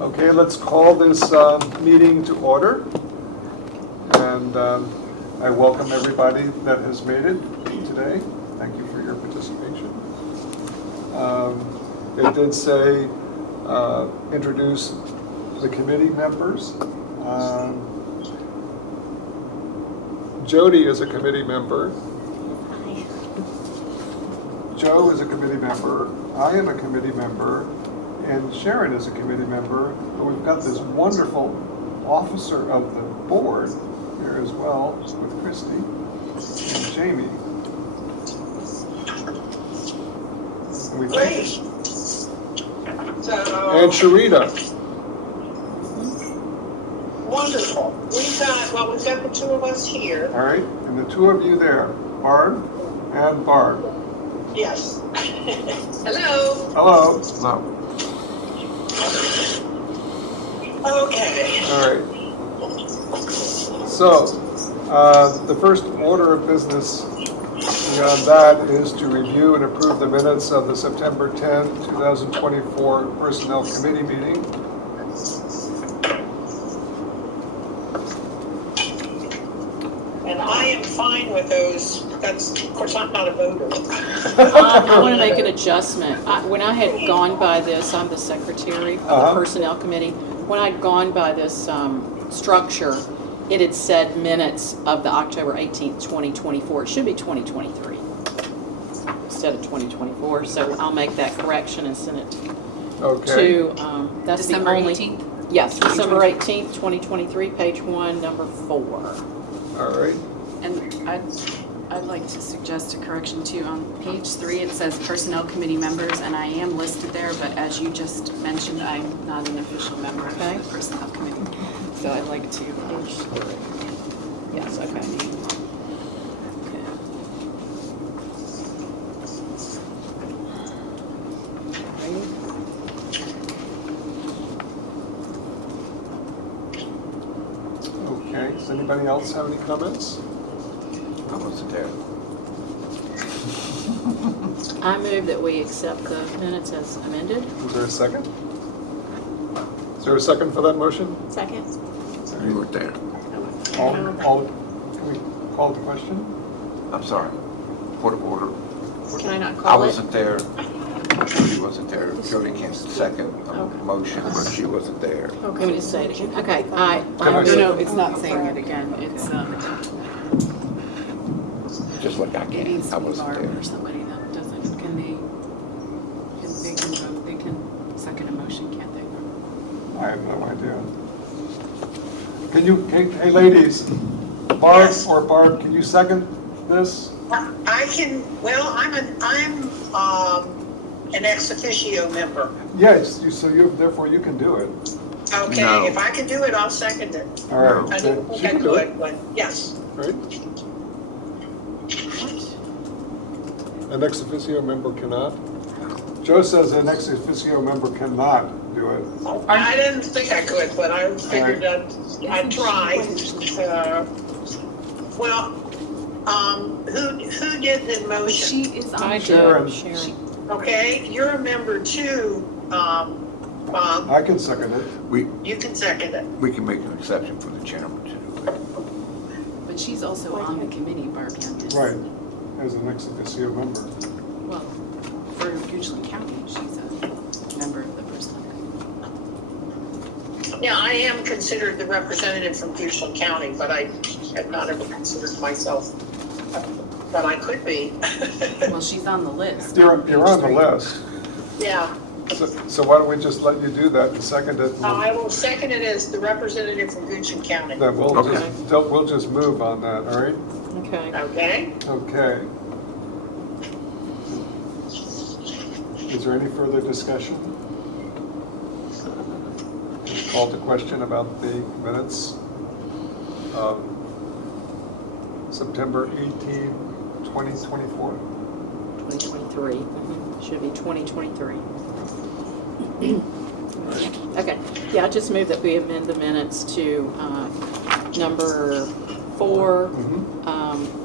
Okay, let's call this meeting to order. And I welcome everybody that has made it today. Thank you for your participation. It did say introduce the committee members. Jody is a committee member. Joe is a committee member. I am a committee member. And Sharon is a committee member, but we've got this wonderful officer of the board here as well with Christy and Jamie. And Great. And Sharita. Wonderful. We've got the two of us here. All right, and the two of you there, Barb and Barb. Yes. Hello. Hello. Hello. Okay. All right. So, the first order of business beyond that is to review and approve the minutes of the September 10, 2024 Personnel Committee meeting. And I am fine with those. That's, of course, I'm not a voter. I want to make an adjustment. When I had gone by this, I'm the secretary of the Personnel Committee. When I'd gone by this structure, it had said minutes of the October 18th, 2024. It should be 2023 instead of 2024. So I'll make that correction and send it to, that's December the only. 18th? Yes, December 18th, 2023, page 1, number 4. All right. And I'd like to suggest a correction too. On page 3, it says Personnel Committee members, and I am listed there, but as you just mentioned, I'm not an official member of the Personnel Committee. So I'd like to. Page 3. Yes, okay. Okay, does anybody else have any comments? I wasn't there. I move that we accept the minutes as amended. Is there a second? Is there a second for that motion? Second. You weren't there. Can we call the question? I'm sorry. Point of order. Can I not I call it? wasn't there. Jody wasn't there. Jody can't second a motion, but she wasn't there. Okay, we just say it again. Okay, I. No, it's not saying it again. It's, Just like I it can't. needs I to be wasn't Barb or there. somebody that doesn't, they can second a motion, can't they? I have no idea. Can you, hey ladies, Barb Yes. or Barb, can you second this? I can, well, I'm an ex officio member. Yes, therefore you can do it. Okay, No. if I can do it, I'll second it. All right. I then don't she think I can do it, could, but yes. right? An ex officio member cannot? Joe says an ex officio member cannot do it. I didn't think I could, but I figured I'd try. Who did the motion? She is on. I Sharon. did, Sharon. Okay, you're a member too, Bob. I can second it. You can second it. We can make an exception for the chairman to do it. But she's also on the committee, Barb Hampton. Right, as an ex officio member. Well, for Goochland County, she's a member of the Personnel Committee. Yeah, I am considered the representative from Goochland County, but I have not ever considered myself that I could be. Well, she's on the list. You're page on the 3. list. Yeah, So why don't we just let you do that and second it? I will second it as the representative from Goochland County. Then Okay. we'll just move on that, all right? Okay. Okay? Okay. Is there any further discussion? Call to question about the minutes of September 18, 2024. 2023. Should be 2023. Okay. Yeah, I just move that we amend the minutes to number 4.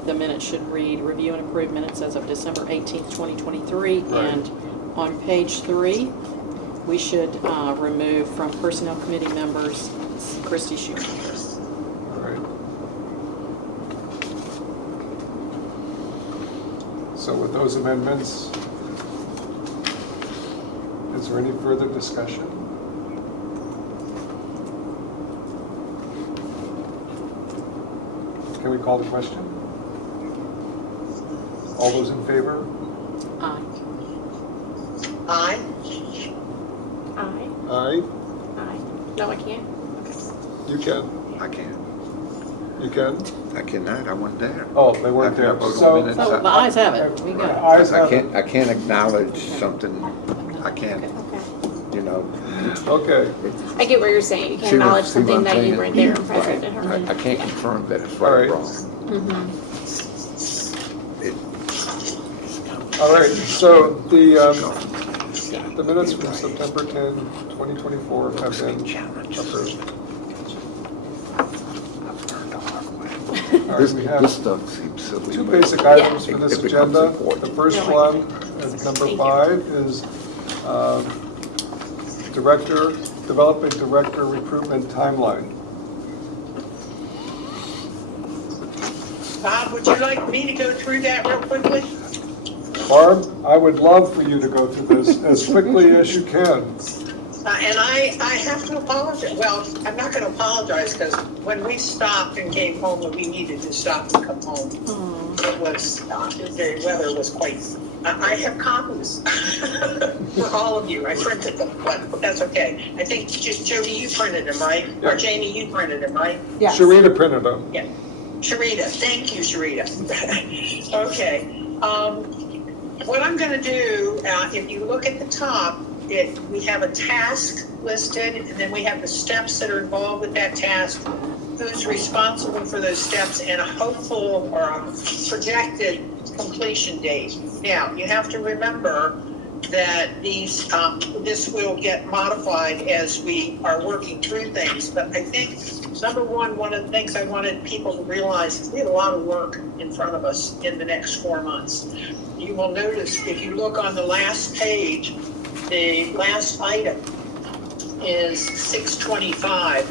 The minutes should read, review and approve minutes as of December 18th, 2023. Right. And on page 3, we should remove from Personnel Committee members Christy Schumacher. All right. So with those amendments, is there any further discussion? Can we call the question? All those in favor? Aye. Aye. Aye. Aye. Aye. No, I can't. You can. I can't. You can? I cannot, I wasn't there. Oh, they weren't there. Vote on So, minutes. So the ayes have it. We got it. ayes have it. I can't acknowledge something, I can't, Okay. you know. Okay, I get what you're saying. You can't See what- acknowledge see what something I'm that you saying? weren't there and present at her. I can't confirm that it's All right or right. wrong. Mm-hmm. all right, so the minutes from September 10, 2024 have been approved. All right, we have This stuff seems silly. two but basic items for this it becomes agenda. important. The first No, I one, can't. is number Thank you. 5, is develop a director recruitment timeline. Bob, would you like me to go through that real quickly? Barb, I would love for you to go through this as quickly as you can. And I have to apologize. Well, I'm not going to apologize because when we stopped and came home, when we needed to stop and come home, it was, the weather was quite, I have copies for all of you. I printed them, but that's okay. I think just Jody, you printed them, right? Yeah. Or Jamie, you printed them, right? Sharita printed them. Yeah. Sharita, thank you, Sharita. Okay. What I'm going to do, if you look at the top, we have a task listed, and then we have the steps that are involved with that task, who's responsible for those steps, and a hopeful or a projected completion date. Now, you have to remember that this will get modified as we are working through things, but I think, number one of the things I wanted people to realize is we have a lot of work in front of us in the next 4 months. You will notice, if you look on the last page, the last item is 6/25,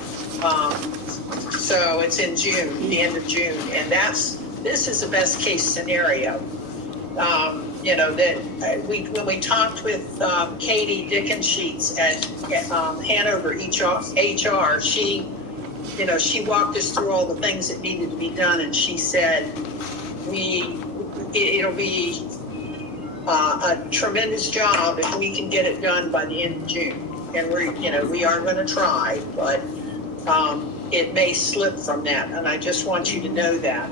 so it's in June, the end of June, and this is the best case scenario. You know, that when we talked with Katie Dickensheets at Hanover HR, she walked us through all the things that needed to be done, and she said, it'll be a tremendous job if we can get it done by the end of June. And we are going to try, but it may slip from that. And I just want you to know that.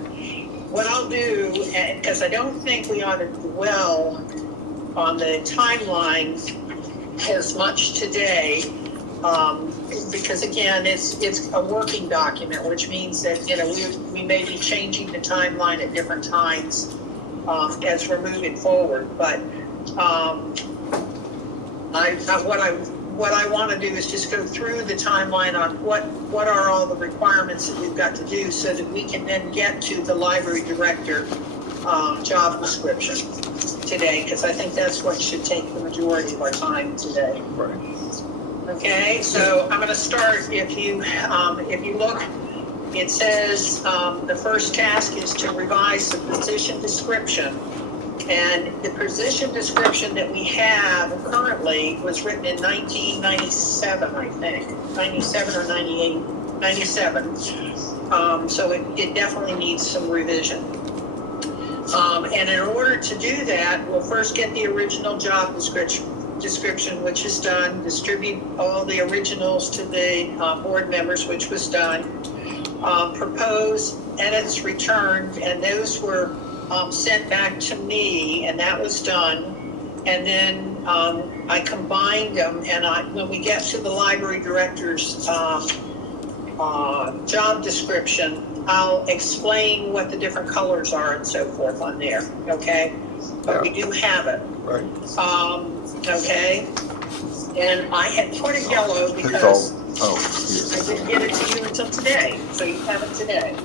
What I'll do, because I don't think we ought to dwell on the timeline as much today, because again, it's a working document, which means that we may be changing the timeline at different times as we're moving forward. But what I want to do is just go through the timeline on what are all the requirements that we've got to do, so that we can then get to the library director job description today, because I think that's what should take the majority of our time today. Right. Okay, so I'm going to start. If you look, it says the first task is to revise the position description. And the position description that we have currently was written in 1997, I think, 97 or 98, 97. So it definitely needs some revision. And in order to do that, we'll first get the original job description, which is done, distribute all the originals to the board members, which was done, propose edits returned, and those were sent back to me, and that was done. And then I combined them, and when we get to the library director's job description, I'll explain what the different colors are and so forth on there, okay? But we do have it. Right. Okay? And I had put it yellow because I didn't get it to you until today, so you have it today.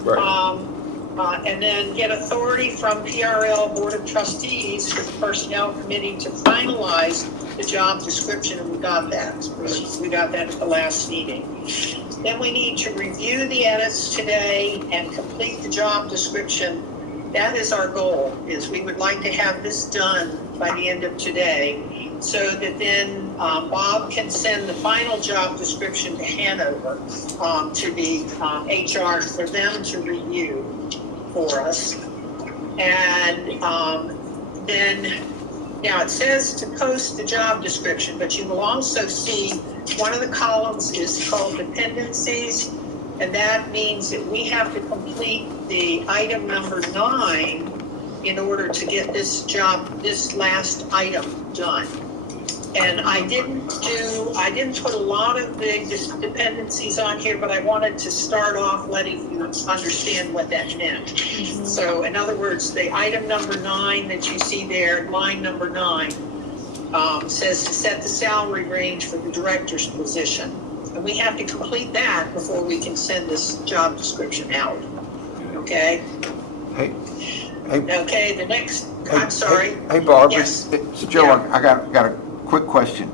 Right. And then get authority from PRL Board of Trustees for the Personnel Committee to finalize the job description, and we got that. We got that at the last meeting. Then we need to review the edits today and complete the job description. That is our goal, is we would like to have this done by the end of today, so that then Bob can send the final job description to Hanover, to the HR for them to review for us. And then, now it says to post the job description, but you will also see one of the columns is called dependencies, and that means that we have to complete the item number 9 in order to get this last item done. And I didn't put a lot of the dependencies on here, but I wanted to start off letting you understand what that meant. So in other words, the item number 9 that you see there, line number 9, says to set the salary range for the director's position. And we have to complete that before we can send this job description out. Okay? Hey, Okay, the next, I'm sorry. Hey, Barb, Yes. it's Joe. Yeah. I got a quick question.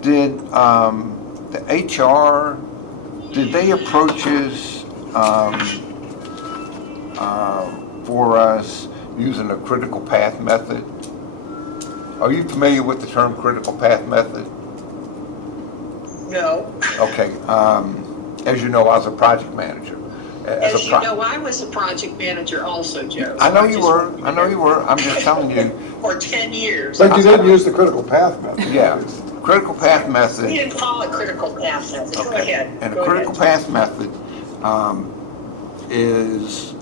Did the HR, did they approach us for us using a critical path method? Are you familiar with the term critical path method? No. Okay. As you know, I was a project manager. As you know, I was a project manager also, Joe. I know you were. I know you were. I'm just telling you. For 10 years. But you didn't use the critical path method. Yeah. Critical path We method. didn't call it critical path method. Go Okay. ahead. And Go a critical ahead. path method is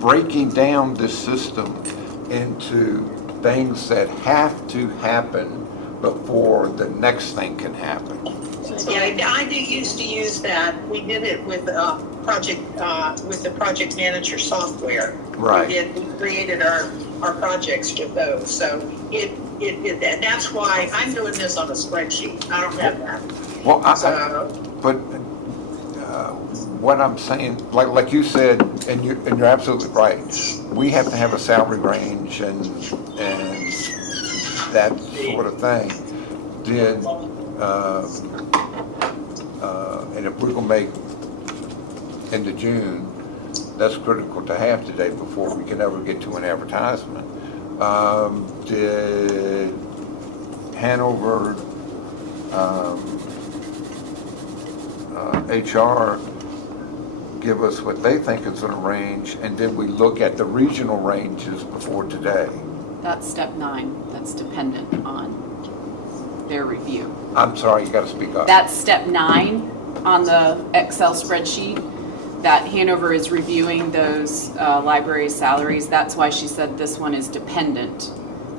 breaking down the system into things that have to happen before the next thing can happen. Yeah, I used to use that. We did it with with the project manager software. Right. We created our projects with those. So and that's why I'm doing this on a spreadsheet. I don't have that. Well, So, but what I'm saying, like you said, and you're absolutely right. We have to have a salary range and that sort of thing. And if we're gonna make into June, that's critical to have today before we can ever get to an advertisement. Did Hanover HR give us what they think is a range, and did we look at the regional ranges before today? That's step 9. That's dependent on their review. I'm sorry, you gotta speak up. That's step 9 on the Excel spreadsheet, that Hanover is reviewing those library salaries. That's why she said this one is dependent.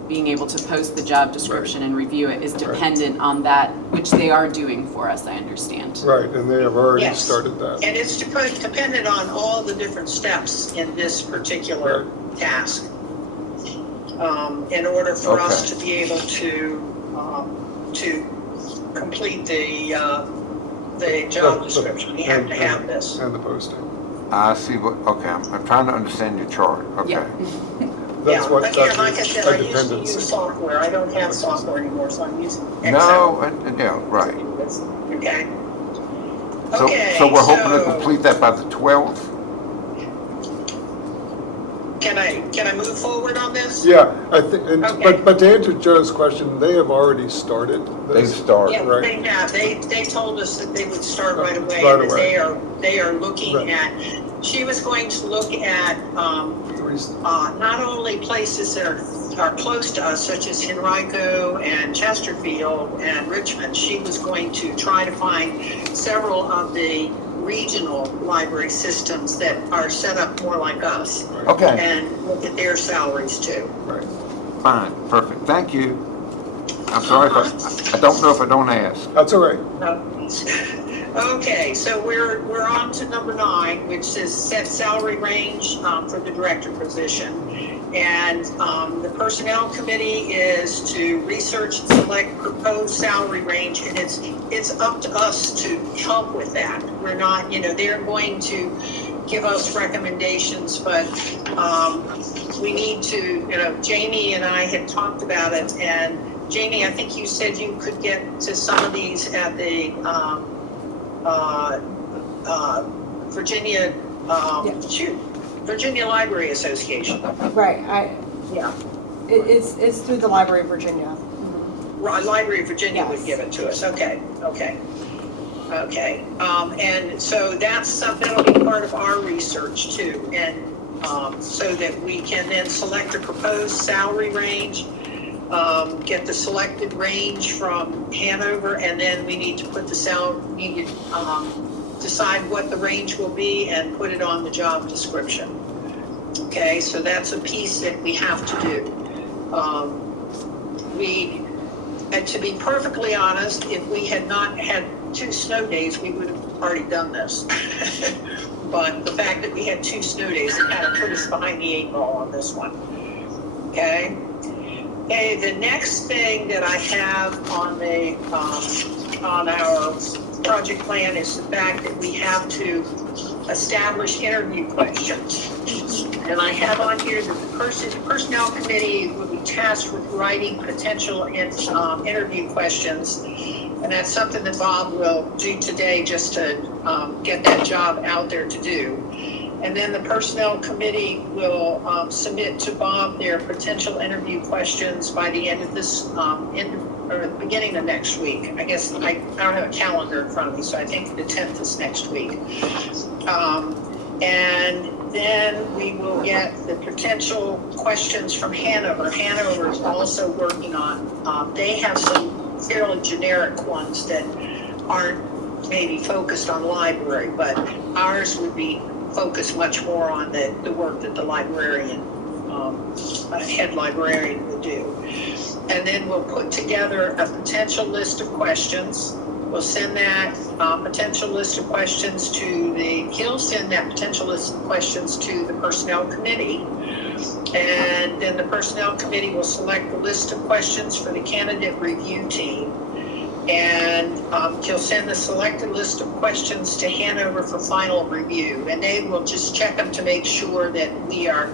Being able to post the job description and review it is dependent on that, which they are doing for us, I understand. Right, and they have already Yes. started that. and it's dependent on all the different steps in this particular task. In order for us to be able to complete the job description, we have to have this. And the posting. I see okay, I'm trying to understand your chart, okay. Yeah. That's what, Again, that's like I said, a I used to use dependency. software. I don't have software anymore, so I'm using Excel. No, yeah, right. Okay. So, Okay, so we're hoping to so- complete that by the 12th? Can I move forward on this? Yeah, I think, Okay. but to answer Joe's question, they have already started They've this. started. Yeah, Right. they have. They told us that they would start right away. Right and that away. they are looking Right. at, she was going to look at, not only places that are close to us, such as Henrico and Chesterfield and Richmond. She was going to try to find several of the regional library systems that are set up more like us Okay, and look at their salaries too. Right. fine, perfect, thank you. I'm sorry if I don't know if I don't ask. That's all right. Okay, so we're on to number 9, which says set salary range for the director position. And the personnel committee is to research and select proposed salary range, and it's up to us to help with that. We're not, they're going to give us recommendations, but we need to, Jamie and I had talked about it, and Janie, I think you said you could get to some of these at the Virginia, Virginia Library Association. Right, Yeah. it's through the Library of Virginia. Library of Virginia would Yes. give it to us, okay. And so that's something that'll be part of our research too, and so that we can then select a proposed salary range, get the selected range from Hanover, and then we need to put decide what the range will be and put it on the job description. Okay, so that's a piece that we have to do. And to be perfectly honest, if we had not had 2 snow days, we would have already done this. But the fact that we had 2 snow days, it kind of put us behind the 8 ball on this one. Okay? Okay, the next thing that I have on our project plan is the fact that we have to establish interview questions. And I have on here that the Personnel Committee will be tasked with writing potential interview questions. And that's something that Bob will do today just to get that job out there to do. And then the Personnel Committee will submit to Bob their potential interview questions by the end of this, or the beginning of next week. I guess I don't have a calendar in front of me, so I think the 10th is next week. And then we will get the potential questions from Hanover. Hanover is also working on, they have some fairly generic ones that aren't maybe focused on library, but ours would be focused much more on the work that the librarian, head librarian will do. And then we'll put together a potential list of questions. We'll send that potential list of questions he'll send that potential list of questions to the Personnel Committee. And then the Personnel Committee will select the list of questions for the candidate review team. And he'll send the selected list of questions to Hanover for final review. And they will just check them to make sure that we are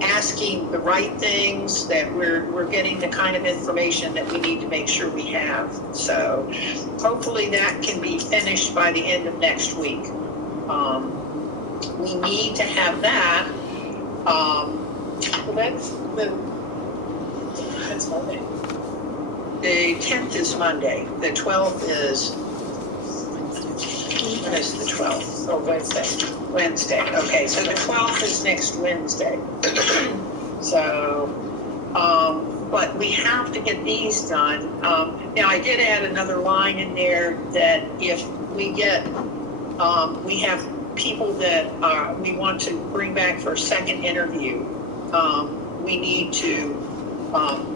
asking the right things, that we're getting the kind of information that we need to make sure we have. So hopefully that can be finished by the end of next week. We need to have that. That's Monday. The 10th is Monday. The 12th is, when is the 12th? Oh, Wednesday. Wednesday. Okay, so the 12th is next Wednesday. So, but we have to get these done. Now, I did add another line in there that if we get, we have people that we want to bring back for a second interview, we need to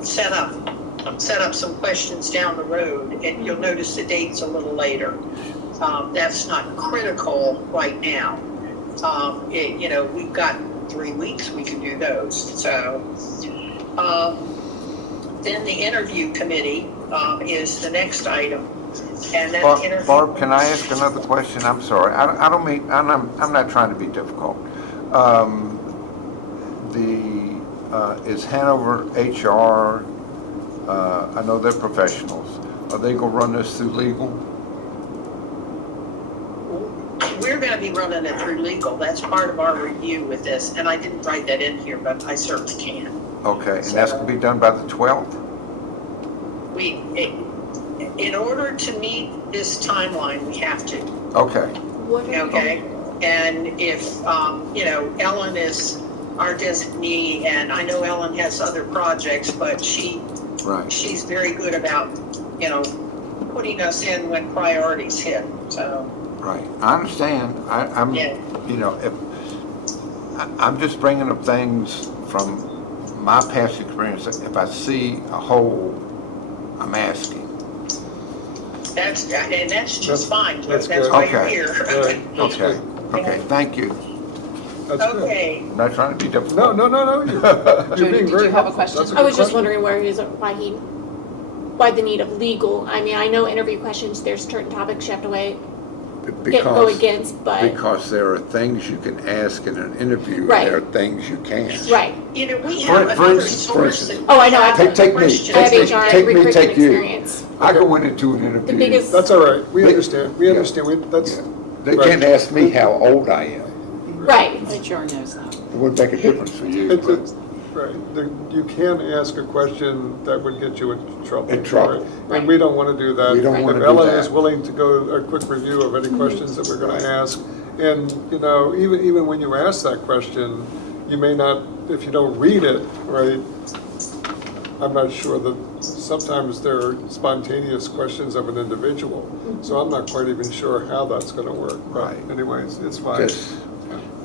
set up some questions down the road, and you'll notice the date's a little later. That's not critical right now. We've got 3 weeks, we can do those. So then the interview committee is the next item. And that Barb, can I ask another question? I'm sorry. I don't mean, I'm not trying to be difficult. Is Hanover HR, I know they're professionals. Are they gonna run this through legal? We're going to be running it through legal. That's part of our review with this. And I didn't write that in here, but I certainly can. Okay, and that's gonna be done by the 12th? In order to meet this timeline, we have to. Okay, Okay? And if, Ellen is our designee, and I know Ellen has other projects, but right. she's very good about, putting us in when priorities hit, so. Right, I understand. I'm, Yeah. I'm just bringing up things from my past experience. If I see a hole, I'm asking. That's just fine, That's that's good. why you're Okay. here. All right, that's Okay, good. okay, thank you. That's good. Okay, I'm not trying to be difficult. No, you're Jody, being did very you have a helpful. question? That's I was just good wondering why the need of legal. I mean, I know interview questions, there's certain topics you have to go against, but, Because there are things you can ask in an interview, Right. and there are things you can't. right. You know, we For- have for another instance- source that. Oh, I know, I've- Take me, questions. I have take me, HR take me, recruitment take you. experience. I go into an interview. The biggest, That's all right, we They- understand, we yeah. understand, that's, Yeah. They Right. can't ask me how old I am. right, HR knows that. It wouldn't make a difference for you. it's, right, you can ask a question that would get you in trouble. In trouble. right? And we don't want to do that. We don't If wanna do Ellen that. is willing to go a quick review of any questions that we're going to ask, and, you know, even when you ask that question, you may not, if you don't read it, right, I'm not sure that sometimes there are spontaneous questions of an individual, so I'm not quite even sure how that's going to work. But Right. anyways, it's fine. Just,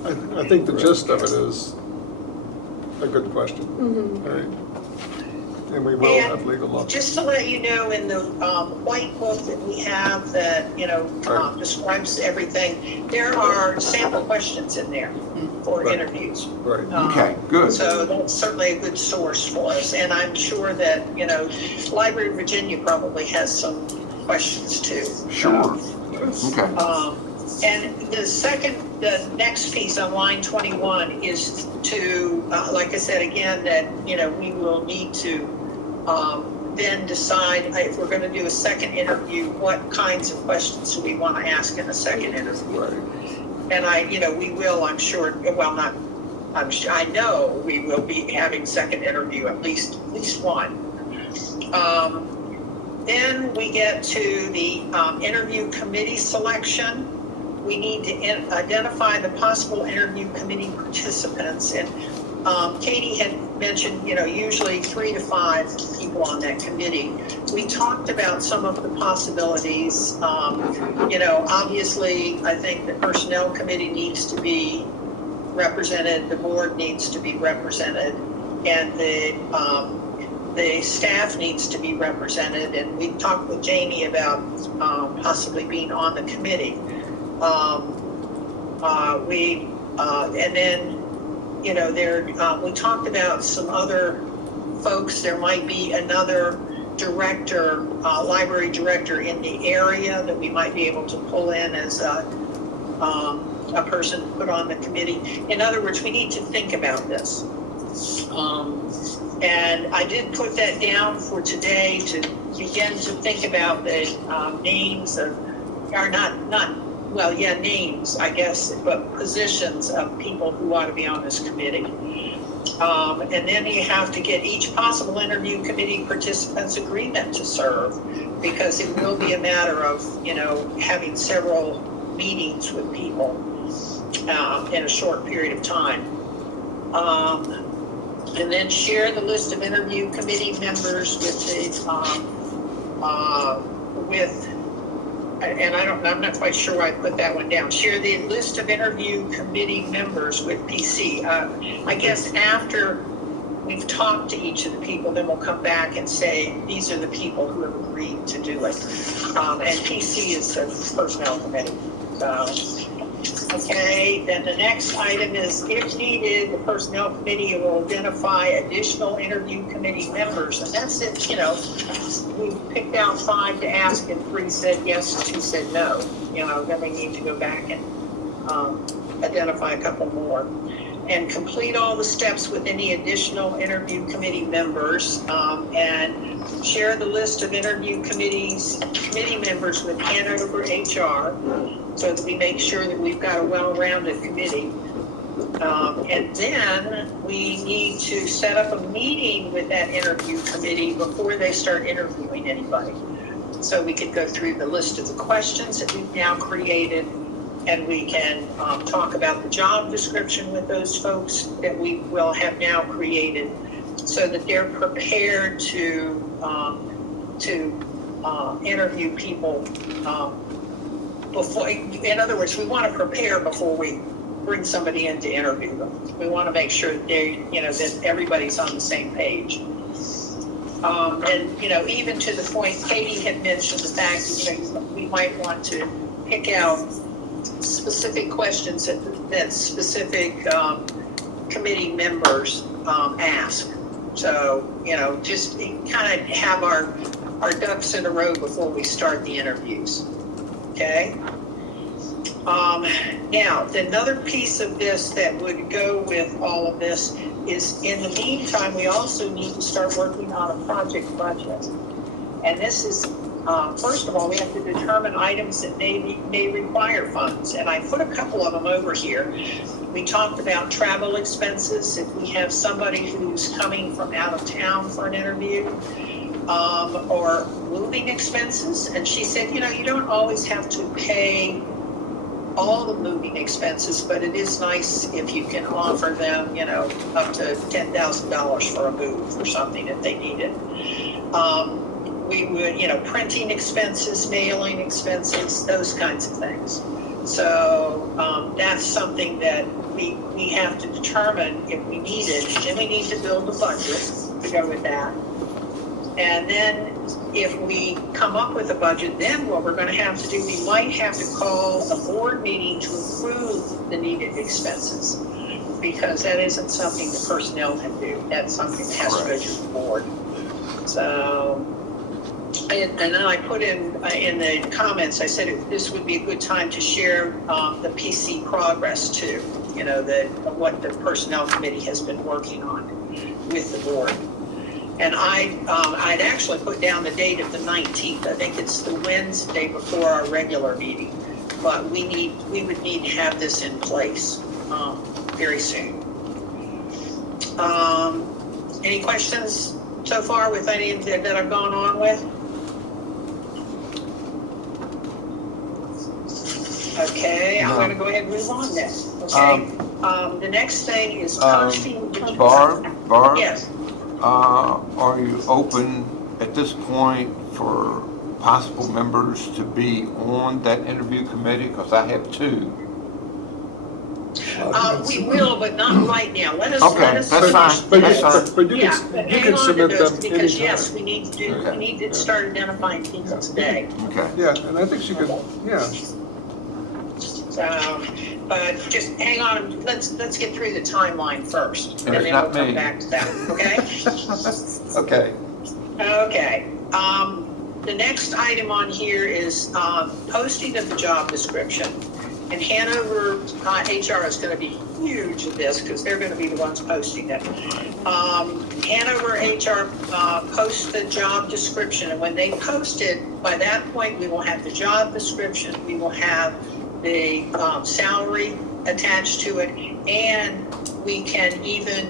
I think the gist of it is a good question. All right. And we will have legal look. Just to let you know, in the white book that we have that, you know, Right. describes everything, there are sample questions in there for Right. interviews. Right. okay, good. So that's certainly a good source for us, and I'm sure that, you know, Library of Virginia probably has some questions too. Sure. Okay. And the next piece on line 21 is to, like I said again, that, you know, we will need to then decide if we're going to do a second interview, what kinds of questions do we want to ask in a second interview? Right. And we will, I'm sure, well, not, I know we will be having second interview, at least one. Then we get to the interview committee selection. We need to identify the possible interview committee participants. And Katie had mentioned, you know, usually 3 to 5 people on that committee. We talked about some of the possibilities. You know, obviously, I think the personnel committee needs to be represented, the board needs to be represented, and the staff needs to be represented. And we talked with Jamie about possibly being on the committee. And then, you know, we talked about some other folks. There might be another director, library director in the area that we might be able to pull in as a person to put on the committee. In other words, we need to think about this. And I did put that down for today to begin to think about the names of, or names, I guess, but positions of people who ought to be on this committee. And then you have to get each possible interview committee participant's agreement to serve, because it will be a matter of, you know, having several meetings with people in a short period of time. And then share the list of interview committee members I'm not quite sure why I put that one down. Share the list of interview committee members with PC. I guess after we've talked to each of the people, then we'll come back and say, these are the people who have agreed to do it. And PC is the personnel committee. Okay, then the next item is, if needed, the personnel committee will identify additional interview committee members. And that's it, you know, we picked out 5 to ask and 3 said yes, 2 said no. You know, then we need to go back and identify a couple more. And complete all the steps with any additional interview committee members, and share the list of interview committee members with Hanover HR, so that we make sure that we've got a well-rounded committee. And then we need to set up a meeting with that interview committee before they start interviewing anybody. So we could go through the list of the questions that we've now created, and we can talk about the job description with those folks that we will have now created, so that they're prepared to interview people before. In other words, we want to prepare before we bring somebody in to interview them. We want to make sure that that everybody's on the same page. And even to the point Katie had mentioned, the fact that we might want to pick out specific questions that specific committee members ask. So, just kind of have our ducks in a row before we start the interviews. Okay? Now, another piece of this that would go with all of this is, in the meantime, we also need to start working on a project budget. And this is, first of all, we have to determine items that may require funds. And I put a couple of them over here. We talked about travel expenses. If we have somebody who's coming from out of town for an interview, or moving expenses. And she said, you know, you don't always have to pay all the moving expenses, but it is nice if you can offer them, you know, up to $10,000 for a move or something if they need it. We would, you know, printing expenses, mailing expenses, those kinds of things. So that's something that we have to determine if we need it. Then we need to build a budget to go with that. And then if we come up with a budget, then what we're going to have to do, we might have to call a board meeting to approve the needed expenses, because that isn't something the personnel can do. That's something that has to go to the board. So, and then I put in the comments, I said this would be a good time to share the PC progress too, you know, what the personnel committee has been working on with the board. And I'd actually put down the date of the 19th. I think it's the Wednesday before our regular meeting. But we would need to have this in place very soon. Any questions so far with any that I've gone on with? Okay, I'm going to go ahead and move on then. Okay. The next thing is posting. Barb? Yes. Are you open at this point for possible members to be on that interview committee? Because I have two. We will, but not right now. Let us That's fine. But That's fine. but you Yeah, can, but you hang can on to submit those, them because anytime. yes, we Okay. need to start identifying people today. Okay. Yeah, and I think she could, yeah. So, but just hang on, let's get through the timeline first, And and it's then not we'll come me. back to that, okay? Okay. Okay, the next item on here is, posting of the job description. And Hanover, HR is gonna be huge in this, because they're gonna be the ones posting it. Hanover HR, posts the job description, and when they post it, by that point, we will have the job description, we will have the, salary attached to it, and we can even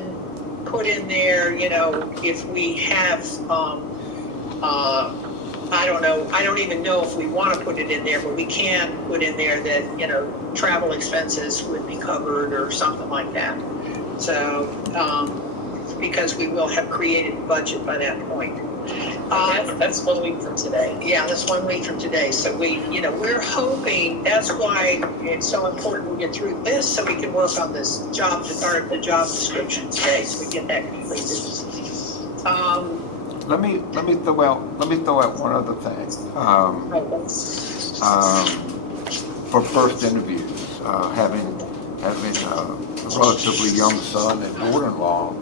put in there, you know, if we have, I don't know, I don't even know if we want to put it in there, but we can put in there that, you know, travel expenses would be covered or something like that. So, because we will have created a budget by that point. That's 1 week from today. Yeah, that's 1 week from today. So we're hoping, that's why it's so important we get through this, so we can work on this the job description today, so we get that completed. Let me throw out one other thing. For first interviews, having a relatively young son and daughter-in-law,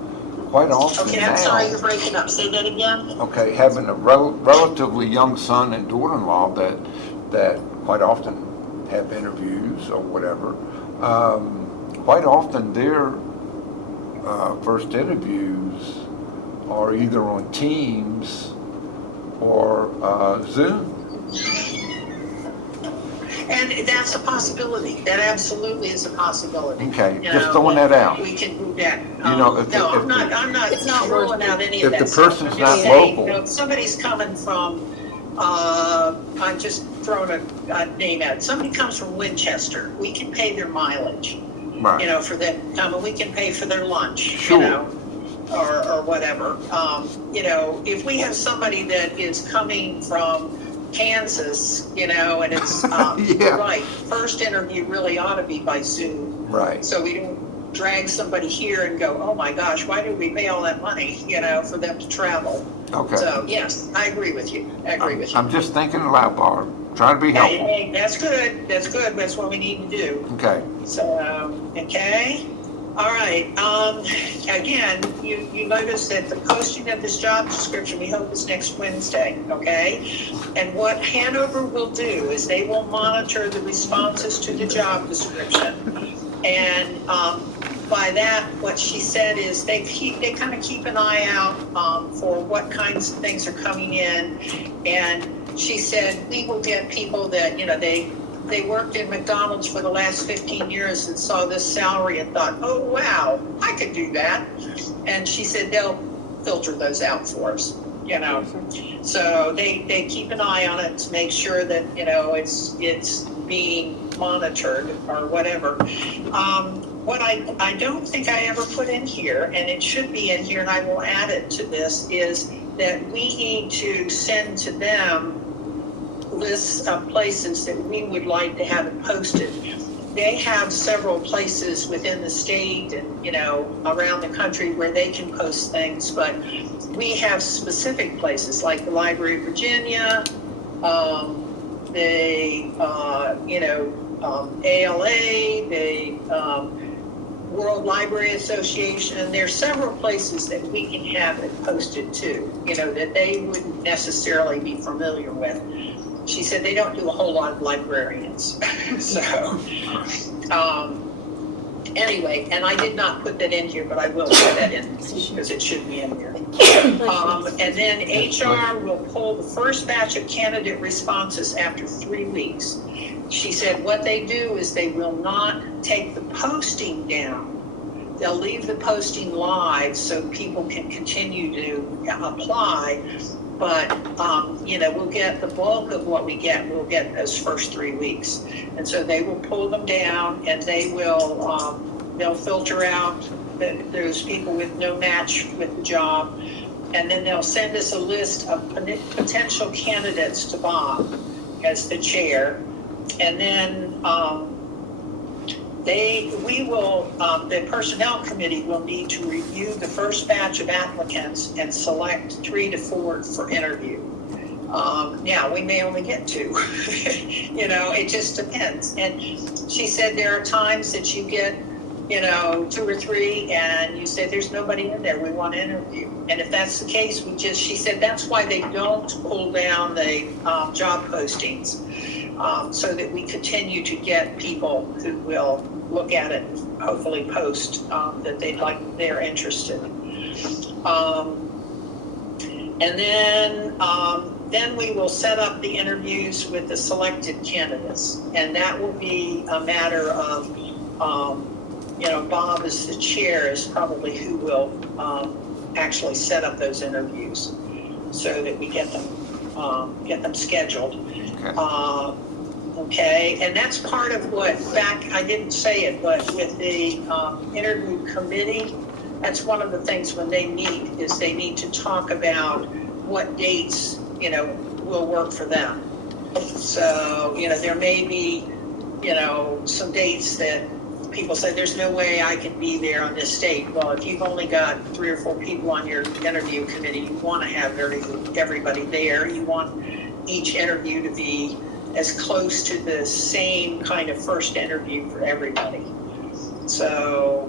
quite often Okay, now. I'm sorry, you're breaking up. Say that again? Okay, having a relatively young son and daughter-in-law that quite often have interviews or whatever. Quite often their first interviews are either on Teams or Zoom. And that's a possibility. That absolutely is a possibility. Okay, You just know, throwing that out. We can do that. You know, if No, the- I'm not It's not ruling out any of if that the stuff. person's I'm not just saying, local. you know, if somebody's coming from, I'm just throwing a name out. Somebody comes from Winchester, we can pay their mileage, Right. you know, for them to come, and we can pay for their lunch, Sure. you know, or whatever. You know, if we have somebody that is coming from Kansas, you know, and it's, Yeah. right, first interview really ought to be by Zoom. Right. So we don't drag somebody here and go, oh my gosh, why did we pay all that money, you know, for them to travel? Okay. So, yes, I agree with you. I agree with you. I'm just thinking aloud, Barb. Trying to be Hey, helpful. hey, that's good. That's good. That's what we need to do. Okay. So, okay. All right, again, you notice that the posting of this job description, we hope is next Wednesday, okay? And what Hanover will do is they will monitor the responses to the job description. And by that, what she said is they kind of keep an eye out for what kinds of things are coming in. And she said, we will get people that, they worked in McDonald's for the last 15 years and saw this salary and thought, oh, wow, I could do that. And she said they'll filter those out for us, So they keep an eye on it to make sure that, it's being monitored or whatever. What I don't think I ever put in here, and it should be in here, and I will add it to this, is that we need to send to them lists of places that we would like to have it posted. They have several places within the state and, around the country where they can post things, but we have specific places like the Library of Virginia, ALA, the World Library Association. There's several places that we can have it posted to, that they wouldn't necessarily be familiar with. She said they don't do a whole lot of librarians. So, anyway, and I did not put that in here, but I will put that in because it should be in here. And then HR will pull the first batch of candidate responses after 3 weeks. She said what they do is they will not take the posting down. They'll leave the posting live so people can continue to apply. But, we'll get the bulk of what we get, we'll get those first 3 weeks. And so they will pull them down and they will, they'll filter out those people with no match with the job. And then they'll send us a list of potential candidates to Bob as the chair. And then the Personnel Committee will need to review the first batch of applicants and select 3 to 4 for interview. Now, we may only get 2, it just depends. And she said there are times that you get, 2 or 3 and you say there's nobody in there, we want to interview. And if that's the case, she said that's why they don't pull down the job postings, so that we continue to get people who will look at it, hopefully post that they're interested. And then we will set up the interviews with the selected candidates. And that will be a matter of, Bob as the chair is probably who will actually set up those interviews so that we get them scheduled. Okay. Okay, and that's part of what, I didn't say it, but with the interview committee, that's one of the things when they meet is they need to talk about what dates, will work for them. So, there may be, some dates that people say, there's no way I can be there on this date. Well, if you've only got 3 or 4 people on your interview committee, you want to have everybody there. You want each interview to be as close to the same kind of first interview for everybody. So,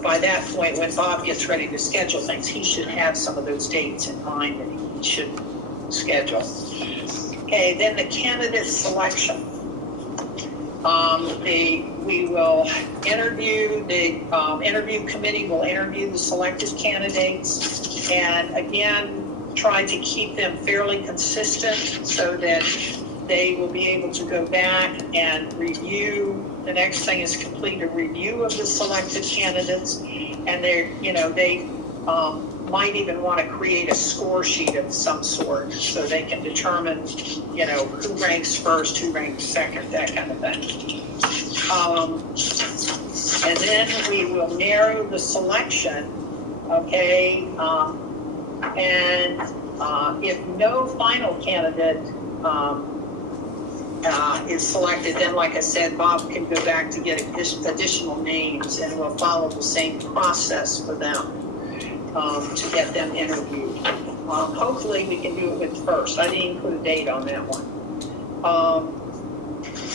by that point, when Bob gets ready to schedule things, he should have some of those dates in mind that he should schedule. Okay, then the candidate selection. We will interview, the interview committee will interview the selected candidates, and again, try to keep them fairly consistent so that they will be able to go back and review. The next thing is complete a review of the selected candidates, and they might even want to create a score sheet of some sort so they can determine, who ranks first, who ranks second, that kind of thing. And then we will narrow the selection, okay? And if no final candidate is selected, then like I said, Bob can go back to get additional names, and we'll follow the same process for them to get them interviewed. Hopefully we can do it with first. I didn't even put a date on that one.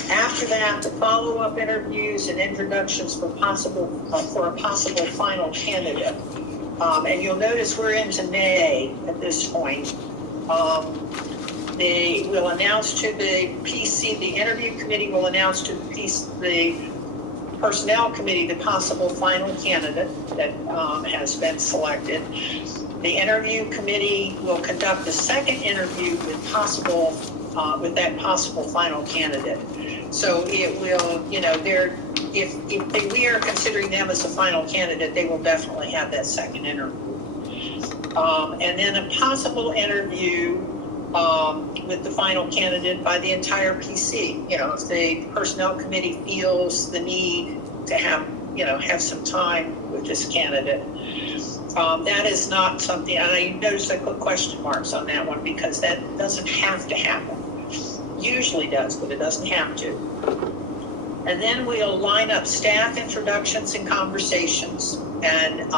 After that, the follow-up interviews and introductions for a possible final candidate. And you'll notice we're into May at this point. They will announce to the PC, the interview committee will announce to the Personnel Committee the possible final candidate that has been selected. The interview committee will conduct a second interview with that possible final candidate. So it will, if we are considering them as a final candidate, they will definitely have that second interview. And then a possible interview with the final candidate by the entire PC. If the personnel committee feels the need to have some time with this candidate. That is not something, and I noticed I put question marks on that one because that doesn't have to happen. Usually does, but it doesn't have to. And then we'll line up staff introductions and conversations, and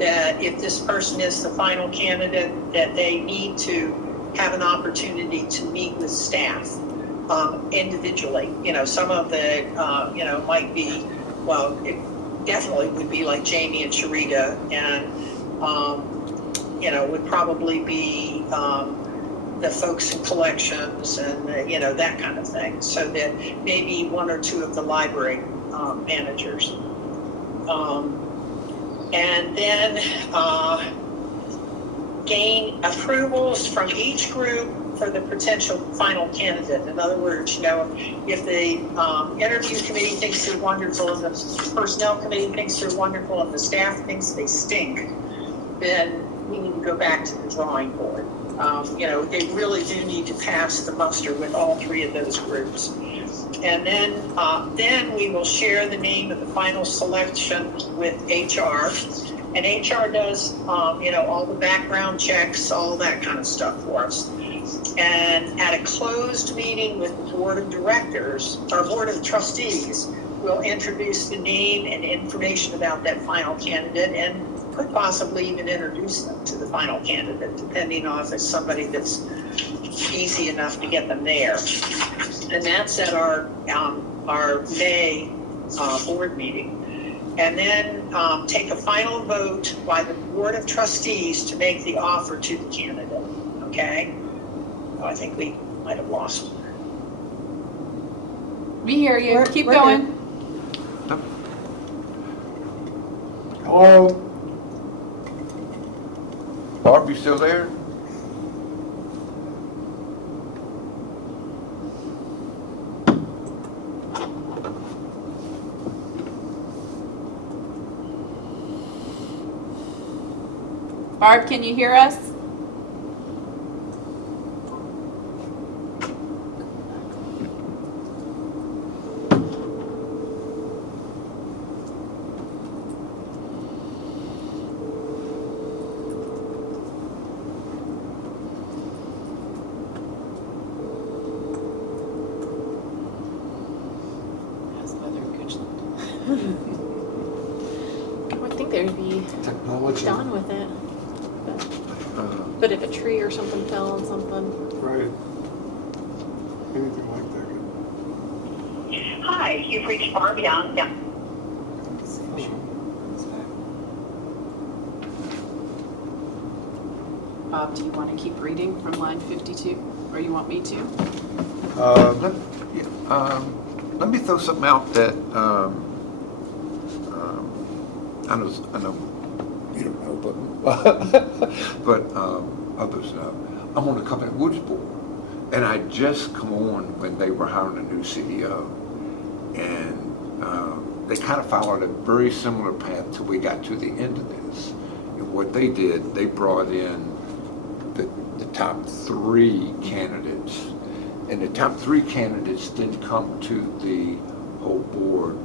that if this person is the final candidate, that they need to have an opportunity to meet with staff individually. Some of the, might be, well, it definitely would be like Jamie and Sharita, and, would probably be the folks in collections and, that kind of thing. So that maybe one or two of the library managers. And then gain approvals from each group for the potential final candidate. In other words, if the interview committee thinks they're wonderful and the personnel committee thinks they're wonderful and the staff thinks they stink, then we need to go back to the drawing board. They really do need to pass the muster with all three of those groups. And then we will share the name of the final selection with HR. And HR does, all the background checks, all that kind of stuff for us. And at a closed meeting with the board of directors, our board of trustees, we'll introduce the name and information about that final candidate and could possibly even introduce them to the final candidate, depending on if it's somebody that's easy enough to get them there. And that's at our May board meeting. And then take a final vote by the board of trustees to make the offer to the candidate, okay? Oh, I think we might have lost. We hear you. We're- Keep we're going. Hello? Barb, you still there? Barb, can you hear us? How's the weather in Goochland? I would think they would be Technology. done with it. But if a tree or something fell on something. Right. Anything like that. Hi, you've reached Barb Young. Yeah. Bob, do you want to keep reading from line 52, or you want me to? Let me throw something out that I know you don't know, but others know. I'm on the Covenant Woods board, and I just come on when they were hiring a new CEO, and they kind of followed a very similar path till we got to the end of this. And what they did, they brought in the top 3 candidates, and the top 3 candidates didn't come to the whole board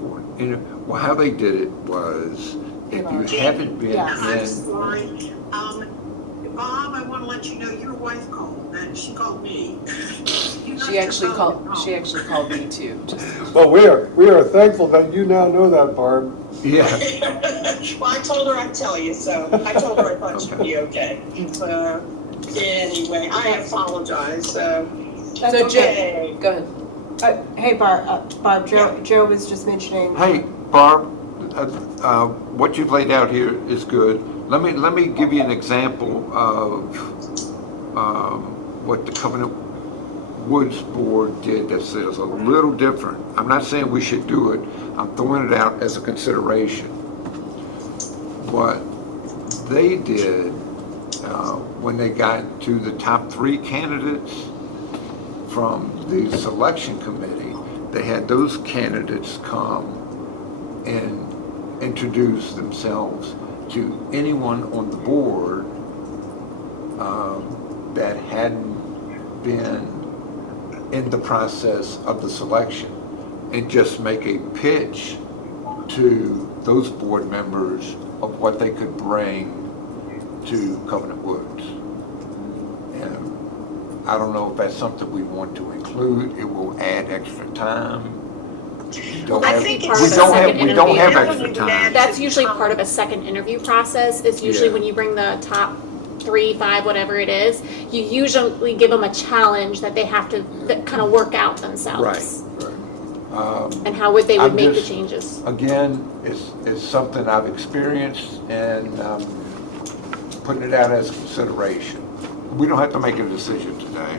for an interview. Well, how they did it was, if you haven't been Yeah. I'm in, sorry. Bob, I want to let you know your wife called, and she called me. She actually called me too. Well, we are thankful that you now know that, Barb. yeah, Well, I told her I'd tell you, so I told her I thought she'd be okay. Anyway, I apologize. So Okay. Go ahead. Hey, Barb, Joe was just mentioning. Hey, Barb, what you've laid out here is good. Let me give you an example of what the Covenant Woods Board did that says a little different. I'm not saying we should do it. I'm throwing it out as a consideration. What they did when they got to the top 3 candidates from the selection committee, they had those candidates come and introduce themselves to anyone on the board that hadn't been in the process of the selection, and just make a pitch to those board members of what they could bring to Covenant Woods. And I don't know if that's something we want to include. It will add extra time. We don't I have- think we it's don't a have- second we don't have interview. extra time. That's usually part of a second interview process. It's usually Yeah. when you bring the top 3, 5, whatever it is, you usually give them a challenge that they have to kind of work out themselves. Right. And how they would I'm make the just- changes. Again, it's something I've experienced, and putting it out as consideration. We don't have to make a decision today.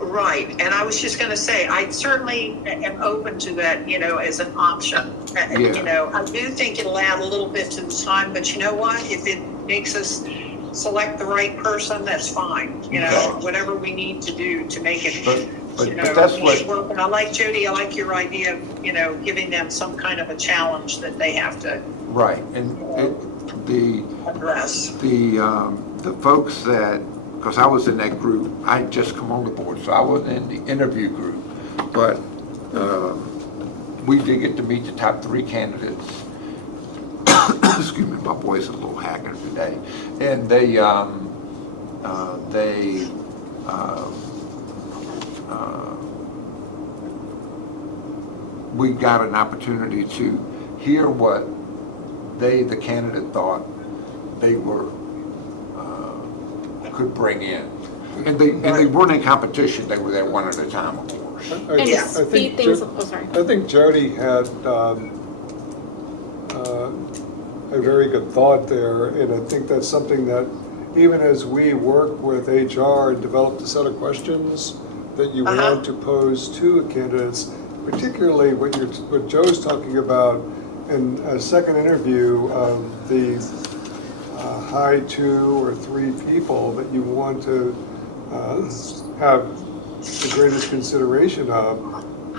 Right, and I was just gonna say, I certainly am open to that, as an option. Yeah. I do think it'll add a little bit to the time, but you know what? If it makes us select the right person, that's fine. Okay. Whatever we need to do to make it, But that's what, work. And I like, Jody, I like your idea of, giving them some kind of a challenge that they have to right, and the address. the folks that, because I was in that group, I had just come on the board, so I wasn't in the interview group, but we did get to meet the top 3 candidates. Excuse me, my voice is a little haggard today. And we got an opportunity to hear what the candidate thought they were, could bring in. And they weren't in competition, they were there one at a time, of course. And I to think speed things, oh, sorry. I think Jody had a very good thought there, and I think that's something that even as we work with HR and develop a set of questions that you want to pose to candidates, particularly what Joe's talking about in a second interview of the high 2 or 3 people that you want to have the greatest consideration of,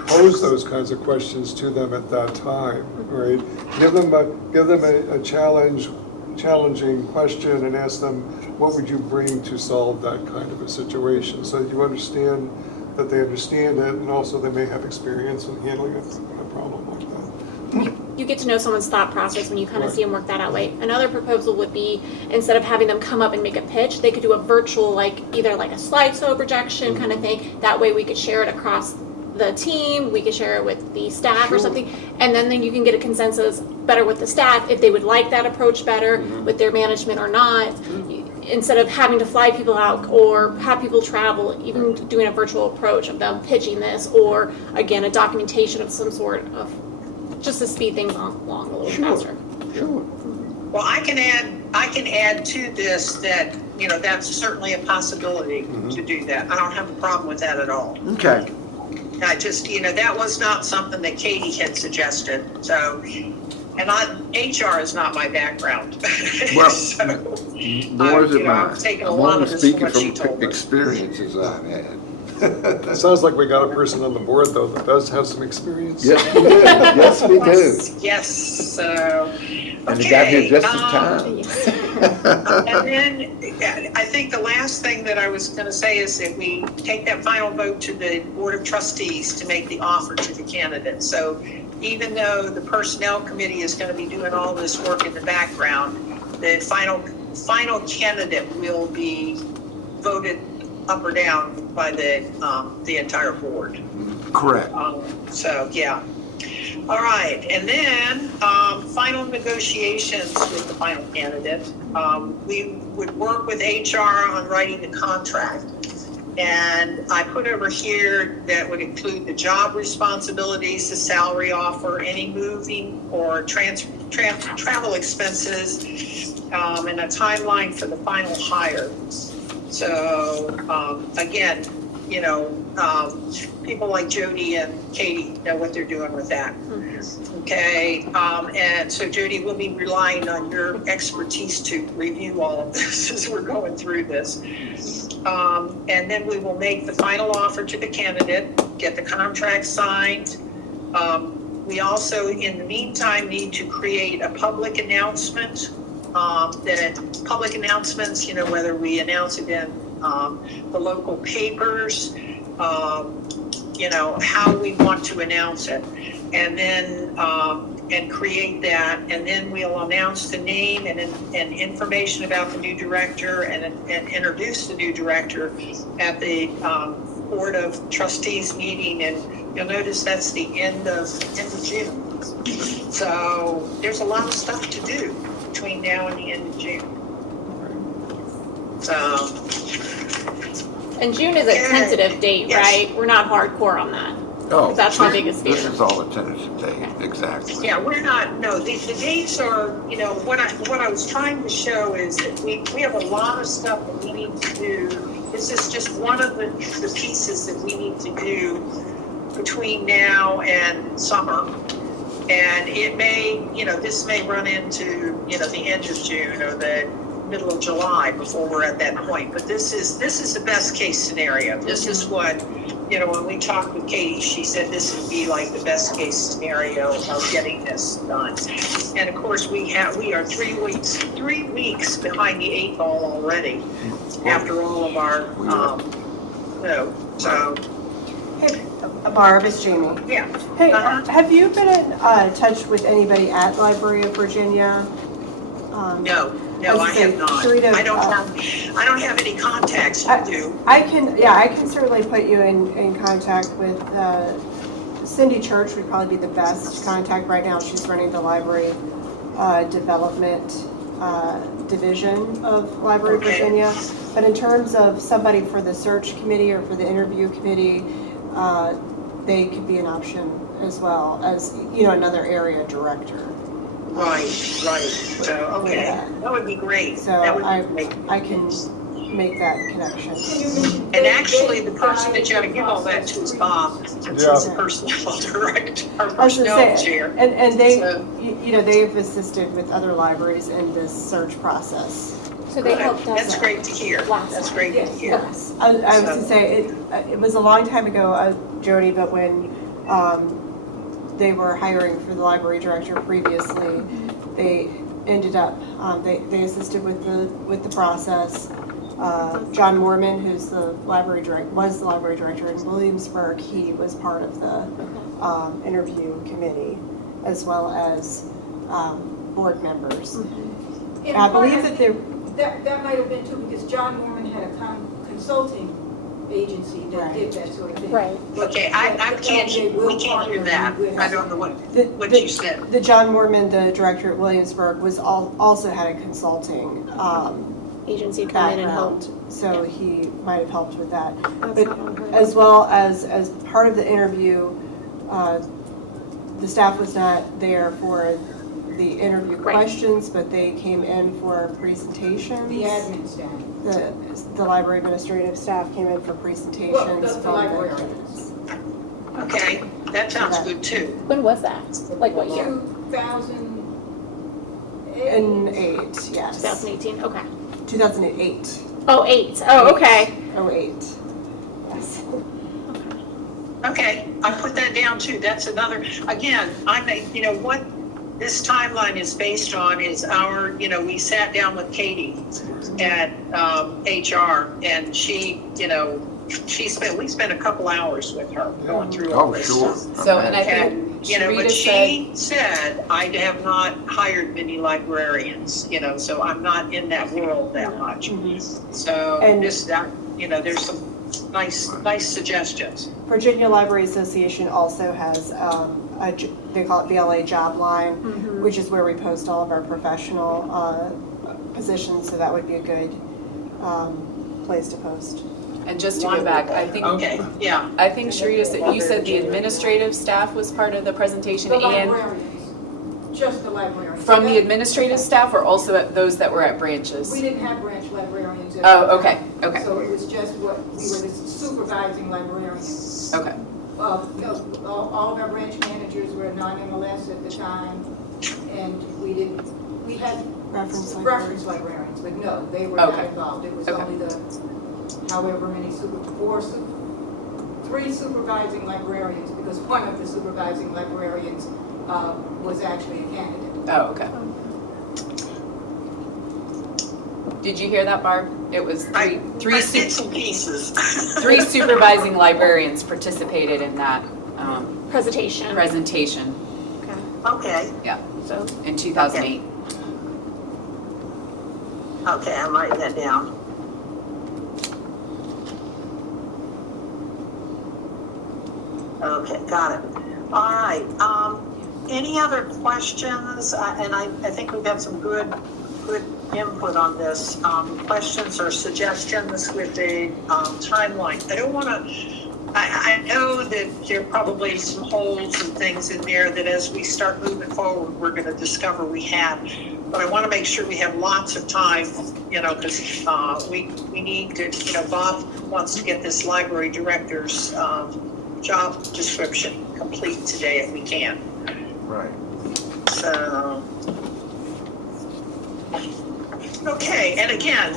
pose those kinds of questions to them at that time, right? Give them a challenging question and ask them, what would you bring to solve that kind of a situation? So that you understand that they understand it, and also they may have experience in handling a problem like that. You get to know someone's thought process when you kind of see them work that out way. Another proposal would be, instead of having them come up and make a pitch, they could do a virtual, either like a slideshow projection kind of thing. That way we could share it across the team, we could share it with the staff or something, and then you can get a consensus better with the staff if they would like that approach better with their management or not. Instead of having to fly people out or have people travel, even doing a virtual approach of them pitching this, or again, a documentation of some sort of, just to speed things along a little faster. Sure. Well, I can add to this that, that's certainly a possibility to do that. I don't have a problem with that at all. Okay. I just, that was not something that Katie had suggested, so, and HR is not my background. Well, So, nor is it mine. I'm taking a I'm lot only of this speaking from what she from told us. experiences I've had. It sounds like we got a person on the board, though, that does have some experience. Yes, we do. Yes, we do. Yes, so, And he got here okay, just in time. and then, I think the last thing that I was gonna say is that we take that final vote to the Board of Trustees to make the offer to the candidate. So even though the Personnel Committee is gonna be doing all this work in the background, the final candidate will be voted up or down by the entire board. Correct. So, yeah. All right, and then final negotiations with the final candidate. We would work with HR on writing the contract. And I put over here that would include the job responsibilities, the salary offer, any moving or travel expenses, and a timeline for the final hire. So, again, you know, people like Jody and Katie know what they're doing with that. Okay, and so Jody, we'll be relying on your expertise to review all of this as we're going through this. And then we will make the final offer to the candidate, get the contract signed. We also, in the meantime, need to create a public announcement. Public announcements, you know, whether we announce it in the local papers, you know, how we want to announce it. And then, and create that, and then we'll announce the name and information about the new director and introduce the new director at the Board of Trustees meeting, and you'll notice that's the end of June. So there's a lot of stuff to do between now and the end of June. So. And June is a Yeah. tentative date, Yes. right? We're not hardcore on that. Oh, That's my biggest fear. This is all a tentative date, exactly. Yeah, we're not, no, the dates are, you know, what I was trying to show is that we have a lot of stuff that we need to do. This is just one of the pieces that we need to do between now and summer. And it may, you know, this may run into, you know, the end of June or the middle of July before we're at that point. But this is the best case scenario. This is what, you know, when we talked with Katie, she said this would be like the best case scenario of getting this done. And of course, we are 3 weeks behind the 8 ball already after all of our, you know, so. Hey, Barb, it's Jamie. Yeah. Hey, Uh-huh. have you been in touch with anybody at Library of Virginia? No, I was I gonna say, have not. Sharita, I don't have any contacts. You do. I can certainly put you in contact with Cindy Church would probably be the best contact right now. She's running the library development division of Library of Okay. Virginia. But in terms of somebody for the search committee or for the interview committee, they could be an option as well as, you know, another area director. Right. So, okay, Yeah. that would be great. So That would be great. I can make that connection. And actually, the person that you ought to give all that to is Bob, since he's the personnel director, our I was personnel gonna say, chair. and they, So- you know, they've assisted with other libraries in this search process. So they helped us. That's great to hear. Last That's time. great to hear. Yes, I was gonna say, it was a long time ago, Jody, but when they were hiring for the library director previously, they ended up, they assisted with the process. John Mormon, who's the library director, was the library director in Williamsburg, he was part of the interview committee, as well as board members. In I believe part, that they're, That might have been too, because John Mormon had a consulting agency that Right. did that sort of thing. Right. Okay, we can't hear that. I don't know what you said. the John Mormon, the director at Williamsburg, was also had a consulting Agency come in and background, helped. so he might have helped with that. That's But not unheard of. as well as part of the interview, the staff was not there for the interview Right. questions, but they came in for presentations. The admin staff. The library administrative staff came in for Well, presentations the from library. the Okay, that sounds good too. When was that? Like what year? 2008. in 8, yes. 2018? Okay. 2008. Oh, 8. Oh, okay. 08. Yes. Okay, I put that down too. That's another, again, you know, what this timeline is based on is our, you know, we sat down with Katie at HR, and she, you know, we spent a couple hours with her going through all Oh, this sure. stuff. So, and I And, think you know, but Sharita she said, I have not hired many librarians, you know, so I'm not in that world that much. So And- you know, there's some nice suggestions. Virginia Library Association also has they call it VLA Job Line, which is where we post all of our professional positions, so that would be a good place to post. And just to go back, I think, Okay, yeah. Sharita said, you said the administrative staff was part of the presentation The and librarians, just the librarians. from the administrative staff or also at those that were at branches? We didn't have branch librarians. at Oh, that okay, time. okay. So it was just we were the supervising librarians. Okay, All of our branch managers were non-MLS at the time, and we had Reference librarians. reference librarians, but no, they were not Okay. involved. It was Okay. only however many three supervising librarians, because one of the supervising librarians was actually a candidate. oh, okay. Did you hear that, Barb? It was I did some pieces. three supervising librarians participated in that Presentation. presentation Okay, So, in 2008. okay, I'm writing that down. Okay, got it. All right, any other questions? And I think we've had some good input on this. Questions or suggestions with the timeline? I don't want to, I know that there are probably some holes and things in there that as we start moving forward, we're going to discover we have. But I want to make sure we have lots of time, because we need to, Bob wants to get this library director's job description complete today if we can. Right. So, okay, and again,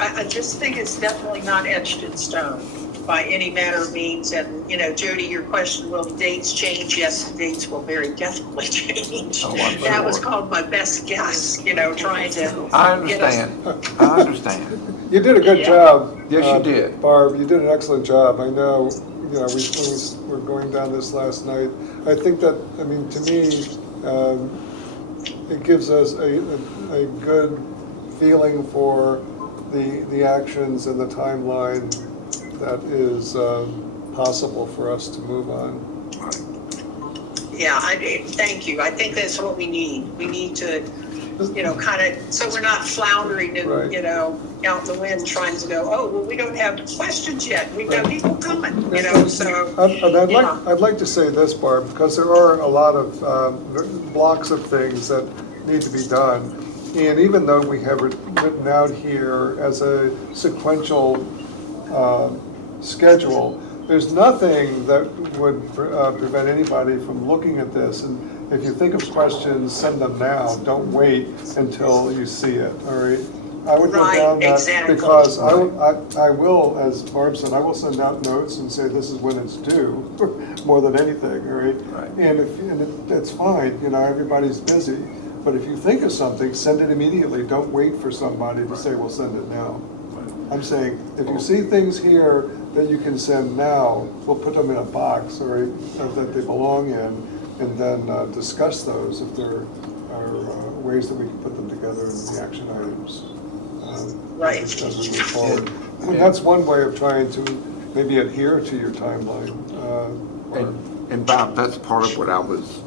I just think it's definitely not etched in stone by any manner of means. And, Jody, your question, will the dates change? Yes, the dates will very definitely change. Oh, I'm That was sure. called my best guess, trying to I get us. understand. I understand. You did a good Yeah. job. Yes, you did. Barb, you did an excellent job. I know, when we were going down this last night. I think that, to me, it gives us a good feeling for the actions and the timeline that is possible for us to move on. Yeah, thank you. I think that's what we need. We need to, kind of, so we're not floundering and, Right. out in the wind trying to go, oh, well, we don't have questions yet. We've got people coming, so. And Yeah. I'd like to say this, Barb, because there are a lot of blocks of things that need to be done. And even though we have it written out here as a sequential schedule, there's nothing that would prevent anybody from looking at this. And if you think of questions, send them now. Don't wait until you see it, all right? I would go Right, down that exactly. because I will, as Barb said, I will send out notes and say this is when it's due, more than anything, all right? Right. And it's fine, everybody's busy. But if you think of something, send it immediately. Don't wait for somebody to say, well, send it now. I'm saying, if you see things here that you can send now, we'll put them in a box, all right, that they belong in, and then discuss those if there are ways that we can put them together in the action items. Right. As we move forward. And that's one way of trying to maybe adhere to your timeline. And Bob, that's part of what I was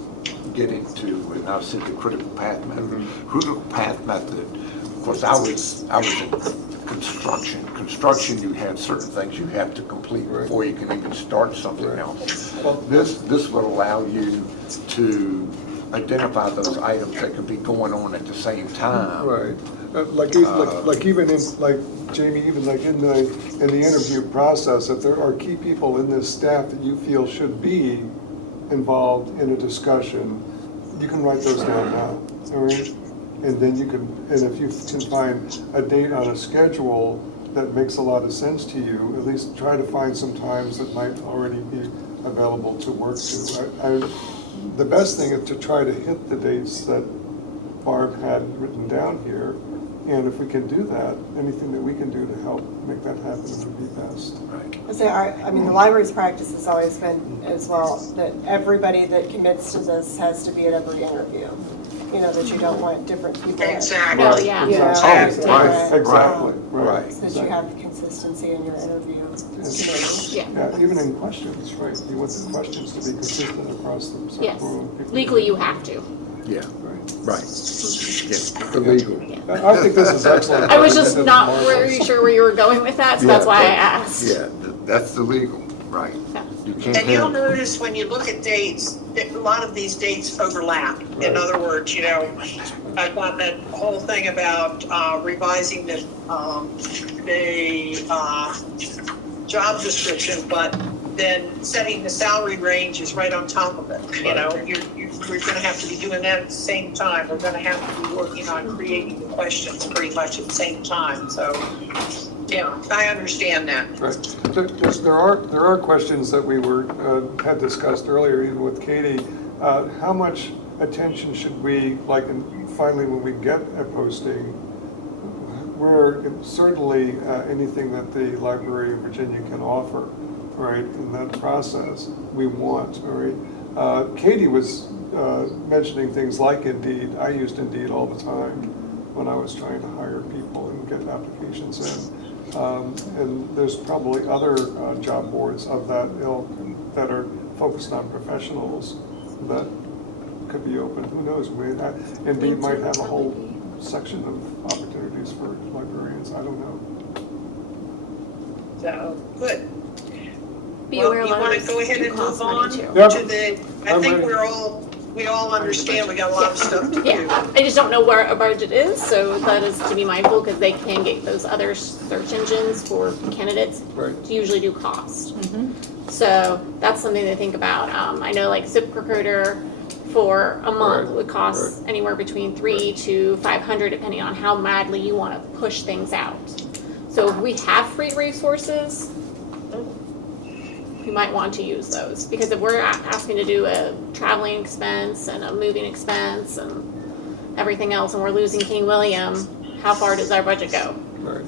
getting to when I said the critical path method. Critical path method, of course, I was in construction. Construction, you have certain things you have to complete before you can even start something else. This will allow you to identify those items that could be going on at the same time. Right. Like even in, like Jamie, even like in the interview process, if there are key people in this staff that you feel should be involved in a discussion, you can write those down now, all right? And then you can, and if you can find a date on a schedule that makes a lot of sense to you, at least try to find some times that might already be available to work to. The best thing is to try to hit the dates that Barb had written down here. And if we can do that, anything that we can do to help make that happen would be best. Right. The library's practice has always been as well, that everybody that commits to this has to be at every interview. That you don't want different people. Exactly. No, yeah. Exactly. right, Exactly, right. So that you have consistency in your interview. Yeah. Even in questions, right? You want the questions to be consistent across the Yes. several people. Legally, you have to. Yeah, Right. right. Yeah, the legal. I think this is excellent. I was just This is not marvelous. very sure where you were going with that, so that's Yeah, why I that- asked. Yeah, that's the legal, right. Yeah. You can't And you'll have, notice when you look at dates, that a lot of these dates overlap. Right. In other words, I've got that whole thing about revising the job description, but then setting the salary range is right on top of it. We're gonna have to be doing that at the same time. We're gonna have to be working on creating the questions pretty much at the same time, so, yeah, I understand that. Right. There are questions that we had discussed earlier, even with Katie. How much attention should we, like, finally when we get a posting, where certainly anything that the Library of Virginia can offer, right, in that process, we want, all right? Katie was mentioning things like Indeed. I used Indeed all the time when I was trying to hire people and get applications in. And there's probably other job boards of that ilk that are focused on professionals that could be open. Who knows? Indeed might have a whole section of opportunities for librarians. I don't know. So, good. Be Well, aware you a lot wanna of go ahead do and cost move money on too. Yep. to the, I I'm think ready. we all understand we got a lot of stuff to do. Yeah, I just don't know where a budget is, so that is to be mindful, because they can get those other search engines for candidates Right. to usually do cost. So that's something to think about. I know like ZipRecruiter for a month Right, would cost right. anywhere between $300 to $500, depending on how madly you want to push things out. So if we have free resources, we might want to use those, because if we're asking to do a traveling expense and a moving expense and everything else, and we're losing King William, how far does our budget go? Right.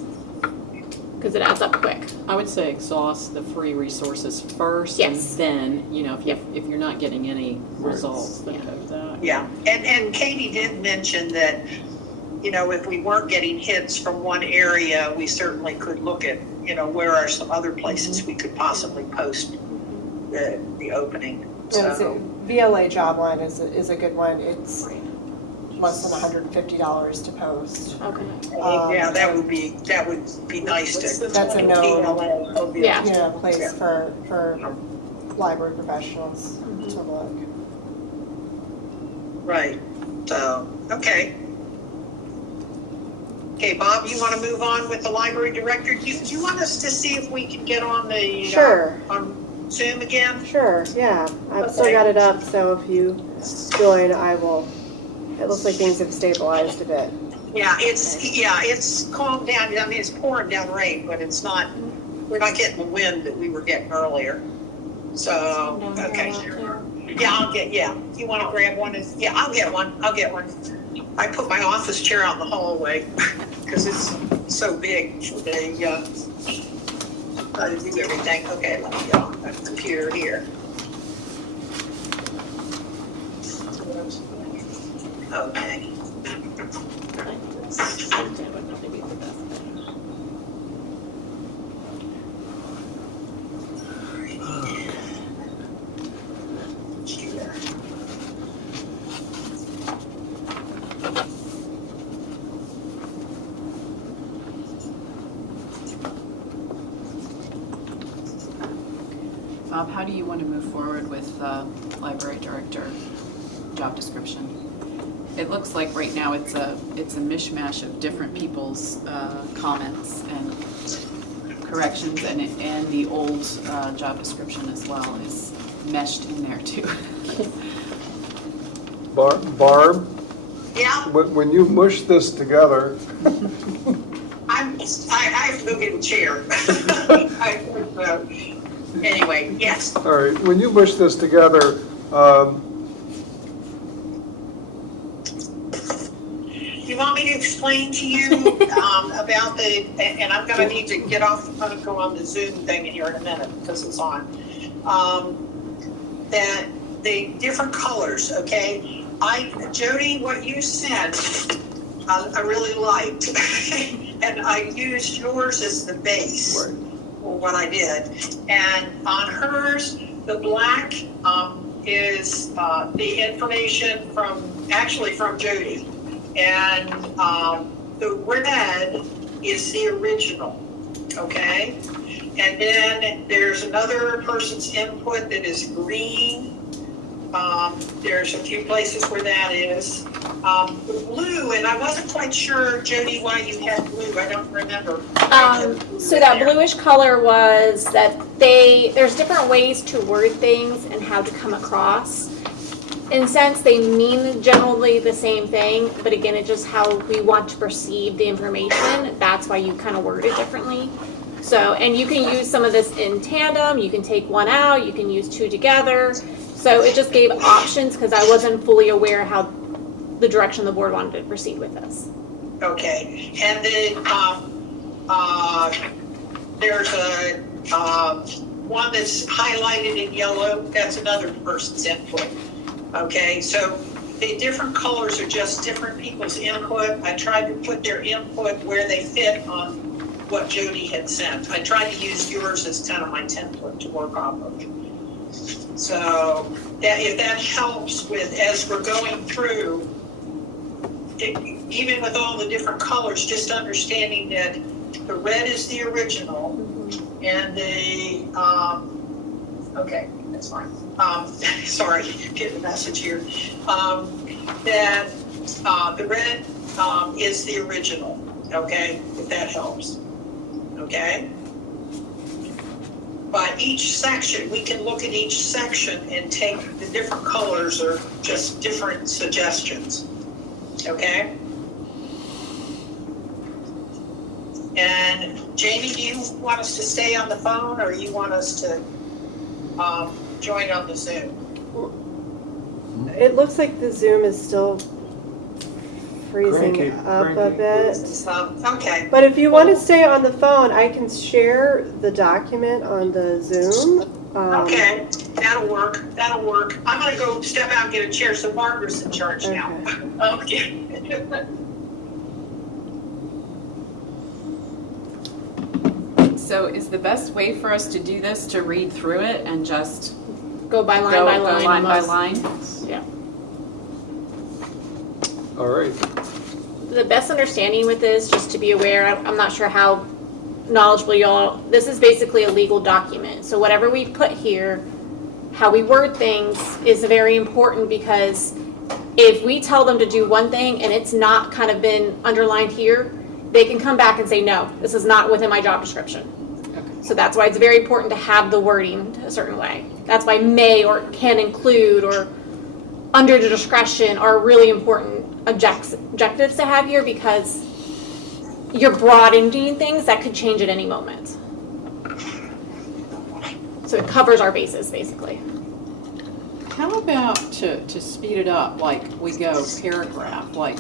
Because it adds up quick. I would say exhaust the free resources first. Yes. And then, Yep. if you're not getting any Right. results, then go with that. Yeah, and Katie did mention that, if we weren't getting hits from one area, we certainly could look at, where are some other places we could possibly post the opening. And So, VLA job line is a good one. It's less than $150 to post. Okay. yeah, that would be nice to. That's a known, Yeah. place for library professionals to look. Right, so, okay. Okay, Bob, you want to move on with the library director? Do you want us to see if we can get on the, Sure. on Zoom again? Sure, yeah. I've still Okay. got it up, so if you join, I will. It looks like things have stabilized a bit. Yeah, it's calmed down. I mean, it's pouring down rain, but we're not getting the wind that we were getting earlier. So, okay. Yeah, you want to grab one? Yeah, I'll get one. I put my office chair out in the hallway because it's so big. They try to do everything. Okay, let me get on the computer here. Okay. Bob, how do you want to move forward with the library director job description? It looks like right now it's a mishmash of different people's comments and corrections, and the old job description as well is meshed in there too. Barb, Yeah, when you mush this together, I have to go get a chair. Anyway, yes. all right, when you mush this together, You want me to explain to you about and I'm gonna need to get off, I'm gonna go on the Zoom thing here in a minute because it's on. That the different colors, okay? Jody, what you sent, I really liked. And I used yours as the base. right, For what I did. And on hers, the black is the information actually from Jody. And the red is the original, okay? And then there's another person's input that is green. There's a few places where that is. The blue, and I wasn't quite sure, Jody, why you had blue. I don't remember. So that bluish color was that there's different ways to word things and how to come across. In a sense, they mean generally the same thing, but again, it's just how we want to perceive the information. That's why you kind of word it differently. So, and you can use some of this in tandem. You can take one out. You can use two together. So it just gave options because I wasn't fully aware how the direction the board wanted to proceed with this. Okay, and then there's a one that's highlighted in yellow. That's another person's input. Okay, so the different colors are just different people's input. I tried to put their input where they fit on what Jody had sent. I tried to use yours as kind of my template to work off of. So that if that helps with, as we're going through, even with all the different colors, just understanding that the red is the original and the, okay, that's fine. Sorry, get the message here. That the red is the original, okay, if that helps, okay? But each section, we can look at each section and take the different colors or just different suggestions, okay? And Jamie, do you want us to stay on the phone or you want us to join on the Zoom? It looks like the Zoom is still freezing Cranky, up a cranky. bit. Okay. But if you want to stay on the phone, I can share the document on the Zoom. Okay, that'll work. That'll work. I'm gonna go step out and get a chair, so Barbara's in charge now. Okay. So is the best way for us to do this to read through it and just Go by line go by line. line by almost. line? Yeah. All right. The best understanding with this, just to be aware, I'm not sure how knowledgeable y'all, this is basically a legal document. So whatever we put here, how we word things is very important because if we tell them to do one thing and it's not kind of been underlined here, they can come back and say, no, this is not within my job description. So that's why it's very important to have the wording a certain way. That's why may or can include or under the discretion are really important objectives to have here because you're broadening things that could change at any moment. So it covers our bases basically. How about to speed it up, like we go paragraph, like,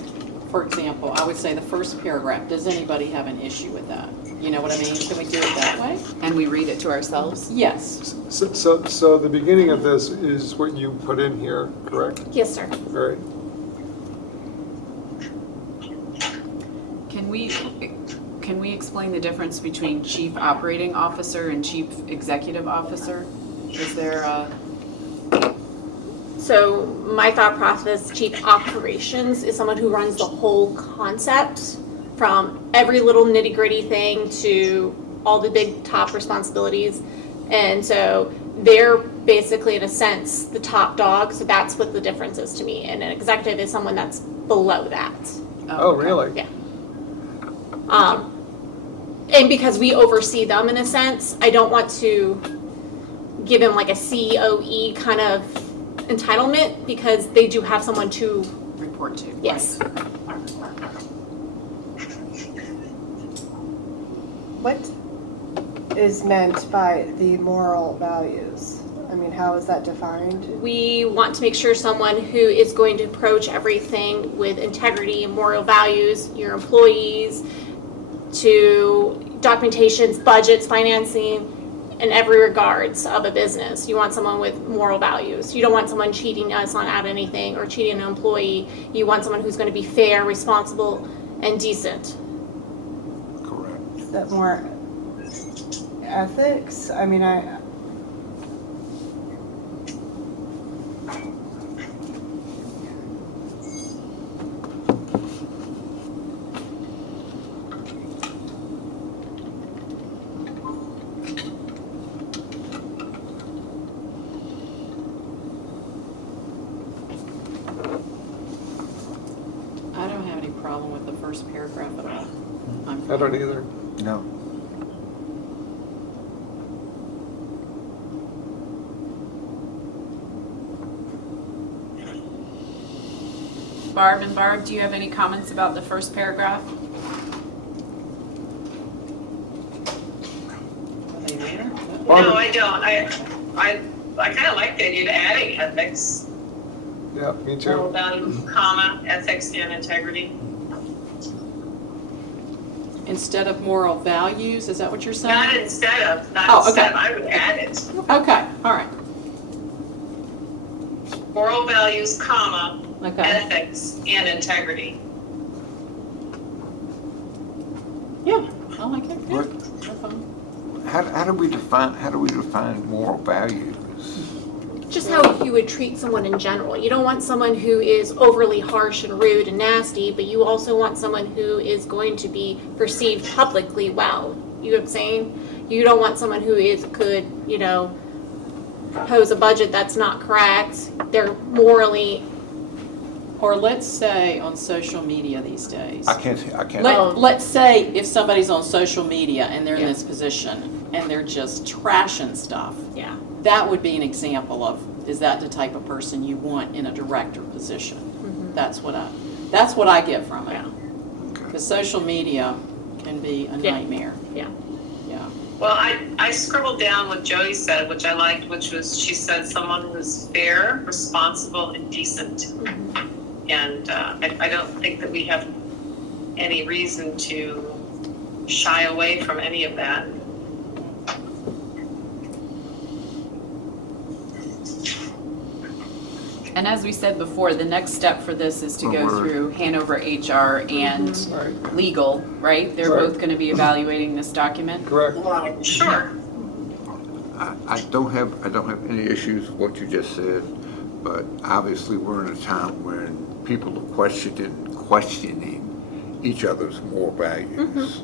for example, I would say the first paragraph, does anybody have an issue with that? You know what I mean? Can we do it that way? And we read it to ourselves? Yes. So the beginning of this is what you put in here, correct? Yes, sir. All right. Can we explain the difference between chief operating officer and chief executive officer? Is there a... So my thought process, chief operations is someone who runs the whole concept from every little nitty gritty thing to all the big top responsibilities. And so they're basically in a sense the top dog. So that's what the difference is to me. And an executive is someone that's below that. Oh, okay. really? Yeah. And because we oversee them in a sense, I don't want to give him like a COE kind of entitlement because they do have someone to Report to. yes. What is meant by the moral values? I mean, how is that defined? We want to make sure someone who is going to approach everything with integrity and moral values, your employees, to documentations, budgets, financing, in every regards of a business. You want someone with moral values. You don't want someone cheating us on out anything or cheating an employee. You want someone who's going to be fair, responsible, and decent. Correct. Is that more ethics? I mean, first paragraph at all. I don't either. No. Barb and Barb, do you have any comments about the first paragraph? No, I don't. I kind of like the idea of adding ethics, Yeah, me moral too. values, comma, ethics and integrity. Instead of moral values, is that what you're saying? Not instead of, Oh, not okay. instead, I would add it. Okay, all right, Moral values, comma, okay. ethics and integrity. Yeah, I like it, yeah. What, That's fine. how do we define moral values? Just how you would treat someone in general. You don't want someone who is overly harsh and rude and nasty, but you also want someone who is going to be perceived publicly well. You know what I'm saying? You don't want someone who could, propose a budget that's not correct. They're morally. Or let's say on social media these days. I can't. Let's say if somebody's on social media and they're in Yeah. this position and they're just trashing stuff, Yeah. that would be an example of, is that the type of person you want in a director position? That's what I get from it. Yeah. Okay. Because social media can be a Yeah. nightmare. Yeah. Yeah. Well, I scribbled down what Jody said, which I liked, which was, she said someone who's fair, responsible, and decent. And I don't think that we have any reason to shy away from any of that. And as we said before, the next step for this is to go Well, we're- through Hanover HR and Right, legal, right? They're Right. both going to be evaluating this document. correct. Sure. I don't have any issues with what you just said, but obviously we're in a time when people are questioning each other's moral values.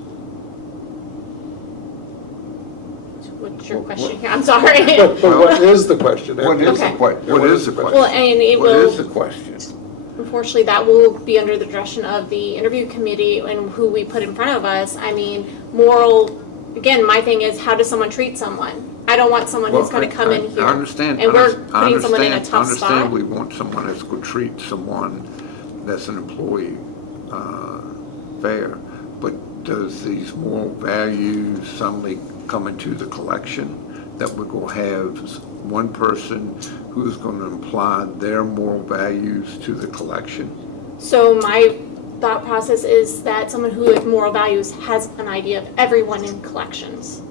What's your question here? I'm sorry. But what is the question? What is the Okay. question? What is the question? Well, and it What will. is the question? Unfortunately, that will be under the direction of the interview committee and who we put in front of us. I mean, again, my thing is, how does someone treat someone? I don't want someone who's going to come in here. I understand. And we're I putting someone in a understand- tough I understand spot. we want someone that's going to treat someone that's an employee fair, but does these moral values suddenly come into the collection that we're going to have one person who's going to apply their moral values to the collection? So my thought process is that someone who has moral values has an idea of everyone in collections.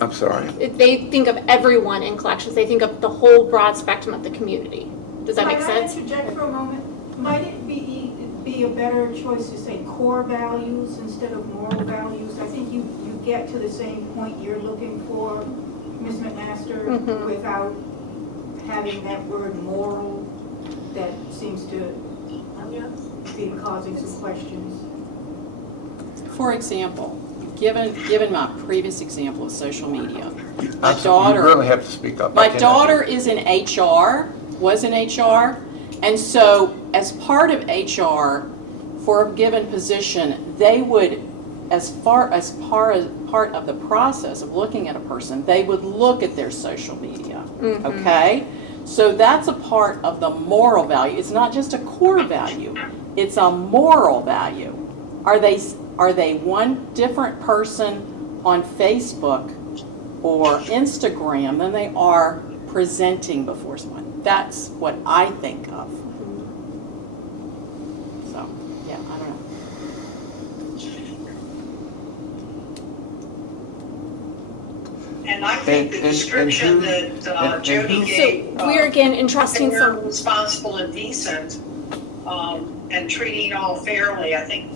I'm sorry. They think of everyone in collections. They think of the whole broad spectrum of the community. Does that make sense? Might I interject for a moment? Might it be a better choice to say core values instead of moral values? I think you get to the same point you're looking for, Ms. McMaster, without having that word moral that seems to be causing some questions. For example, given my previous example of social media, my You daughter. really have to speak up. I My cannot daughter hear. is in HR, was in HR, and so as part of HR, for a given position, they would, as part of the process of looking at a person, they would look at their social media, okay? So that's a part of the moral value. It's not just a core value, it's a moral value. Are they one different person on Facebook or Instagram than they are presenting before someone? That's what I think of. So, yeah, I don't know. And I think the And description who- that and Jody who- gave. So we're again entrusting Fair, some. responsible and decent, and treating all fairly, I think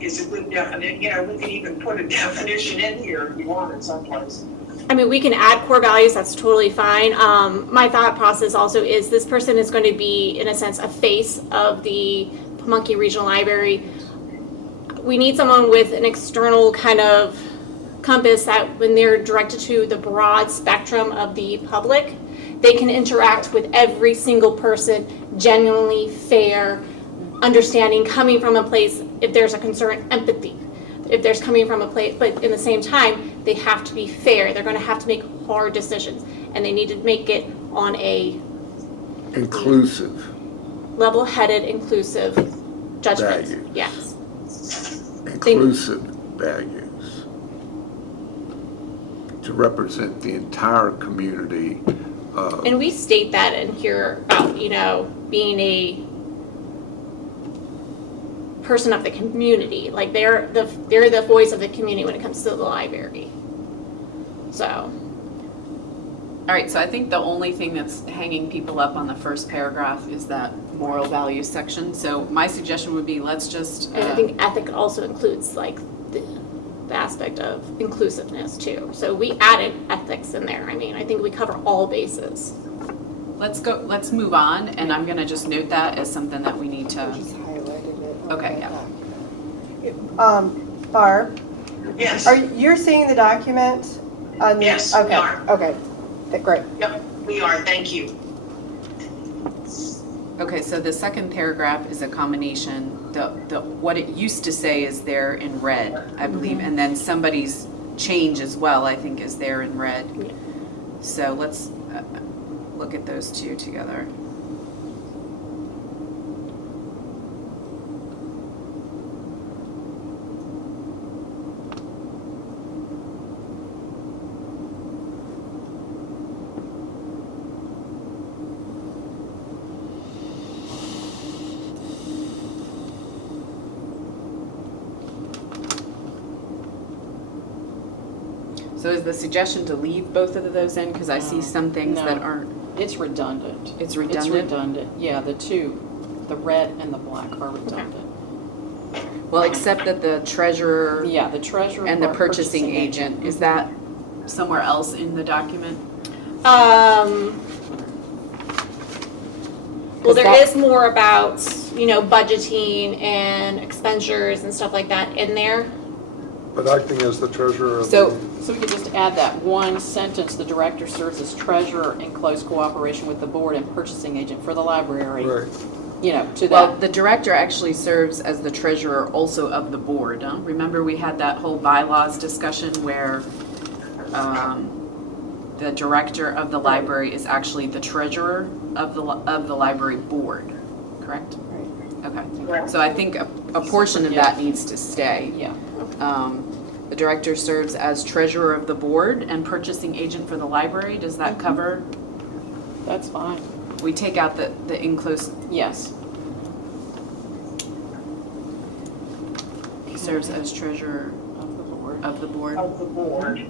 is a good definition. We could even put a definition in here if you wanted someplace. I mean, we can add core values, that's totally fine. My thought process also is this person is going to be, in a sense, a face of the Pamunkey Regional Library. We need someone with an external kind of compass that when they're directed to the broad spectrum of the public, they can interact with every single person, genuinely fair, understanding, coming from a place, if there's a concern, empathy. If there's coming from a place, but in the same time, they have to be fair. They're going to have to make hard decisions, and they need to make it on a Inclusive level-headed, inclusive judgment. Value. Yes. inclusive values to represent the entire community. And we state that in here about, being a person of the community. Like they're the voice of the community when it comes to the library. So. All right, so I think the only thing that's hanging people up on the first paragraph is that moral values section. So my suggestion would be, let's just. And I think ethic also includes like the aspect of inclusiveness too. So we added ethics in there. I mean, I think we cover all bases. Let's move on, and I'm gonna just note that as something that we need to. Just highlighted it. Okay, yeah. Barb, Yes. you're seeing the document? Yes, we Okay, are. okay, great. Yep, we are, thank you. Okay, so the second paragraph is a combination. What it used to say is there in red, I believe, and then somebody's change as well, I think, is there in red. Yeah. So let's look at those two together. So is the suggestion to leave both of those in? Because I see some things that No. aren't. It's redundant. It's redundant? It's redundant, yeah, the two, the red and the black are redundant. Well, except that the treasurer Yeah, the treasurer. and the or purchasing agent, is that somewhere else in the document? Well, there that- is more about, budgeting and expenditures and stuff like that in there. But acting as the treasurer of So- the, So we could just add that one sentence, the director serves as treasurer in close cooperation with the board and purchasing agent for the library. right. To Well, that. the director actually serves as the treasurer also of the board. Huh? Remember we had that whole bylaws discussion where the director of the library is actually the treasurer of the library board, correct? Right. Okay. So I think a portion of that needs to stay. Yeah, The director serves as treasurer of the board and purchasing agent for the library. Does that cover? that's fine, We take out the in-close, yes. he serves as treasurer Of the board. of the board. Of the board.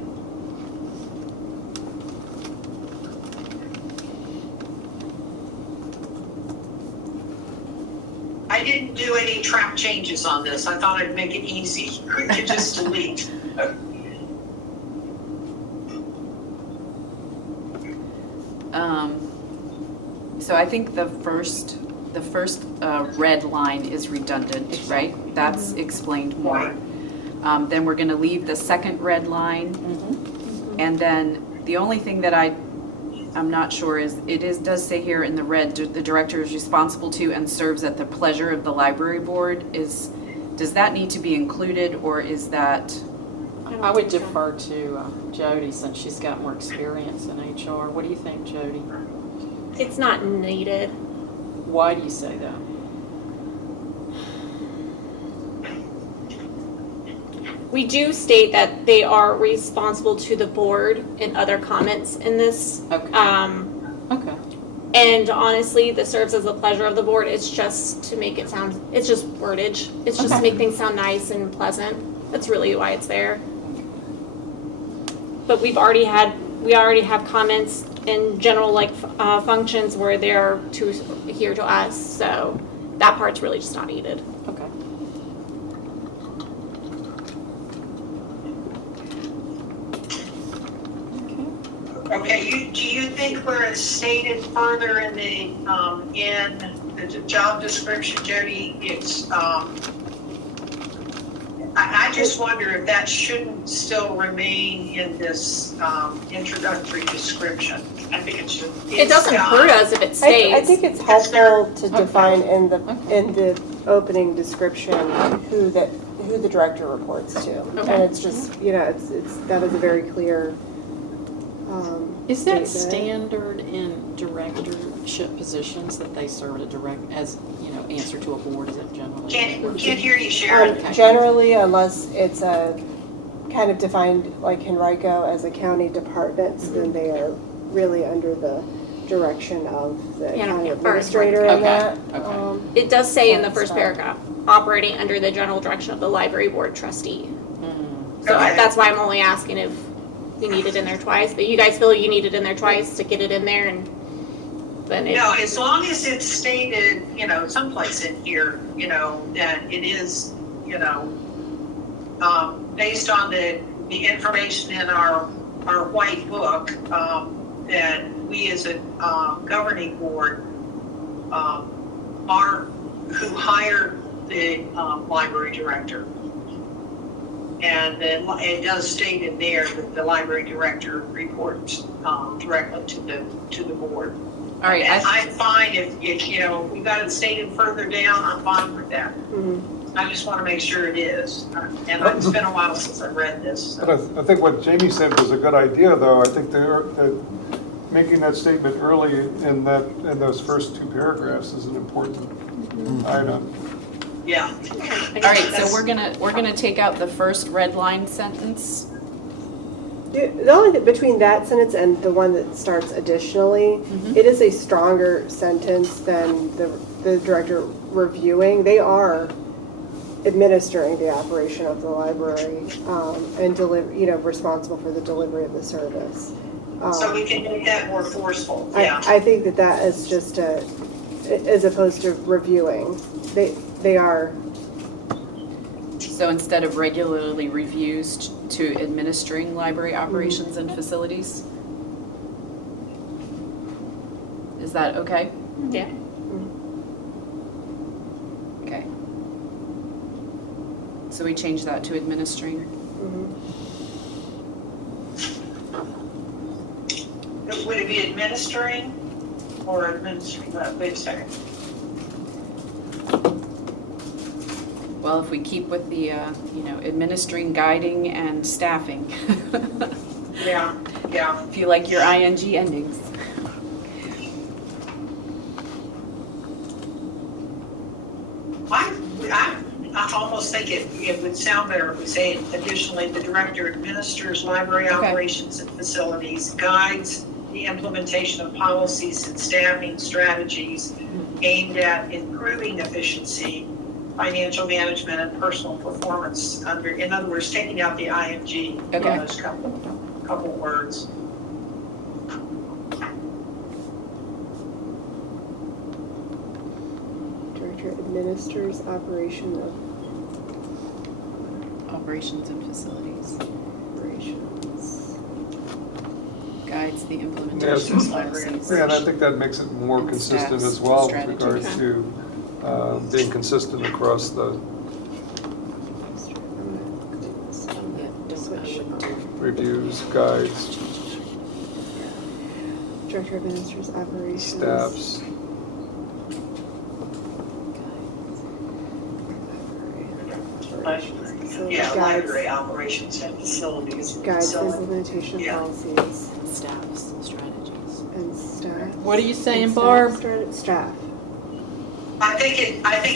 I didn't do any track changes on this. I thought I'd make it easy. We could just delete. So I think the first red line is redundant, right? That's explained more. Then we're gonna leave the second red line. And then the only thing that I'm not sure is, does say here in the red, the director is responsible to and serves at the pleasure of the library board. Does that need to be included, or is that? I would defer to Jody since she's got more experience in HR. What do you think, Jody? It's not needed. Why do you say that? We do state that they are responsible to the board in other comments in this. Okay. Okay. And honestly, this serves as the pleasure of the board. It's just to make it sound, it's just wordage. It's just to Okay. make things sound nice and pleasant. That's really why it's there. But we already have comments in general, like functions where they're here to us. So that part's really just not needed. Okay. Okay, do you think where it's stated further in the job description, Jody, it's, I just wonder if that shouldn't still remain in this introductory description. I think it should. It doesn't hurt us if it stays. I think it's helpful to define in the opening description who the director reports to. Okay. And it's just, that is a very clear Is that statement. standard in directorship positions that they serve as, answer to a board, is it generally? Can't hear you, Sharon. Generally, unless it's a kind of defined like Henrico as a county department, then they are really under the direction of the Yeah, county yeah, administrator in okay, that. okay. It does say in the first Stuff. paragraph, operating under the general direction of the library board trustee. Mm. So Okay. that's why I'm only asking if we need it in there twice, but you guys feel you need it in there twice to get it in there and then it. No, as long as it's stated, someplace in here, that it is, based on the information in our white book, that we as a governing board are who hired the library director. And then it does state in there that the library director reports directly to the board. All right, And I'm fine if we got it stated further down, I'm fine with that. Mhm. I just want to make sure it is. And it's been a while since I read this. But I think what Jamie said was a good idea, though. I think making that statement early in those first two paragraphs is an important item. Yeah. all right, so we're gonna take out the first red line sentence. The only thing between that sentence and the one that starts additionally, it is a stronger sentence than the director reviewing. They are administering the operation of the library and responsible for the delivery of the service. So we can make that more forceful, I think that is just as opposed to reviewing. They are. So instead of regularly reviews to administering library operations and facilities? Is that okay? Yeah. Okay. So we change that to administering. Would it be administering or administering? Wait a second. Well, if we keep with the, administering, guiding, and staffing. Yeah. If you like your ing endings. I almost think it would sound better if we say additionally, the director administers library operations and facilities, guides the implementation of policies and staffing strategies aimed at improving efficiency, financial management, and personal performance in other words, taking out the ing in those couple words. Director administers Operations and facilities. operations. Guides the implementation of policies. Yeah, and I think that makes it more And consistent staff's as well with strategy. regard to being consistent across the reviews, guides, Director administers operations. staffs. Yeah, library operations and facilities. Guides So, implementation yeah. policies Staff's strategies. and staff. What are you saying, and Barb? Staff. I think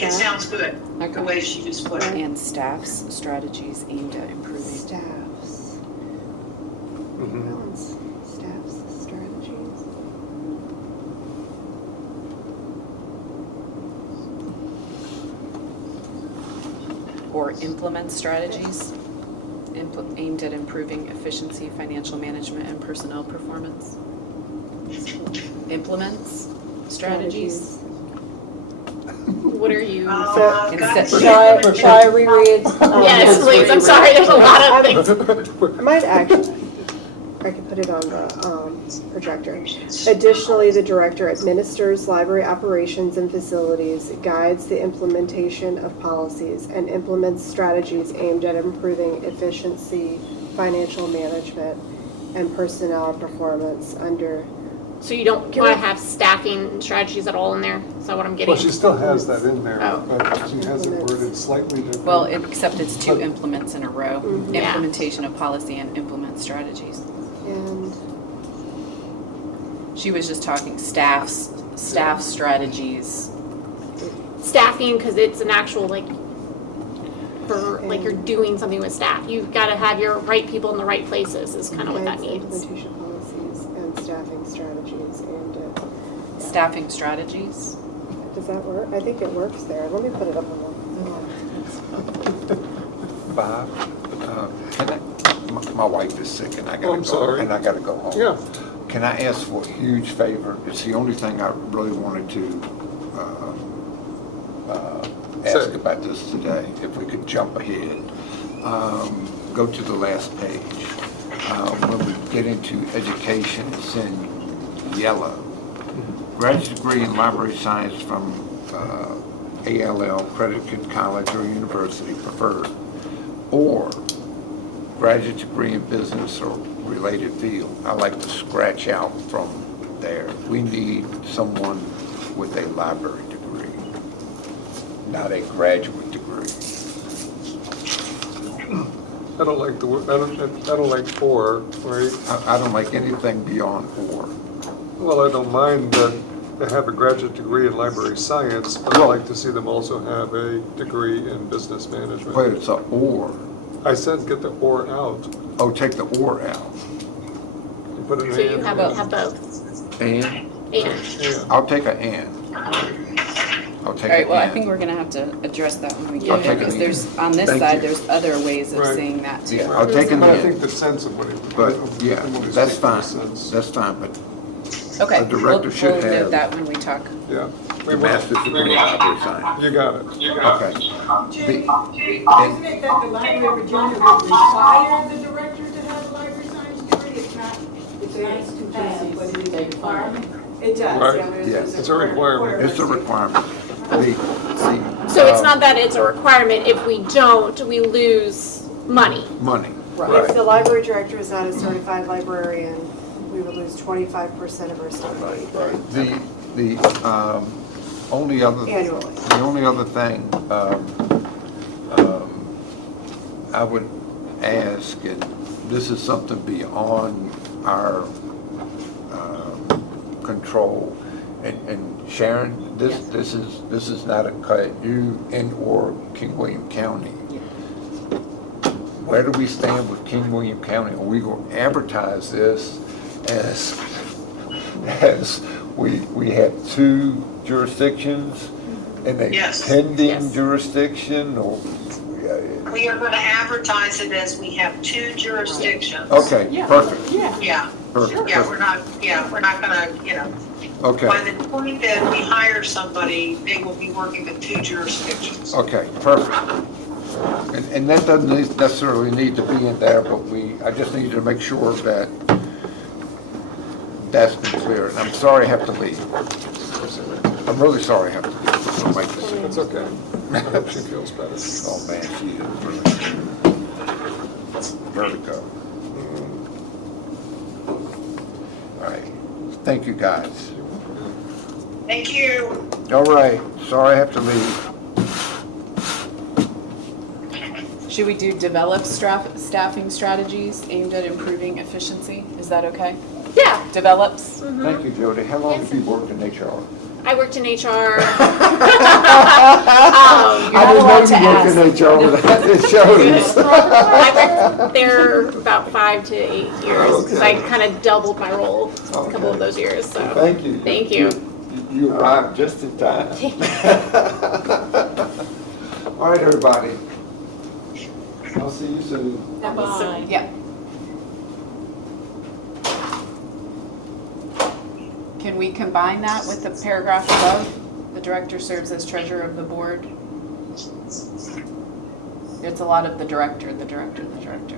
it Staff. sounds good, the way she just put it. And staff's strategies aimed at improving. Staffs. Mhm. Balance. Staffs strategies. Or implement strategies aimed at improving efficiency, financial management, and personnel performance. Implements strategies. What are you? So, Instead- Shall I reread? Yes, please, I'm sorry, there's a lot of things. I might actually, I could put it on the projector. Additionally, the director administers library operations and facilities, guides the implementation of policies, and implements strategies aimed at improving efficiency, financial management, and personnel performance under So you don't want to have staffing strategies at all in there? Is that what I'm getting? Well, she still has that in there, Oh. but she has it worded slightly different. Well, except it's two implements in a row. Yeah. Implementation of policy and implement strategies. And She was just talking staff strategies. Staffing, because it's an actual you're doing something with staff. You've got to have your right people in the right places is kind of what that guides, means. implementation policies and staffing strategies and, Staffing strategies. does that work? I think it works there. Let me put it up on the. Bob, my wife is sick and I Oh, gotta I'm go, sorry. and I gotta go home. Yeah. Can I ask for a huge favor? It's the only thing I really wanted to ask Say. about this today, if we could jump ahead. Go to the last page. When we get into education, it's in yellow. Graduate degree in library science from ALL, accredited college or university preferred, or graduate degree in business or related field. I like to scratch out from there. We need someone with a library degree, not a graduate degree. I don't like the word, I don't like or, right? I don't like anything beyond or. Well, I don't mind that they have a graduate degree in library science, but I'd like to see them also have a degree in business But management. it's a or. I said get the or out. Oh, take the or out. You put an So you and have in. both. And, And Yeah. I'll take a and. I'll take All right, a well, I and. think we're gonna have to address that when we I'll get there, take it. because there's, on this Thank side, you. there's other ways of Right. saying that too. Yeah, I'll take an But I think and, the sense of what it. but of yeah, what he's that's making fine, sense. that's fine, but Okay, A director should we'll have- note that when we talk. Yeah. the master's degree in library science. You got it. Okay. Jay, And- isn't it that the Library of Virginia would require the director to have a library science degree? It's not, it's nice to have, but it is a requirement. It does, Right. yeah. there's- Yeah. there's It's a requirement. It's a requirement. See, so it's not that it's a requirement. If we don't, we lose money. money, If right. the library director is not a certified librarian, we would lose 25% of our state aid The only other. annually. The only other thing I would ask, and this is something beyond our control, and Sharon, this is not a cut at you and or King William County. Where do we stand with King William County? Are we going to advertise this as we have two jurisdictions in a Yes. pending Yes. jurisdiction, or? we are going to advertise it as we have two jurisdictions. Okay, perfect, Yeah, perfect, yeah, perfect. we're not gonna, Okay, by the point that we hire somebody, they will be working with two jurisdictions. okay, perfect. And that doesn't necessarily need to be in there, but I just need to make sure that that's been clear. And I'm sorry I have to leave. I'm really sorry I have to leave. I'll make this- It's okay. I hope she feels better. Oh, man, she is really vertigo. All right, thank you, guys. Thank you. All right, sorry I have to leave. Should we do develop staffing strategies aimed at improving efficiency? Is that okay? Yeah. Develops? Thank you, Jody. How long have you worked in HR? I worked in HR. I didn't know you worked in HR, but it shows. I worked there about 5 to 8 years because I kind of doubled my role a couple Okay. of those years. So Thank you. Thank you. You arrived just in time. All right, everybody. I'll see you soon. Bye. Yeah. Can we combine that with the paragraph above? The director serves as treasurer of the board. It's a lot of the director, the director, the director.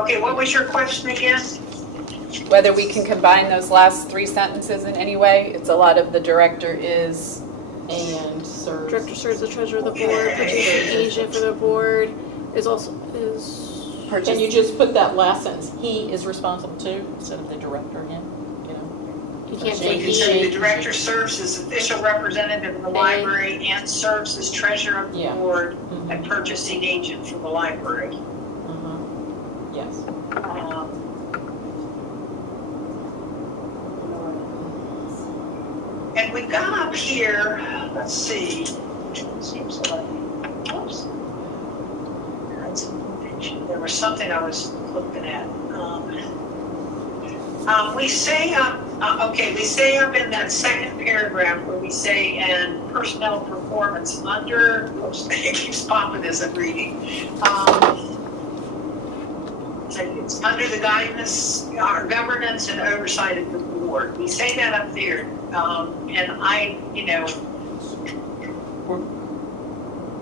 Okay, what was your question again? Whether we can combine those last 3 sentences in any way, it's a lot of the director is, And serves. Director serves the treasurer of the board, purchasing agent for the board, is also, Can you just put that last sentence, he is responsible too, instead of the director, him, you know? You can't So say you can say the he. director serves as official representative of the library and serves as treasurer of the Yeah. board Mhm. and purchasing agent for the library. Yes. And we got up here, let's see, seems like, oops. There was something I was looking at. We say we say up in that second paragraph where we say, and personnel performance under, oops, it keeps popping as I'm reading. It's under the guidance, governance and oversight of the board. We say that up there. And I,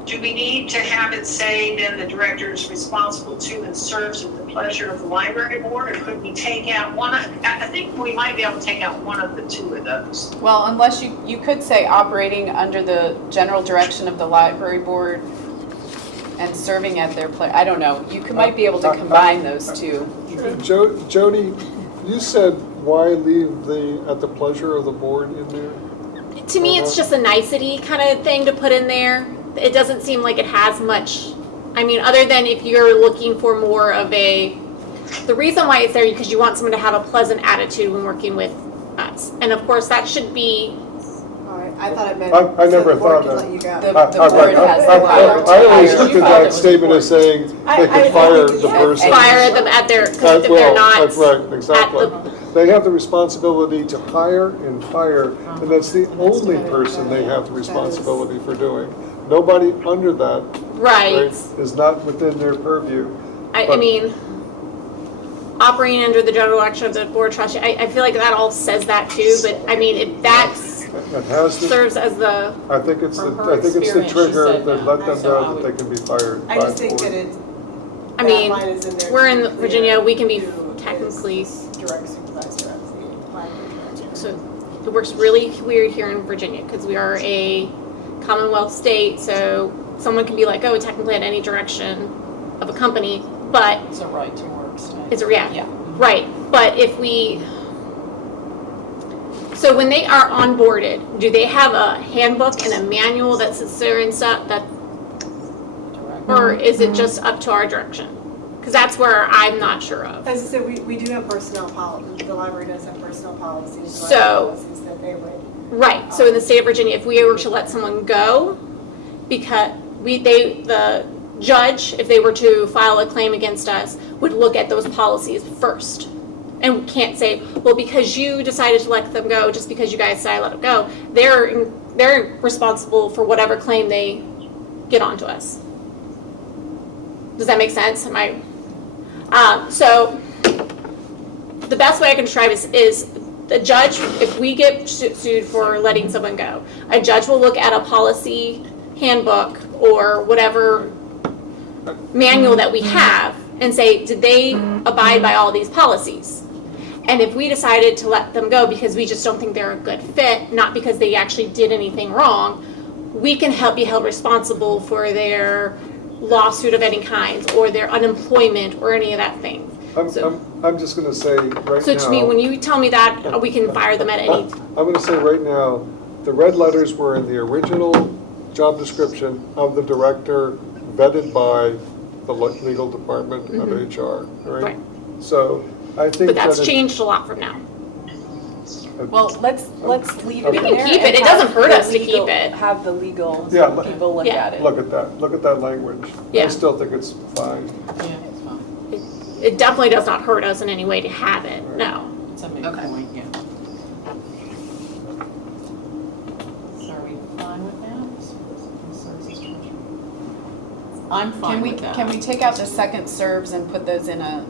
do we need to have it say then the director is responsible to and serves at the pleasure of the library board? Or could we take out one? I think we might be able to take out one of the two of those. Well, unless you could say operating under the general direction of the library board and serving at their I don't know. Might be able to combine those two. Jody, you said why leave the at the pleasure of the board in there? To me, it's just a nicety kind of thing to put in there. It doesn't seem like it has much, I mean, other than if you're looking for more of the reason why it's there is because you want someone to have a pleasant attitude when working with us. And of course, that should be, I thought it meant. I never thought that. Let you go. The board has the power to I always hire. looked at that statement as saying they could fire the person. fire them at their, because if Well, they're not that's right, exactly. at the, They have the responsibility to hire and fire, and that's the only person they have the responsibility for doing. Nobody under that, right. is not within their purview. I mean, operating under the general direction of the board of trustees, I feel like that all says that too, but I mean, if that's It has the, serves as the, I think it's From the, her I think it's the experience, she trigger said that that. let them So I know that would- they can be fired by I just the think board. that it, I that mean, line is in there. we're to be in clear Virginia, we can be who technically, is direct supervisor of the library director. so it works really weird here in Virginia, because we are a Commonwealth state, so someone can be like, oh, technically in any direction of a company, but It's a right to work state. it's a, yeah, Yeah. right, but if we, so when they are onboarded, do they have a handbook and a manual that sits there and stuff, that, Direct. or is it just up to our direction? Because that's where I'm not sure of. As I said, we do have personnel policies, the library does have personnel policies, So- policies that they would. Right, so in the state of Virginia, if we were to let someone go, because the judge, if they were to file a claim against us, would look at those policies first. And we can't say, well, because you decided to let them go, just because you guys decided to let them go, they're responsible for whatever claim they get onto us. Does that make sense? Am I, so the best way I can describe is the judge, if we get sued for letting someone go, a judge will look at a policy handbook or whatever manual that we have and say, did they abide by all these policies? And if we decided to let them go because we just don't think they're a good fit, not because they actually did anything wrong, we can be held responsible for their lawsuit of any kind or their unemployment or any of that thing. I'm just gonna say right now. So to me, when you tell me that, we can fire them at any. I'm gonna say right now, the red letters were in the original job description of the director vetted by the legal department of HR, right? Right. So I think But that's that changed a lot from now. Well, let's leave it We in can there keep and it. It have doesn't hurt the us to legal- keep it. Have the legal Yeah, people look Yeah. at it. Look at that language. I Yeah. still think it's fine. Yeah, it's fine. It definitely does not hurt us in any way to have it, no. It's a moot Okay. point, yeah. So are we fine with that? I'm fine with that. Can we take out the second serves and put those in a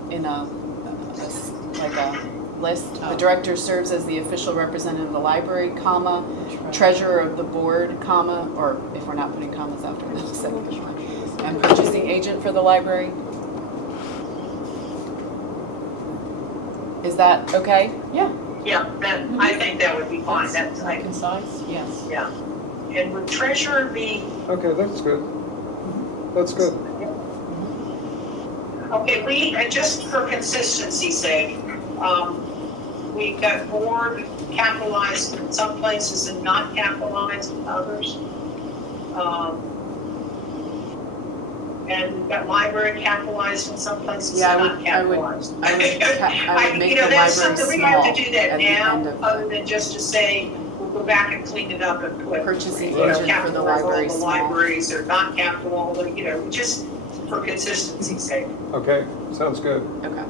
like a list? The director serves as the official representative of the library, comma, treasurer of the board, comma, or if we're not putting commas after the second one, and purchasing agent for the library? Is that okay? Yeah, Yeah, I think that would be fine. That's, concise, yes. yeah. And would treasurer be, Okay, that's good. That's good. Okay, and just for consistency's sake, we've got board capitalized in some places and not capitalized in others. And we've got library capitalized in some places Yeah, and I not would capitalized. I would make You know, the that's library something we have small to do at that the end now, of other than just to say, we'll go back and clean it up and put, Purchasing you know, agent for the capitalize all library the small. libraries or not capital, you know, just for consistency's sake. Okay, sounds good. Okay.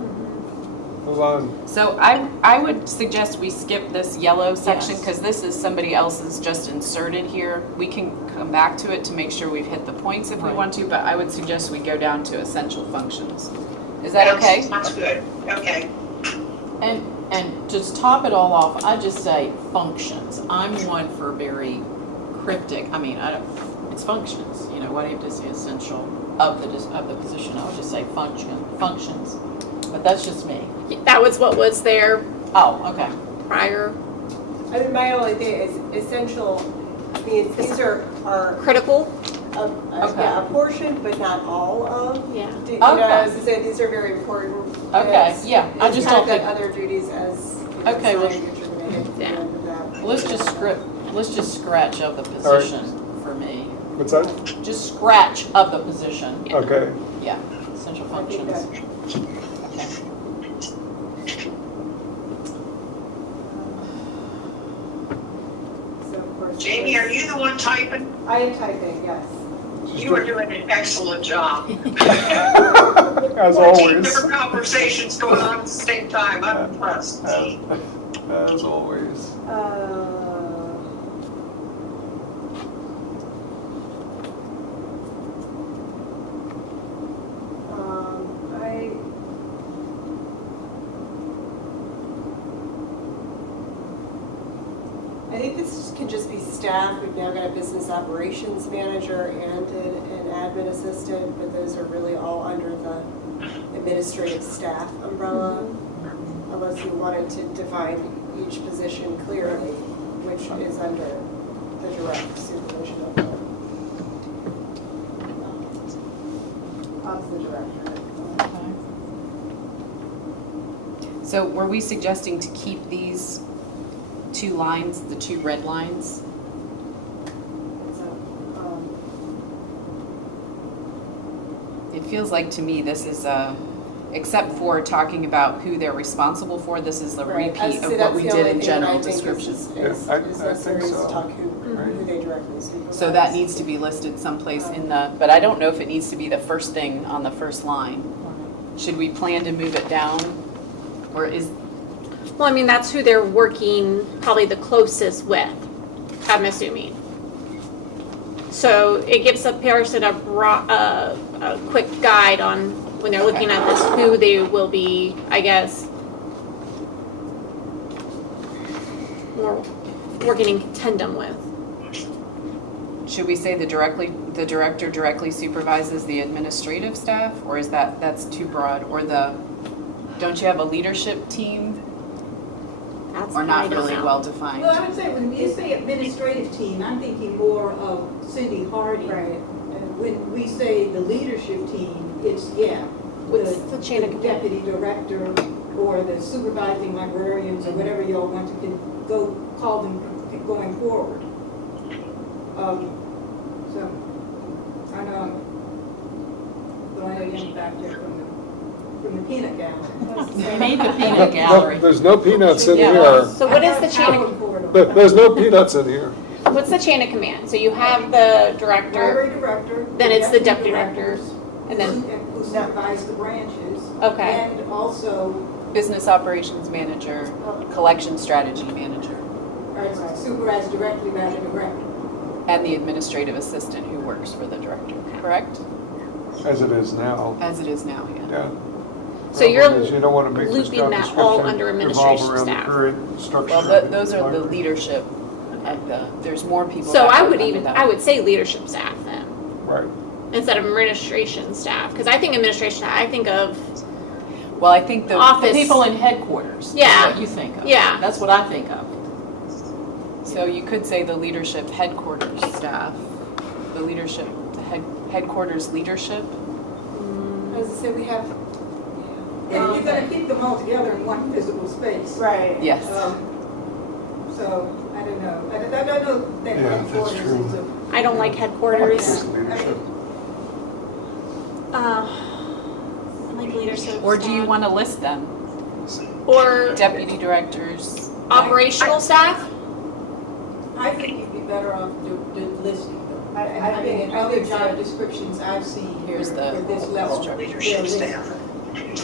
Move on. So I would suggest we skip this yellow section Yes. because this is somebody else's just inserted here. We can come back to it to make sure we've hit the points if we Right. want to, but I would suggest we go down to essential functions. Is that okay? Sounds good, okay. And just top it all off, I just say functions. I'm one for very cryptic, I mean, it's functions, you know, why do you have to say essential of the position? I would just say functions, but that's just me. That was what was there Oh, okay. prior. I mean, my only thing is essential, means these are Critical. yeah, a portion, but not all of. Yeah. You know, Okay. as I say, these are very important. Okay, It's- yeah, I it's just kind don't of think, got other duties as. you know, Okay, well- sign that you're gonna hit at the Yeah. end of that. let's just scratch of the position for me. What's that? Just scratch of the position, Okay. yeah, essential I think functions. that- Okay. So of course. Jamie, are you the one typing? I am typing, yes. You are doing an excellent job. As 14 always. different conversations going on at the same time, I'm impressed. As always. I think this can just be staff. We've now got a business operations manager and an admin assistant, but those are really all under the administrative staff umbrella. Unless you wanted to define each position clearly, which is under the direct supervision of the director. So were we suggesting to keep these two lines, the two red lines? It feels like to me this is except for talking about who they're responsible for, this is the Right. I was repeat gonna of say what we that's the did only in thing that I general think description. is Yeah, I necessary think is to so. talk who they directly supervise. So that needs to be listed someplace in the, but I don't know if it needs to be the first thing on the first line. Should we plan to move it down? Or is, Well, I mean, that's who they're working probably the closest with, I'm assuming. So it gives a person a quick guide on when they're looking at this, who they will be, I guess, more working in tandem with. should we say the director directly supervises the administrative staff? Or is that's too broad? Or don't you have a leadership team? That's Or I not don't really know. well defined? Well, I would say when you say administrative team, I'm thinking more of Cindy Hardy. Right. And when we say the leadership team, it's, What's the chain of the command? deputy director or the supervising librarians or whatever y'all want to go call them going forward. So, I know, I am back there from the peanut gallery. We made the peanut gallery. No, there's no peanuts in Yeah. here. So what is the chain of, There's no peanuts in here. what's the chain of command? So you have the director, Library director. Then it's the deputy directors, and then- Who supervise the branches. Okay. And also Business operations manager, collection strategy manager, supervise directly by the director. and the administrative assistant who works for the director, correct? As it is now, As it is now, yeah. yeah. So you're Problem is you don't want to make this looping job that all description under revolve administration around the staff. current structure Well, of the those are the library. leadership, there's more people. So that I work would under that. I would say leadership staff then, Right. instead of administration staff, because I think administration, I think of, Well, I think the. Office. People in headquarters, Yeah. that's what you think of. Yeah. That's what I think of. So you could say the leadership headquarters staff, the leadership, the headquarters leadership. As I say, we have And you're gonna keep them all together in one physical space. Right. Yes. So, I don't know. I don't know that Yeah, that's headquarters true. is a. I don't like headquarters. Just leadership. I like leadership. Or do you staff. want to list them? Or Deputy directors? operational staff? I think you'd be better off listing them. I I mean, in think other so. job descriptions I've seen here Here's the for this level. Leadership staff.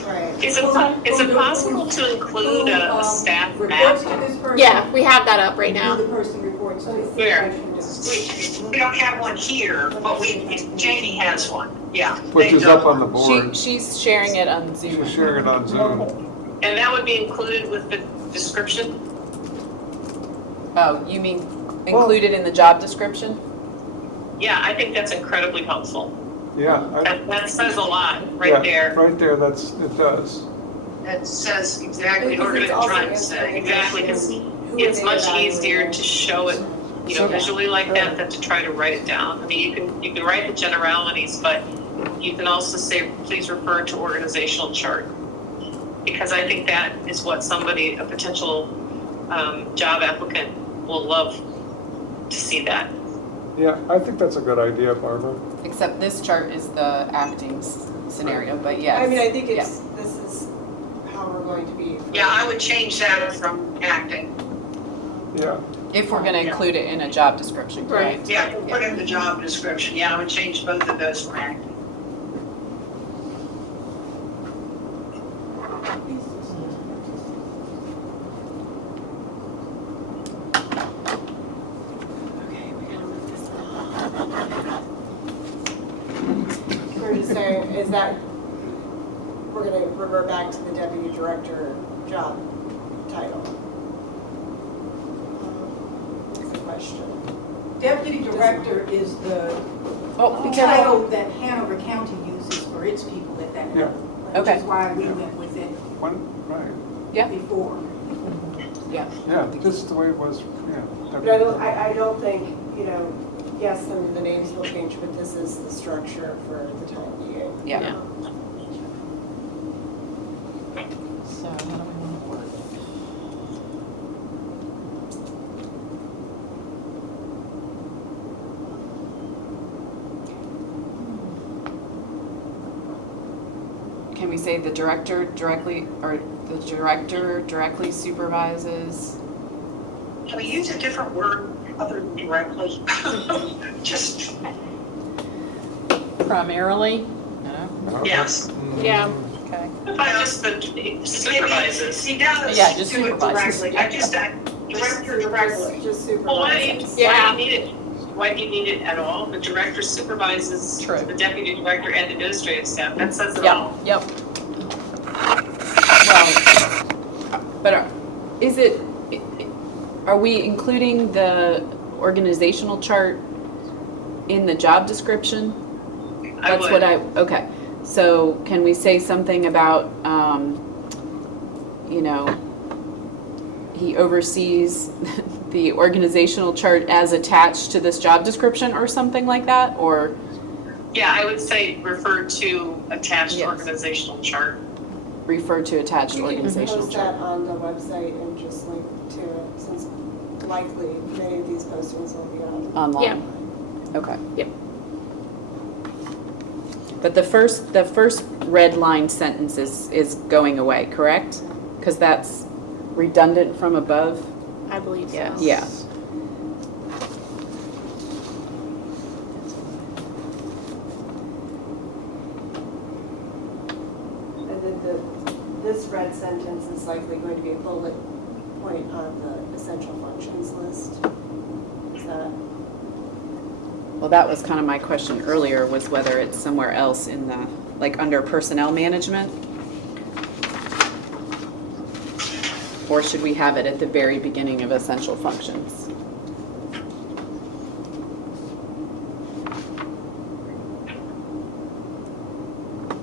Right. Is it possible to include a staff Reports map? to this person. Yeah, we have that up right now. Who the person reports to. Where? We don't have one here, but Janie has one, yeah. Which they've is done up on the one. board. She's sharing it on Zoom. She's sharing it on Zoom. And that would be included with the description? Oh, you mean included in the job description? Yeah, I think that's incredibly helpful. Yeah. That says a lot yeah, right there. Right there, it does. It says exactly, Because we're it's gonna also try and say, answering exactly, because Who It's are they much evaluating? easier to show it, visually like that than to try to write it down. I mean, you can write the generalities, but you can also say, please refer to organizational chart. Because I think that is what a potential job applicant will love to see that. Yeah, I think that's a good idea, Barbara. Except this chart is the acting scenario, but yes. I mean, I think yes. this is how we're going to be. yeah, I would change that from acting. Yeah. If we're going to include it in a job description, correct? Yeah, put in the job description, yeah, I would change both of those from acting. We're just saying, is that, we're gonna revert back to the deputy director job title? That's the question. Deputy director is the Oh, be careful. title that Hanover County uses for its people at that Yeah. level. Okay. Which is why we went with it Right. before. Yeah. Yeah, just the way it was, yeah. But I don't think, yes, some of the names will change, but this is the structure for the time being. Yeah. So how do we want to work it? Can we say the director directly supervises? Can we use a different word other than directly? Just, Primarily? No? yes. Yeah. Okay. If just the supervises. He does Yeah, just do it supervises. directly, director directly. Just Well, why do supervises. you need it? Why do you need it at all? The director supervises True. the deputy director and administrative staff. That says it all. Yep, yep. Well, but are we including the organizational chart in the job description? I would. Okay. So can we say something about, he oversees the organizational chart as attached to this job description or something like that, or? Yeah, I would say refer to attached Yes. organizational chart. Refer to attached You can organizational post chart. that on the website and just link to it, since likely many of these postings will be on. Online? Okay. Yep. But the first red line sentence is going away, correct? Because that's redundant from above? I believe so. Yeah. And then this red sentence is likely going to be a bullet point on the essential functions list. Is that? Well, that was kind of my question earlier, was whether it's somewhere else in the, like under personnel management? Or should we have it at the very beginning of essential functions?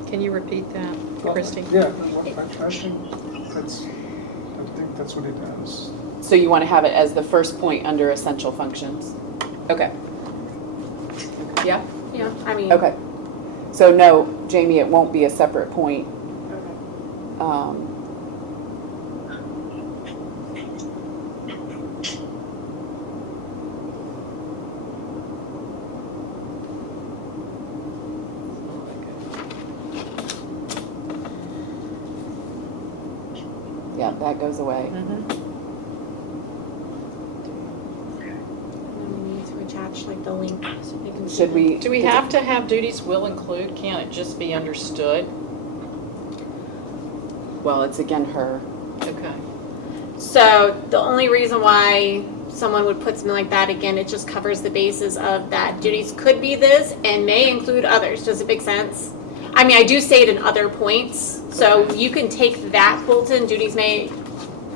Can you repeat that, Christie? Yeah, I think that's what he does. So you want to have it as the first point under essential functions? Okay. Yeah? Yeah, I mean. Okay. So no, Jamie, it won't be a separate point. Yeah, that goes away. Mhm. And then we need to attach like the link so they can see. Should we? Do we have to have duties will include? Can't it just be understood? Well, it's again her. Okay. So the only reason why someone would put something like that, again, it just covers the basis of that duties could be this and may include others. Does it make sense? I mean, I do say it in other points, so you can take that Fulton, duties may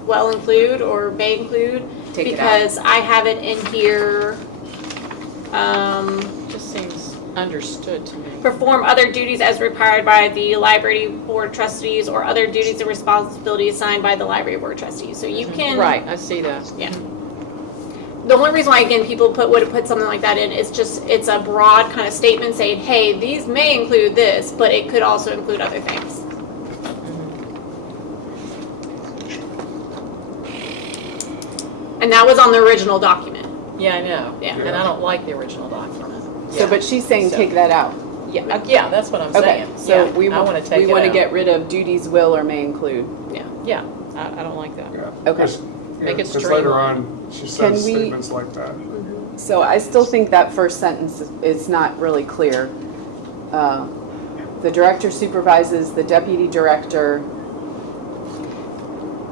well include or may include. Take it out. Because I have it in here, Just seems understood to me. perform other duties as required by the library board trustees or other duties and responsibilities assigned by the library board trustees. So you can. Right, I see that. Yeah. The only reason why, again, people would put something like that in is just, it's a broad kind of statement saying, hey, these may include this, but it could also include other things. And that was on the original document. Yeah, I know. Yeah. And I don't like the original document. So, but she's saying take that out. Yeah, yeah, that's what I'm Okay, saying. so Yeah, we I want to take it we want to out. get rid of duties will or may include. Yeah, I don't like that. Yeah. Okay. Make it Because later streamlined. on, she Can says we- statements like that. So I still think that first sentence is not really clear. The director supervises the deputy director.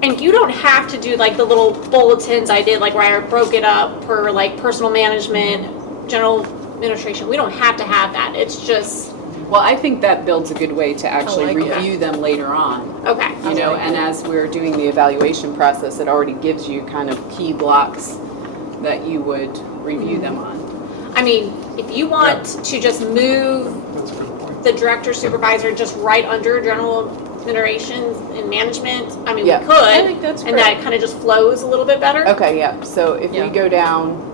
And you don't have to do like the little bulletins I did, like where I broke it up per like personal management, general administration. We don't have to have that. It's just, Well, I think that builds a good way to actually like that. review them later on. okay. You know, and as we're doing the evaluation process, it already gives you kind of key blocks that you would review them on. I mean, if you want to just move That's a good point. the director supervisor just right under general administration and management, I mean, Yeah. we could. I think that's And that kind of just flows a little bit better. Okay, yeah, so if Yeah. we go down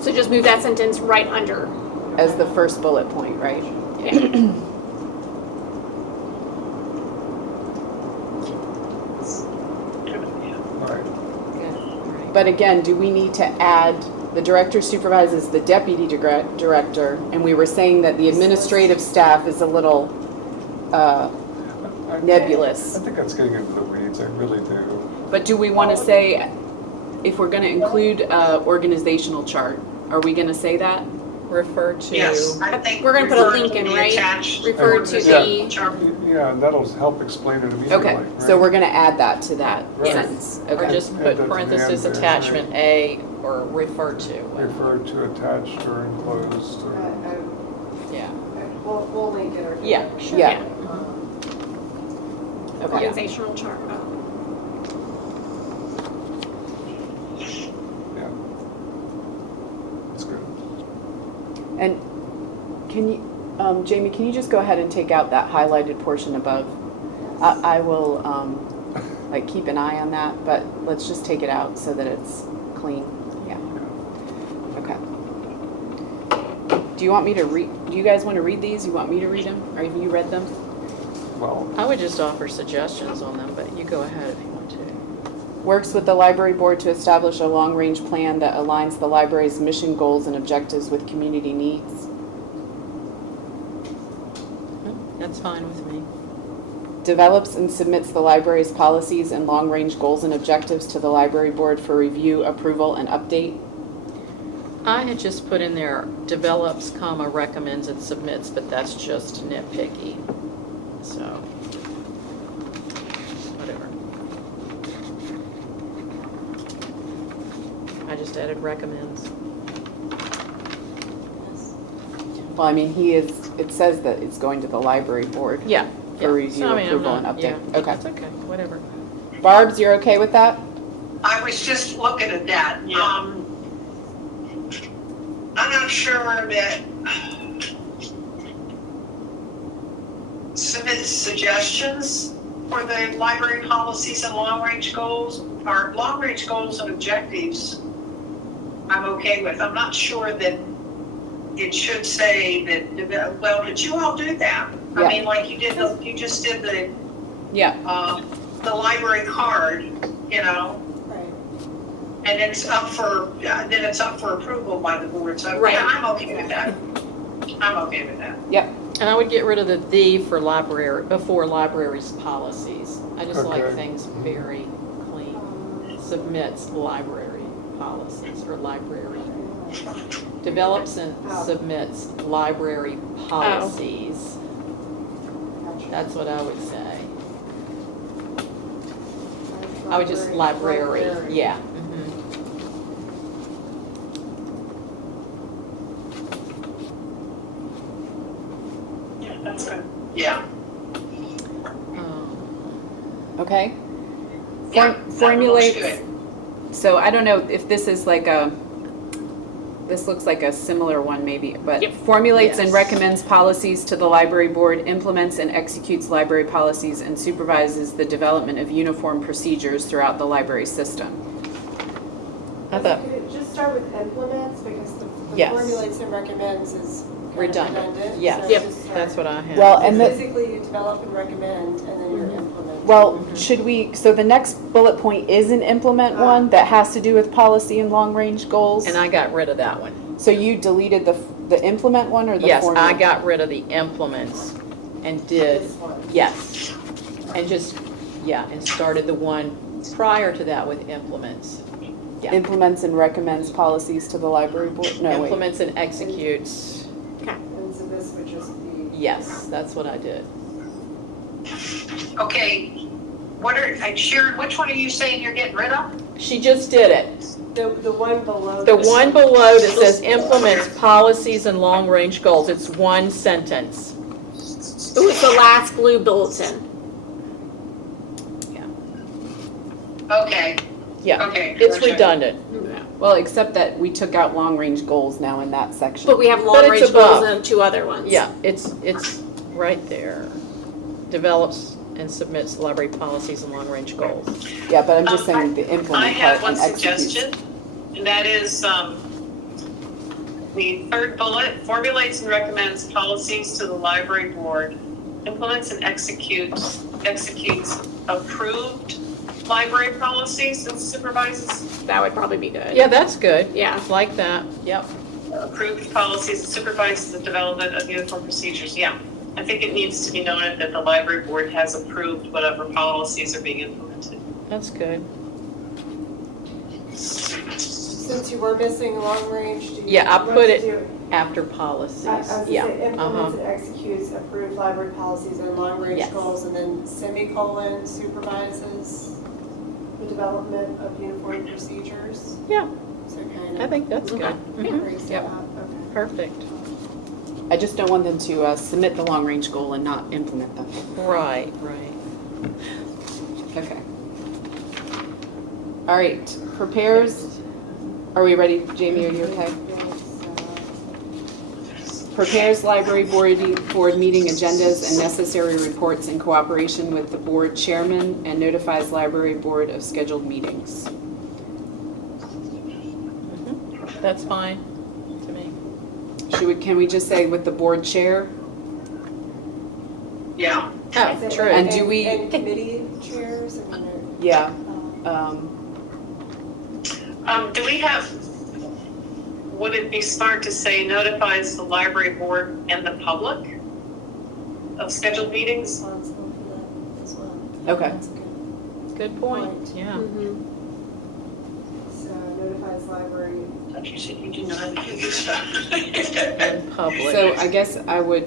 So just move that sentence right under. as the first bullet point, right? All right. But again, do we need to add, the director supervises the deputy director, and we were saying that the administrative staff is a little nebulous. I think that's getting into the weeds, I really do. But do we want to say, if we're going to include organizational chart, are we going to say that? Refer to. Yes, I think. We're gonna put a refer link to in, the right? attached Refer to Yeah. the, chart. Yeah, and that'll help explain it immediately. Okay, so right? we're going to add that to that Right. sentence. Or Okay. just Add put that to the parenthesis end there, attachment A or refer to. Refer to attached or enclosed or. Yeah. We'll link it or. Yeah, sure. Yeah. Okay. organizational chart. Oh. Yeah. That's good. And can you, Jamie, can you just go ahead and take out that highlighted portion above? I will, like, keep an eye on that, but let's just take it out so that it's clean. Yeah. Okay. Do you want me to read, do you guys want to read these? You want me to read them? Or have you read them? Well, I would just offer suggestions on them, but you go ahead if you want to. Works with the library board to establish a long-range plan that aligns the library's mission goals and objectives with community needs. That's fine with me. Develops and submits the library's policies and long-range goals and objectives to the library board for review, approval, and update. I had just put in there develops, comma, recommends and submits, but that's just nitpicky. So, whatever. I just added recommends. Well, I mean, it says that it's going to the library board. Yeah. For review, So, I mean, I'm approval, and not- update. yeah, Okay. That's okay, whatever. Barb's, you're okay with that? I was just looking at that. Yeah. I'm not sure that submit suggestions for the library policies and long-range goals, or long-range goals and objectives, I'm okay with. I'm not sure that it should say that, well, but you all do that. I mean, like you just did Yeah, the library card, you know, Right. and it's up for, then it's up for approval by the board, so Right. yeah, I'm okay with that. I'm okay with that. and I would get rid of the for library, before libraries policies. I just like Okay. things very clean. Submits library policies or library. Develops and submits library policies. That's what I would say. I would just library, yeah. Mhm. Yeah, that's good. Yeah. Okay. Yeah, that looks Formulates, good. so I don't know if this is like this looks like a similar one maybe, but Yep. formulates and Yes. recommends policies to the library board, implements and executes library policies, and supervises the development of uniform procedures throughout the library system. I thought, Could it just start with implements, because the Yes. formulates and recommends is kind of Redundant. redundant. Yes. so Yep. just start- that's what I have. Well, and the, Basically, you develop and recommend, and then you implement. well, should we, so the next bullet point is an implement one that has to do with policy and long-range goals? And I got rid of that one. So you deleted the implement one or the Yes, formula? I got rid of the implements and did, This one. yes. And just, yeah, and started the one prior to that with implements. Yeah. Implements and recommends policies to the library board? No, wait. Implements and executes, And so this would just be. yes, that's what I did. Okay, Sharon, which one are you saying you're getting rid of? She just did it. The one below. The this one below that says implements policies and long-range goals, it's one sentence. Ooh, it's the last blue bulletin. Okay, Yeah, okay. it's gotcha. redundant. Well, except that we took out long-range goals now in that section. But we have But long it's range above. goals and two other ones. Yeah, it's right there. Develops and submits library policies and long-range goals. Yeah, but I'm just Um, saying the I implement have part one and execute. suggestion, and that is, the third bullet, formulates and recommends policies to the library board, implements and executes approved library policies and supervises That would probably be good. Yeah, that's good. Yeah. Like that, yep. approved policies and supervises the development of uniform procedures. Yeah, I think it needs to be noted that the library board has approved whatever policies are being implemented. That's good. Since you were missing long range, do you? Yeah, I want put to it do- after policies, I was gonna yeah. say implements Uh-huh. and executes approved library policies and long range Yes. goals, and then semicolon supervises the development of uniform procedures. Yeah. So kind of. I think that's good. Mhm. Breaks it Yep. up, okay. Perfect. I just don't want them to submit the long-range goal and not implement them. Right, right. Okay. All right, prepares, are we ready, Jamie, are you okay? Prepares library board meeting agendas and necessary reports in cooperation with the board chairman and notifies library board of scheduled meetings. That's fine to me. Can we just say with the board chair? Yeah, Oh, Is it- true. And do we- And committee chairs, I mean, Yeah. um, Do we have, would it be smart to say notifies the library board and the public of scheduled meetings? responsible for that as well. Okay. That's good. Good point, Point. yeah. Mhm. So notifies library. but you said you do not do this stuff. And public. So I guess I would,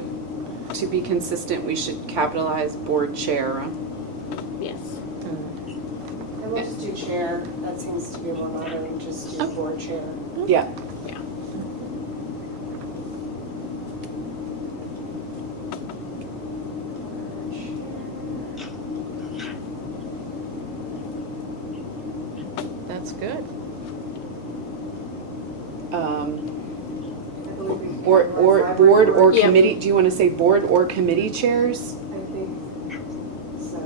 to be consistent, we should capitalize board chair. Yes. And we'll just do chair, that seems to be more modern, just do board chair. Yeah. That's good. I believe we can Board capitalize or library board. Yeah. committee, do you want to say board or committee chairs? I think so.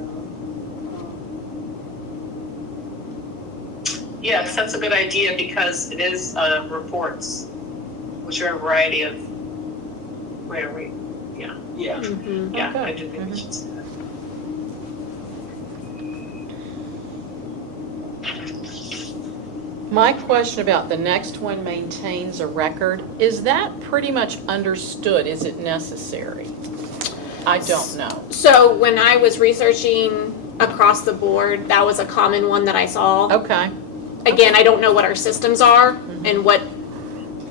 Yes, that's a good idea because it is reports, which are a variety of, where we, yeah. Yeah, Mhm. yeah, I Okay. do think we should say that. My question about the next one, maintains a record, is that pretty much understood? Is it necessary? I don't know. So when I was researching across the board, that was a common one that I saw. Okay, Again, I don't know what our systems are and what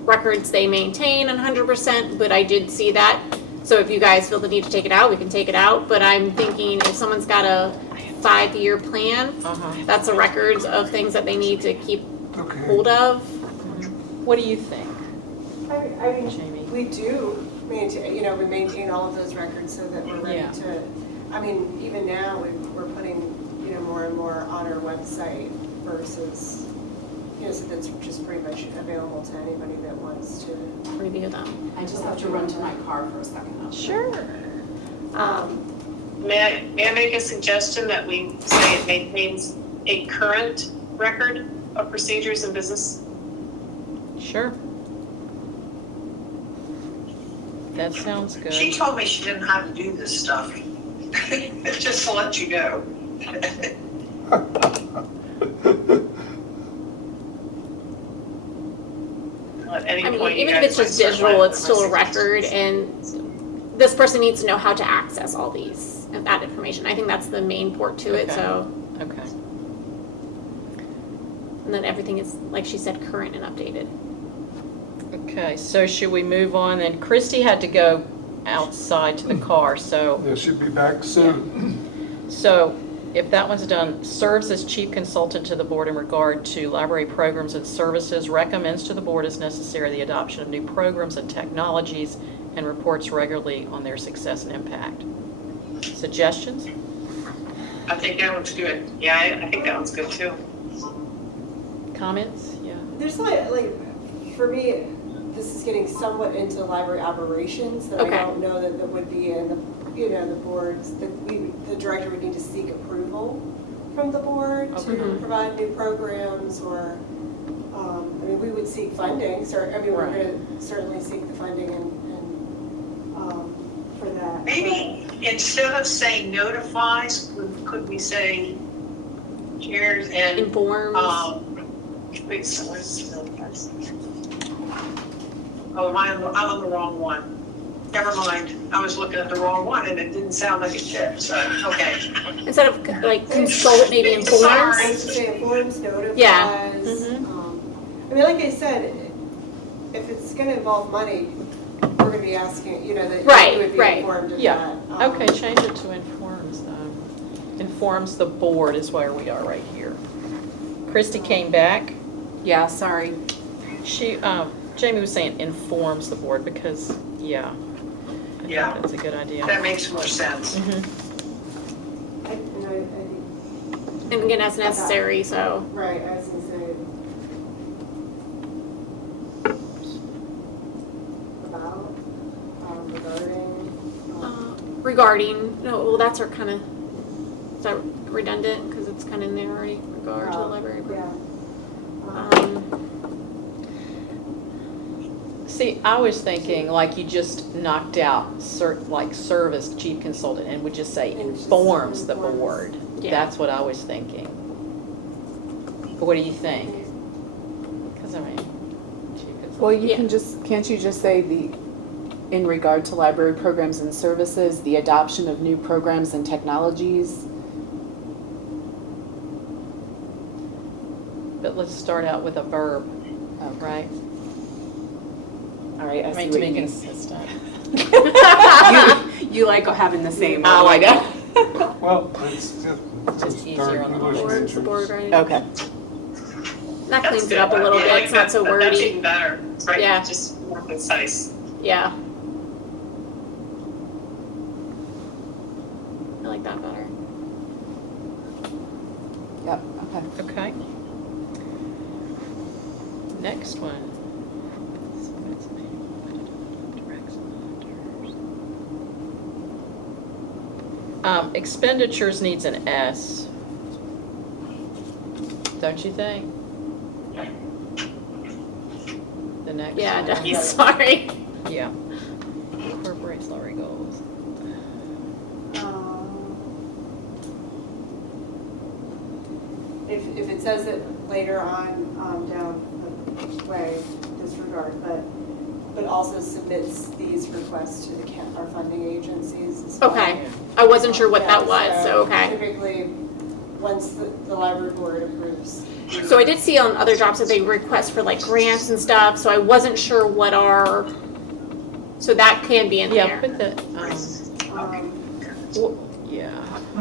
records they maintain 100%, but I did see that. So if you guys feel the need to take it out, we can take it out. But I'm thinking if someone's got a 5-year plan, that's a records of things that they need to keep Okay. hold of. what do you think, I mean, Jamie? we do maintain, we maintain all of those records so that we're ready Yeah. to, I mean, even now, we're putting, more and more on our website versus, so that's just pretty much available to anybody that wants to. Review them. I just have to run to my car for a second. Sure. May I make a suggestion that we say it maintains a current record of procedures and business? Sure. That sounds She good. told me she didn't have to do this stuff. Just to let you know. At any I mean, point, you even if guys it's might just start digital, laughing it's at still a my record, suggestions. and this person needs to know how to access all these, that information. I think that's the main port to it, Okay. so, Okay. and then everything is, like she said, current and updated. Okay, so should we move on then? Christy had to go outside to the car, so, Yeah, she'll be back soon. so if that one's done, serves as chief consultant to the board in regard to library programs and services, recommends to the board as necessary the adoption of new programs and technologies, and reports regularly on their success and impact. Suggestions? I think that one's good. Yeah, I think that one's good too. Comments? Yeah. There's for me, this is getting somewhat into library operations that Okay. I don't know that would be in the boards, that the director would need to seek approval from the board to Okay. provide new programs or, we would seek funding, we're Right. going to certainly seek the funding and for that. Maybe instead of saying notifies, could we say chairs and, Informs. wait, so where's the notifies? Oh, I'm on the wrong one. Never mind, I was looking at the wrong one and it didn't sound like it fit, so, okay. Instead of like consult, maybe I informs. was to say informs, notifies. Yeah. Like I said, if it's gonna involve money, we're gonna be asking, that Right, you would be right. informed of Yeah, that. okay, change it to informs, informs the board is where we are right here. Christy came back. Yeah, sorry. She, Jamie was saying informs the board because, yeah. I think Yeah. that's a good idea. That makes more sense. Mhm. I think, And again, as necessary, so. right, I was gonna say. About, regarding, No, well, that's our kind of, is that redundant? Because it's kind of in there already, regard to the library. Yeah. See, I was thinking like you just knocked out service chief consultant and would just say And just informs the informs. board. Yeah. That's what I was thinking. But what do you think? Because chief consultant. Well, you Yeah. can't you just say in regard to library programs and services, the adoption of new programs and technologies? But let's start out with a verb, right? All right, I I see mean, to what be you mean. consistent. You like having the same. I like it. Well, it's Just easier on the English Informs the board, majors. right? Okay. That That's cleans it good. up a little Yeah, bit, like it's not so that- That's wordy. even better, right? Yeah. Just more concise. Yeah. I like that better. Yep, okay. Okay. Next one. Expenditures needs an S. Don't you think? The next Yeah, one. definitely, sorry. Yeah. Incorporates lottery goals. if it says it later on, down the way, disregard, but also submits these requests to our funding agencies as well. Okay, I wasn't sure what that Yeah, was, so, okay. Typically, once the library board approves. So I did see on other jobs that they request for like grants and stuff, so I wasn't sure what so that can be in Yeah, there. put the, yeah. I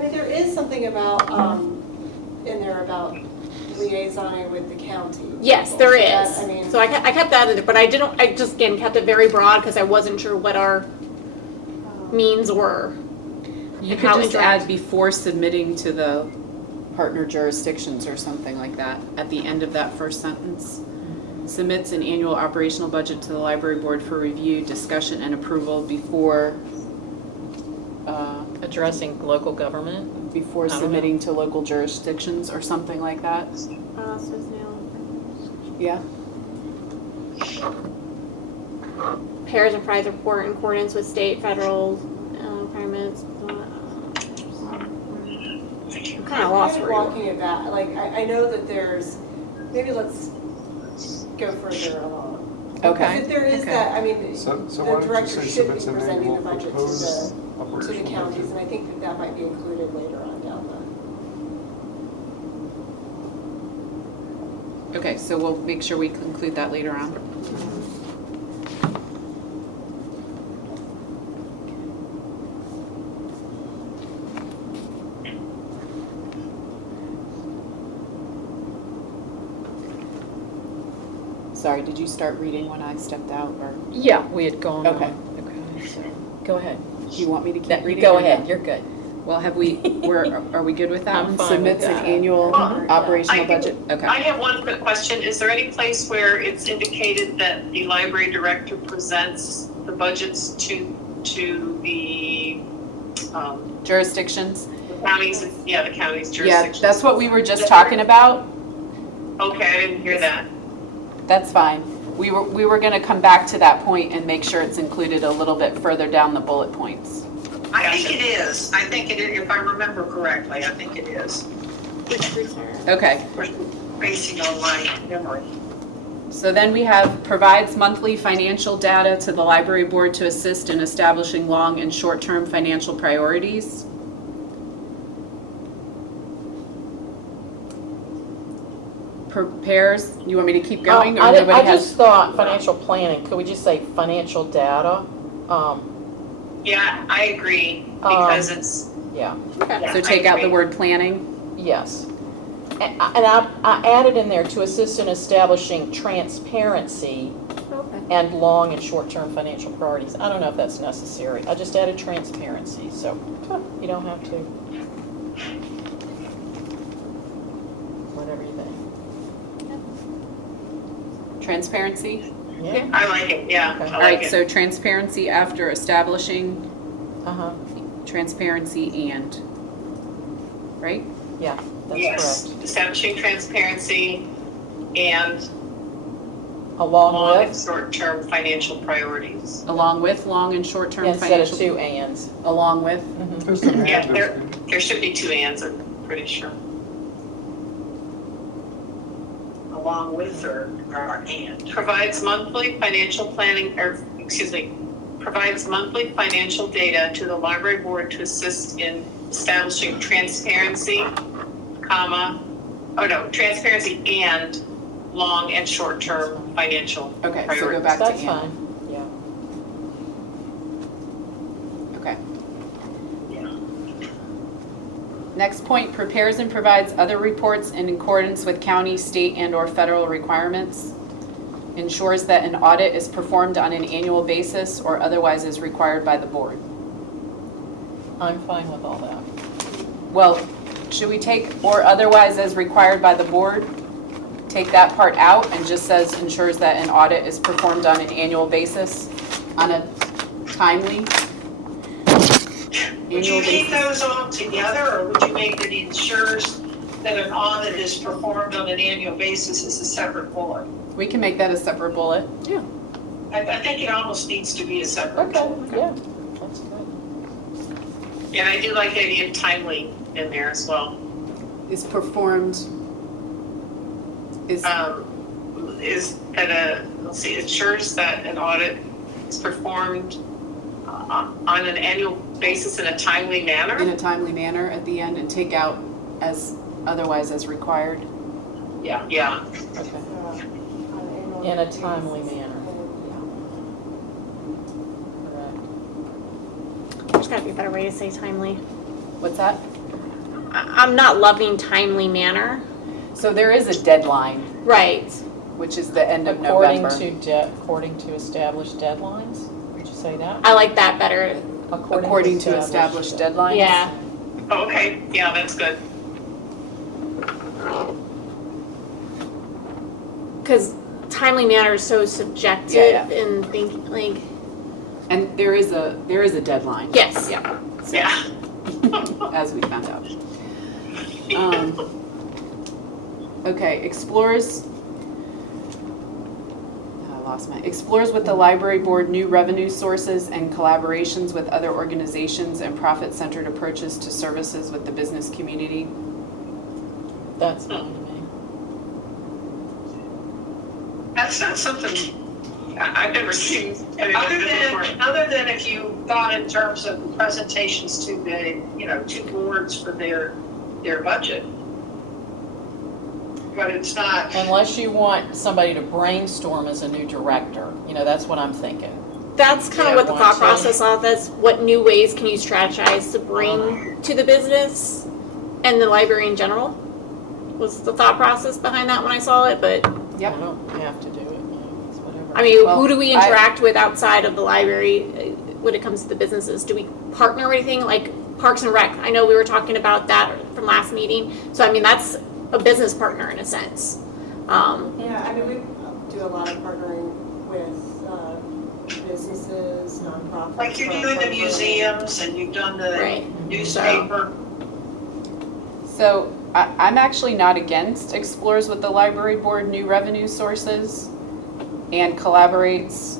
mean, there is something about, in there about liaisoning with the county. Yes, there So that, is. I mean, So I kept that in there, but I just again kept it very broad because I wasn't sure what our means were. You And could how just interact- add before submitting to the partner jurisdictions or something like that at the end of that first sentence. Submits an annual operational budget to the library board for review, discussion, and approval before Addressing local government. before I don't know. submitting to local jurisdictions or something like that. Yeah. Pairs and prize report in accordance with state, federal requirements. I'm kind of lost Kind for of you. walking it back, like, I know that maybe let's go further along. Okay. Because there is Okay. that, I mean, So the why don't you director say should be submits an presenting annual the budget proposed to the operational counties, budget? and I think that might be included later on down the. Okay, so we'll make sure we conclude that later on. Sorry, did you start reading when I stepped out, or Yeah, we had gone Okay. on. Okay, so, go ahead. do you want me to keep reading? Go or no? ahead, you're good. Well, are we good with that I'm one? fine Submits with an that. annual Well, operational I think- budget? Okay. I have one quick question. Is there any place where it's indicated that the library director presents the budgets to the Jurisdictions? counties, the counties Yeah, jurisdictions? that's what we were just talking about. Okay, I didn't hear that. That's fine. We were gonna come back to that point and make sure it's included a little bit further down the bullet points. I think it is. I think it is, if I remember correctly, I think it is. Okay, We're basing on my memory. so then we have provides monthly financial data to the library board to assist in establishing long and short-term financial priorities. Prepares, you want me to keep going, or I nobody has? just thought financial planning, could we just say financial data? Yeah, I agree, because it's, Yeah, yeah, So I take out the agree. word planning? yes. And I added in there to assist in establishing transparency Okay. and long and short-term financial priorities. I don't know if that's necessary. I just added transparency, so you don't have to. Whatever you think. Transparency? Yeah. I like it, yeah, Okay. I All like right, it. so transparency after establishing, Uh-huh, transparency and, right? yeah, that's Yes, correct. establishing transparency and Along long and with, short-term financial priorities. Along with long and short-term instead of financial. two ands. Along with, Mhm. Just an Yeah, hand, there should be two ands, I'm pretty sure. Along with or and. Provides monthly financial planning, provides monthly financial data to the library board to assist in establishing transparency, transparency and long and short-term financial okay, so go priorities. back to That's and. fine, yeah. Okay. Yeah. Next point, prepares and provides other reports in accordance with county, state, and/or federal requirements. Ensures that an audit is performed on an annual basis or otherwise is required by the board. I'm fine with all that. Well, should we take or otherwise as required by the board? Take that part out and just says ensures that an audit is performed on an annual basis, on a timely Would you annual leave basis. those all together, or would you make it ensures that an audit is performed on an annual basis as a separate bullet? We can make that a separate bullet. Yeah. I think it almost needs to be a separate Okay, bullet. yeah, that's good. And I do like the idea of timely in there as well. Is performed, is, Is that let's see, ensures that an audit is performed on an annual basis in a timely in manner? a timely manner at the end and take out as, otherwise as required. Yeah. Okay. In a timely manner. Correct. There's gotta be a better way to say timely. What's that? I'm not loving timely manner. So there is a deadline, Right. which is the end of According November. according to established deadlines? Would you say that? I like that better. According to established deadlines? Yeah. Oh, okay, yeah, that's good. Because timely manner is so subjective Yeah, and think like, And there is a deadline. yes. Yeah, Yeah. as we found out. Okay, explores with the library board new revenue sources and collaborations with other organizations and profit-centered approaches to services with the business community. That's fine to me. That's not something I've never seen. Other than if you thought in terms of presentations to the, to boards for their budget. But it's not. Unless you want somebody to brainstorm as a new director, that's what I'm thinking. That's kind of Yeah, what the want thought to. process of this. What new ways can you strategize to bring to the business and the library in general? Was the thought process behind that when I saw it, but I don't have to do it, it's whatever. I mean, Well, who do we I- interact with outside of the library when it comes to the businesses? Do we partner with anything like Parks and Rec? I know we were talking about that from last meeting. So I mean, that's a business partner in a sense. Yeah, I mean, we do a lot of partnering with businesses, nonprofits. Like you're doing the museums and you've done the Right. newspaper. So I'm actually not against explores with the library board new revenue sources and collaborates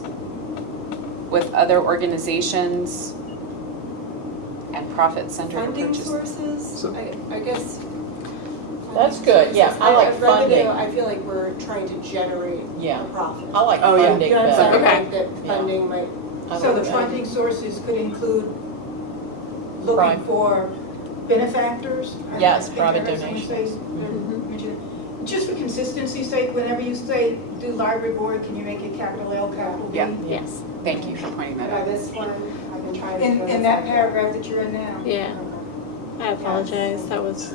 with other organizations and profit-centered Funding approaches. sources, So- I guess. That's good, yeah, I like Revenue, funding. I feel like we're trying to generate Yeah. a profit. I like Oh, yeah. funding You know what I'm saying? better. Okay. Like that Yeah. funding might, I So like the that. funding sources could include looking Right. for benefactors? Yes, I think I private heard someone donations. say- mention it. Just for consistency's sake, whenever you say do library board, can you make it capital L, capital B? Yeah. Yes. Thank you for pointing that out. this one, I can try to. In that paragraph that you're in now? Yeah. I apologize. That was.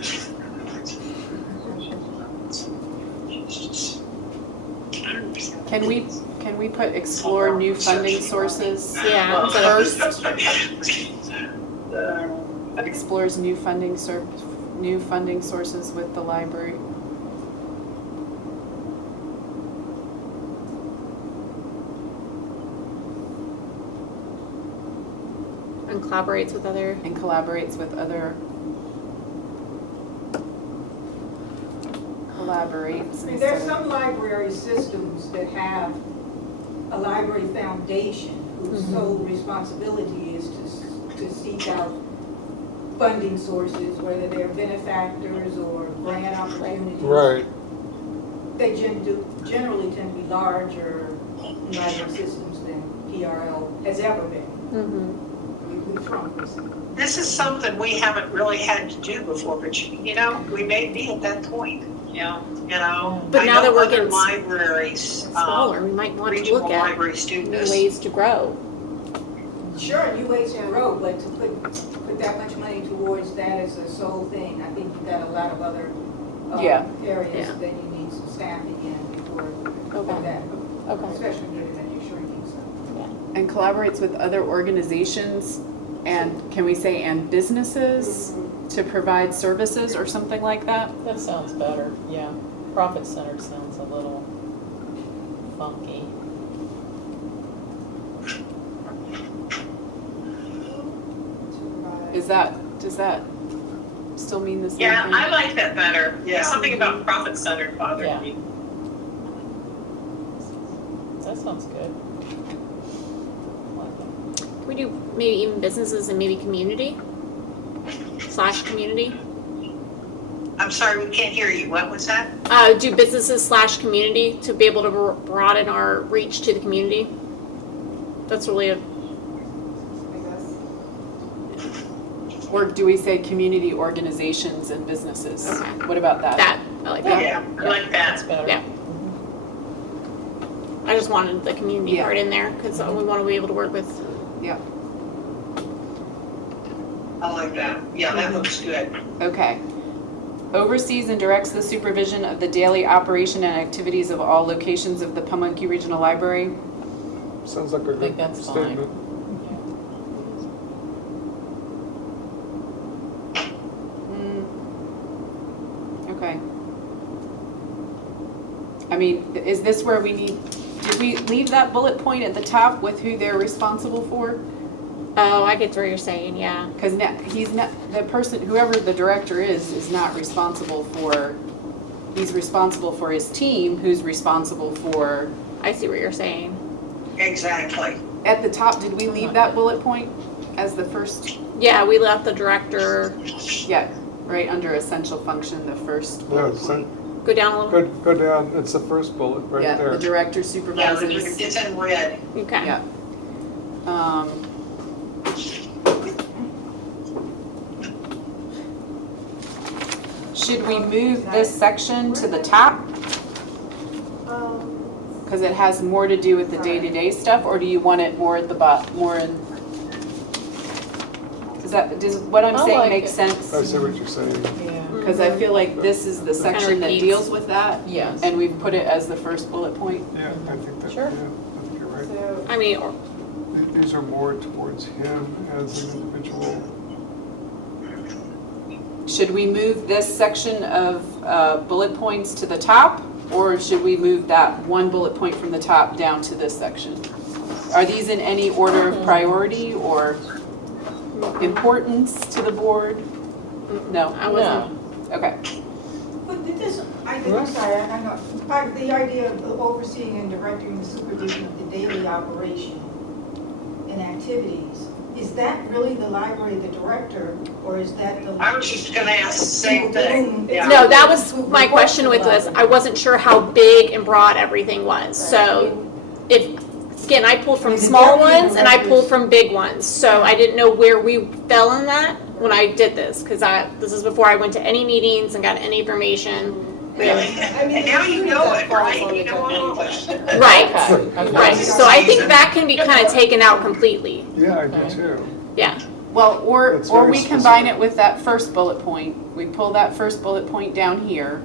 Can we put explore new funding sources? Yeah. First, explores new funding sources with the library. And collaborates with other. And collaborates with other. Collaborates. I mean, there's some library systems that have a library foundation whose sole responsibility is to seek out funding sources, whether they're benefactors or grant opportunities. Right. They generally tend to be larger library systems than PRL has ever been. We've shrunk this. This is something we haven't really had to do before, but we may be at that point. Yeah. But I now know that we're other getting libraries, smaller, we might want to regional look at library new students. ways to grow. Sure, new ways to grow, but to put that much money towards that as a sole thing, I think you've got a lot of other Yeah. areas Yeah. that you need some staffing in before Okay. that, Okay. especially given that you're shrinking so. And collaborates with other organizations and, can we say, and businesses to provide services or something like that? That sounds better, yeah. Profit-centered sounds a little funky. Does that still mean the same thing? Yeah, I like that better. Yeah. Something about profit-centered bothered Yeah. me. That sounds good. I like it. Can we do maybe even businesses and maybe community? businesses/community? I'm sorry, we can't hear you. What was that? Do businesses/community to be able to broaden our reach to the community? That's really a, Or do we say community organizations and businesses? Okay. What about that? I like that. Yeah, I like that. That's better. Yeah. I just wanted the community Yeah. part in there because we want to be able to work with. Yeah, I like that. Yeah, that looks good. okay. Oversees and directs the supervision of the daily operation and activities of all locations of the Pamunkey Regional Library. Sounds like a think good that's fine. statement. Okay. I mean, is this where we need, did we leave that bullet point at the top with who they're responsible for? Oh, I get what you're saying. Yeah. Because he's not, the person, whoever the director is not responsible for, he's responsible for his team, who's responsible for, I see what you're saying. Exactly. at the top, did we leave that bullet point as the first? Yeah, we left the director. Yeah, right under essential function, the first Yeah, bullet so, point. Go down a little. go down, it's the first bullet right Yeah, there. the director Yeah, supervises. it's in red. Okay. Yeah. Should we move this section to the top? Because it has more to do with the day-to-day stuff, or do you want it more at the more in? Does what I'm I saying like make it. sense? I see what you're saying. Yeah. Because I feel like this is the section that repeats. deals with that, Yes. and we've put it as the first bullet point. Yeah, I think that, Sure. yeah, I think you're right. So, I mean, These are more towards him as an individual. Should we move this section of bullet points to the top, or should we move that one bullet point from the top down to this section? Are these in any order of priority or importance to the board? No? I wasn't. Okay. But this, I'm sorry, I know, part of the idea of overseeing and directing the supervision of the daily operation and activities, is that really the library, the director, or is that the? I was just gonna ask the same thing. Yeah. No, that was my question with this. I wasn't sure how big and broad everything was. So if, again, I pulled from small ones and I pulled from big ones. So I didn't know where we fell in that when I did this, because this is before I went to any meetings and got any information. Really. And now you know it, right? You know all of it. Right, Okay. right. So I think that can be kind of taken out completely. Yeah, I do Okay. too. Yeah. Well, or It's very we combine specific. it with that first bullet point. We pull that first bullet point down here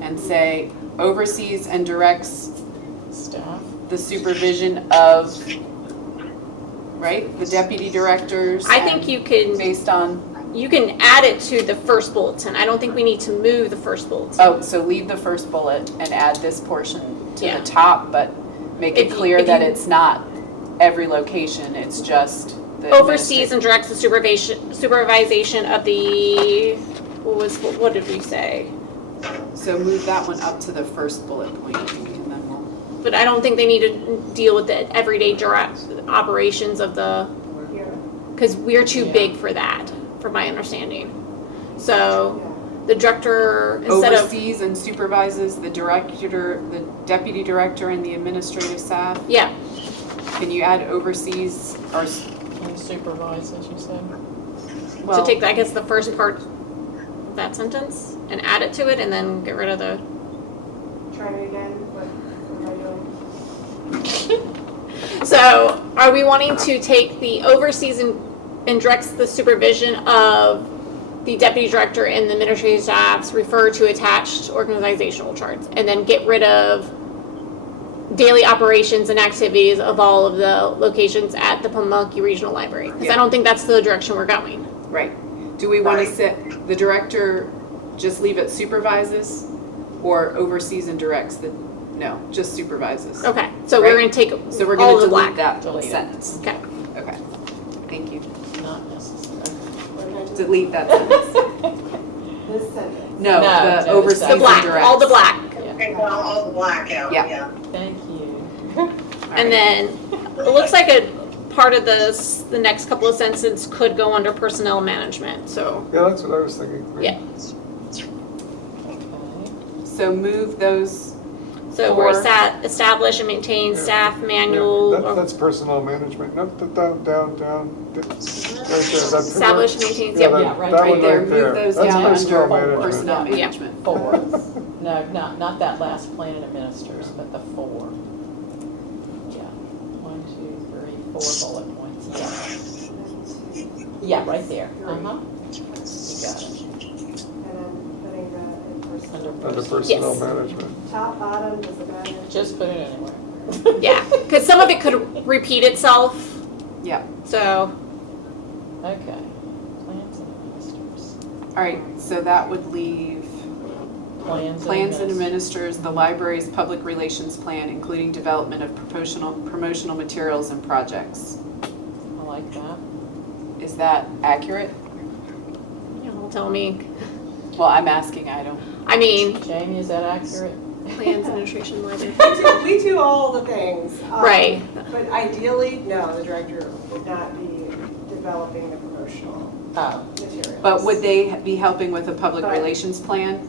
and say oversees and directs Staff. the supervision of, right, the deputy directors. I think and you can add it to the first bulletin. I don't think we need to move the first bulletin. Oh, so leave the first bullet and add this portion to Yeah. the top, but make it If you- clear if that you- it's not every location, it's just the Oversees and directs the supervision of the, what did we say? So move that one up to the first bullet point, I think, and then we'll. But I don't think they need to deal with the everyday direct operations of the, because we're too Yeah. big for that, from my understanding. So the director, instead of, Oversees and supervises the director, the deputy director, and the administrative staff. yeah, Can you add oversees or, And supervise, as you said. so well, take, I guess, the first part of that sentence and add it to it and then get rid of the, try it again, what am I doing? so are we wanting to take the oversees and directs the supervision of the deputy director and the administrative staffs refer to attached organizational charts, and then get rid of daily operations and activities of all of the locations at the Pamunkey Regional Library? Because I don't think that's the direction we're going. right. Do we want to Right. set, the director, just leave it supervises? Or oversees and directs the, no, just supervises? Okay, so we're Right. gonna take So we're all gonna of the delete black. that Delete it. sentence. Okay. Okay, thank you. Not necessary. Delete that sentence. This sentence. No, No, the the oversees The and black, directs. all the black. Okay, well, all the black out, Yeah. yeah. Thank you. And then, it looks like a part of this, the next couple of sentences could go under personnel management, so, Yeah, that's what I was thinking. yeah. So move those, So we're Or- establish and maintain Yeah. staff manual. Yeah, or- that's personnel management. No, down. Right there. Establish and maintain, Yeah, yep. that- Yeah, right that right one there, right move those That's down personnel under management. personnel Yeah. management. Four. No, not that last plan and administers, but the four. Yeah, 1, 2, 3, 4 bullet points, yeah. Yeah, right there, uh-huh. You got it. And then putting that in personnel. Under personnel Yes. management. Top, bottom, does it matter? Just put it anywhere. Yeah, because some of it could repeat itself, Yeah, so, Okay, plans and administers. all right, so that would leave Plans plans and administers. administers the library's public relations plan, including development of promotional materials and projects. I like that. Is that accurate? you know, tell me, Well, I'm asking, I don't. I mean, Jamie, is that accurate? plans, administration, library. We do all the things. Right. But ideally, no, the director would not be developing the promotional Oh, materials. But would they be helping with a public But- relations plan?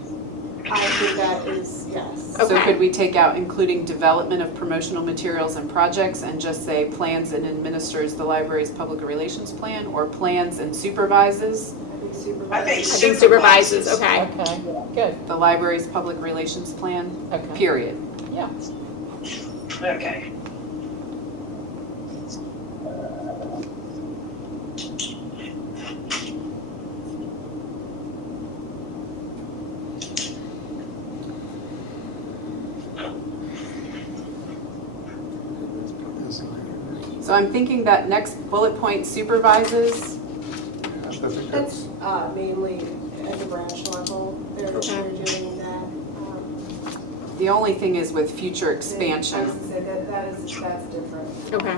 I think that is, yes. So Okay. could we take out including development of promotional materials and projects and just say plans and administers the library's public relations plan, or plans and supervises I think I think I think supervises, okay. okay, good, the library's public relations plan, okay, period? yeah. Okay. So I'm thinking that next bullet point supervises, I think That's mainly at the branch level, they're doing that. the only thing is with future I was expansion. gonna say that's different. Okay.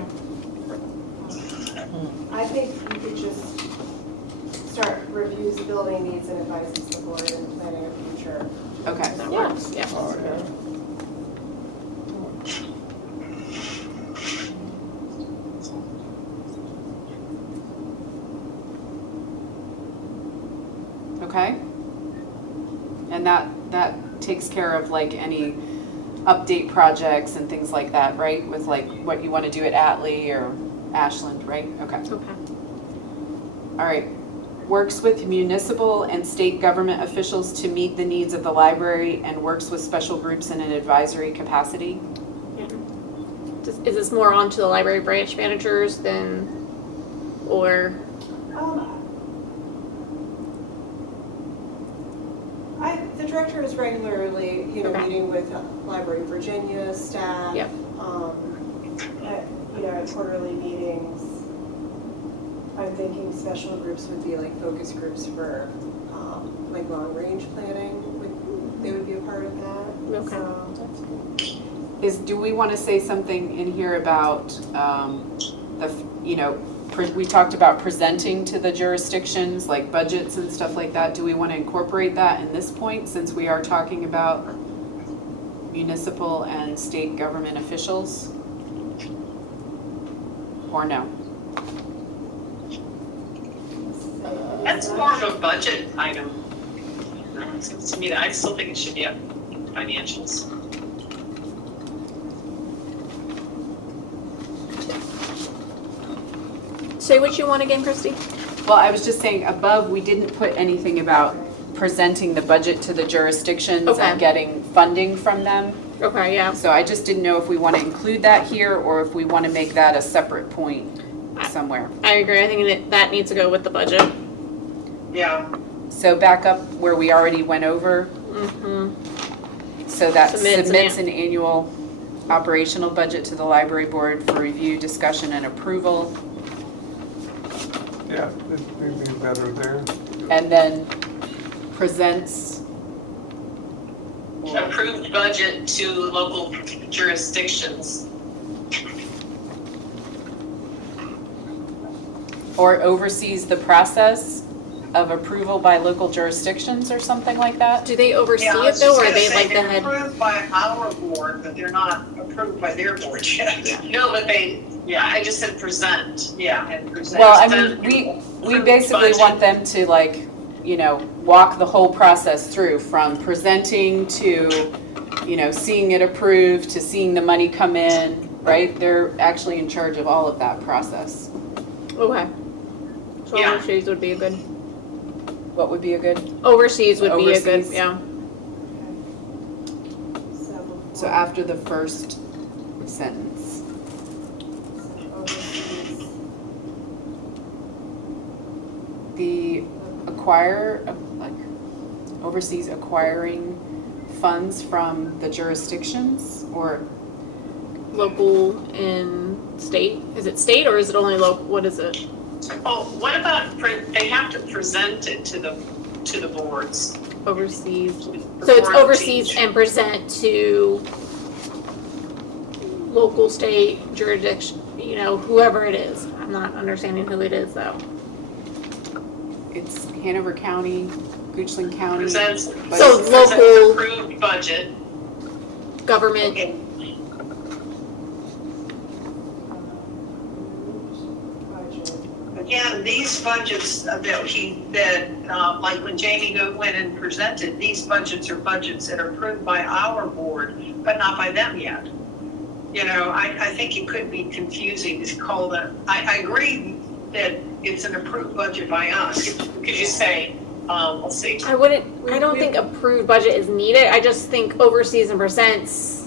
I think you could just start reviews building needs and advises the board in planning a future. Okay, That Yeah. works, yeah. Oh, yeah. okay? And that takes care of like any update projects and things like that, right? With like what you want to do at Atlee or Ashland, right? Okay. Okay. All right. Works with municipal and state government officials to meet the needs of the library and works with special groups in an advisory capacity. Yeah. Is this more onto the library branch managers than, or, The director is regularly, Okay. meeting with Library Virginia staff. Yep. At quarterly meetings. I'm thinking special groups would be like focus groups for, like long-range planning, they would be a part of that. Okay. So, Do we want to say something in here about, we talked about presenting to the jurisdictions, like budgets and stuff like that. Do we want to incorporate that in this point, since we are talking about municipal and state government officials? Or no? That's more of a budget item. It seems to me that I still think it should be up financials. say what you want again, Christy? Well, I was just saying, above, we didn't put anything about presenting the budget to the jurisdictions Okay. and getting funding from them. Okay, yeah. So I just didn't know if we want to include that here or if we want to make that a separate point somewhere. I agree, I think that needs to go with the budget. Yeah. So back up where we already went over. Mm-hmm. So that Submits submits an an annual operational budget to the library board for review, discussion, and approval. Yeah, it'd be better there. And then presents. Approved budget to local jurisdictions. Or oversees the process of approval by local jurisdictions or something like that? Do they oversee Yeah, I it was though, just or are gonna they say like the they're head? approved by our board, but they're not approved by their board yet. No, but they, Yeah, I just said present. Yeah, and present. Well, I mean, we basically want them to like, you know, walk the whole process through from presenting to, you know, seeing it approved to seeing the money come in, right? They're actually in charge of all of that process. Okay. So Yeah. overseas would be a good, What would be a good, overseas would be a good, Overseas. yeah. so after the first sentence, Overseas. the like, overseas acquiring funds from the jurisdictions or Local and state. Is it state or is it only local? What is it? Oh, what about, they have to present it to the boards. Overseas. So it's Before overseas teach. and present to local, state, jurisdiction, you know, whoever it is. I'm not understanding who it is though. it's Hanover County, Goochland County. Presents, but- So presents local- approved budget. Government, Okay. Budget. Again, these budgets that like when Jamie went and presented, these budgets are budgets that are approved by our board, but not by them yet. You know, I think it could be confusing to call them, I agree that it's an approved budget by us. Could you say, let's see, I don't think approved budget is needed. I just think oversees and presents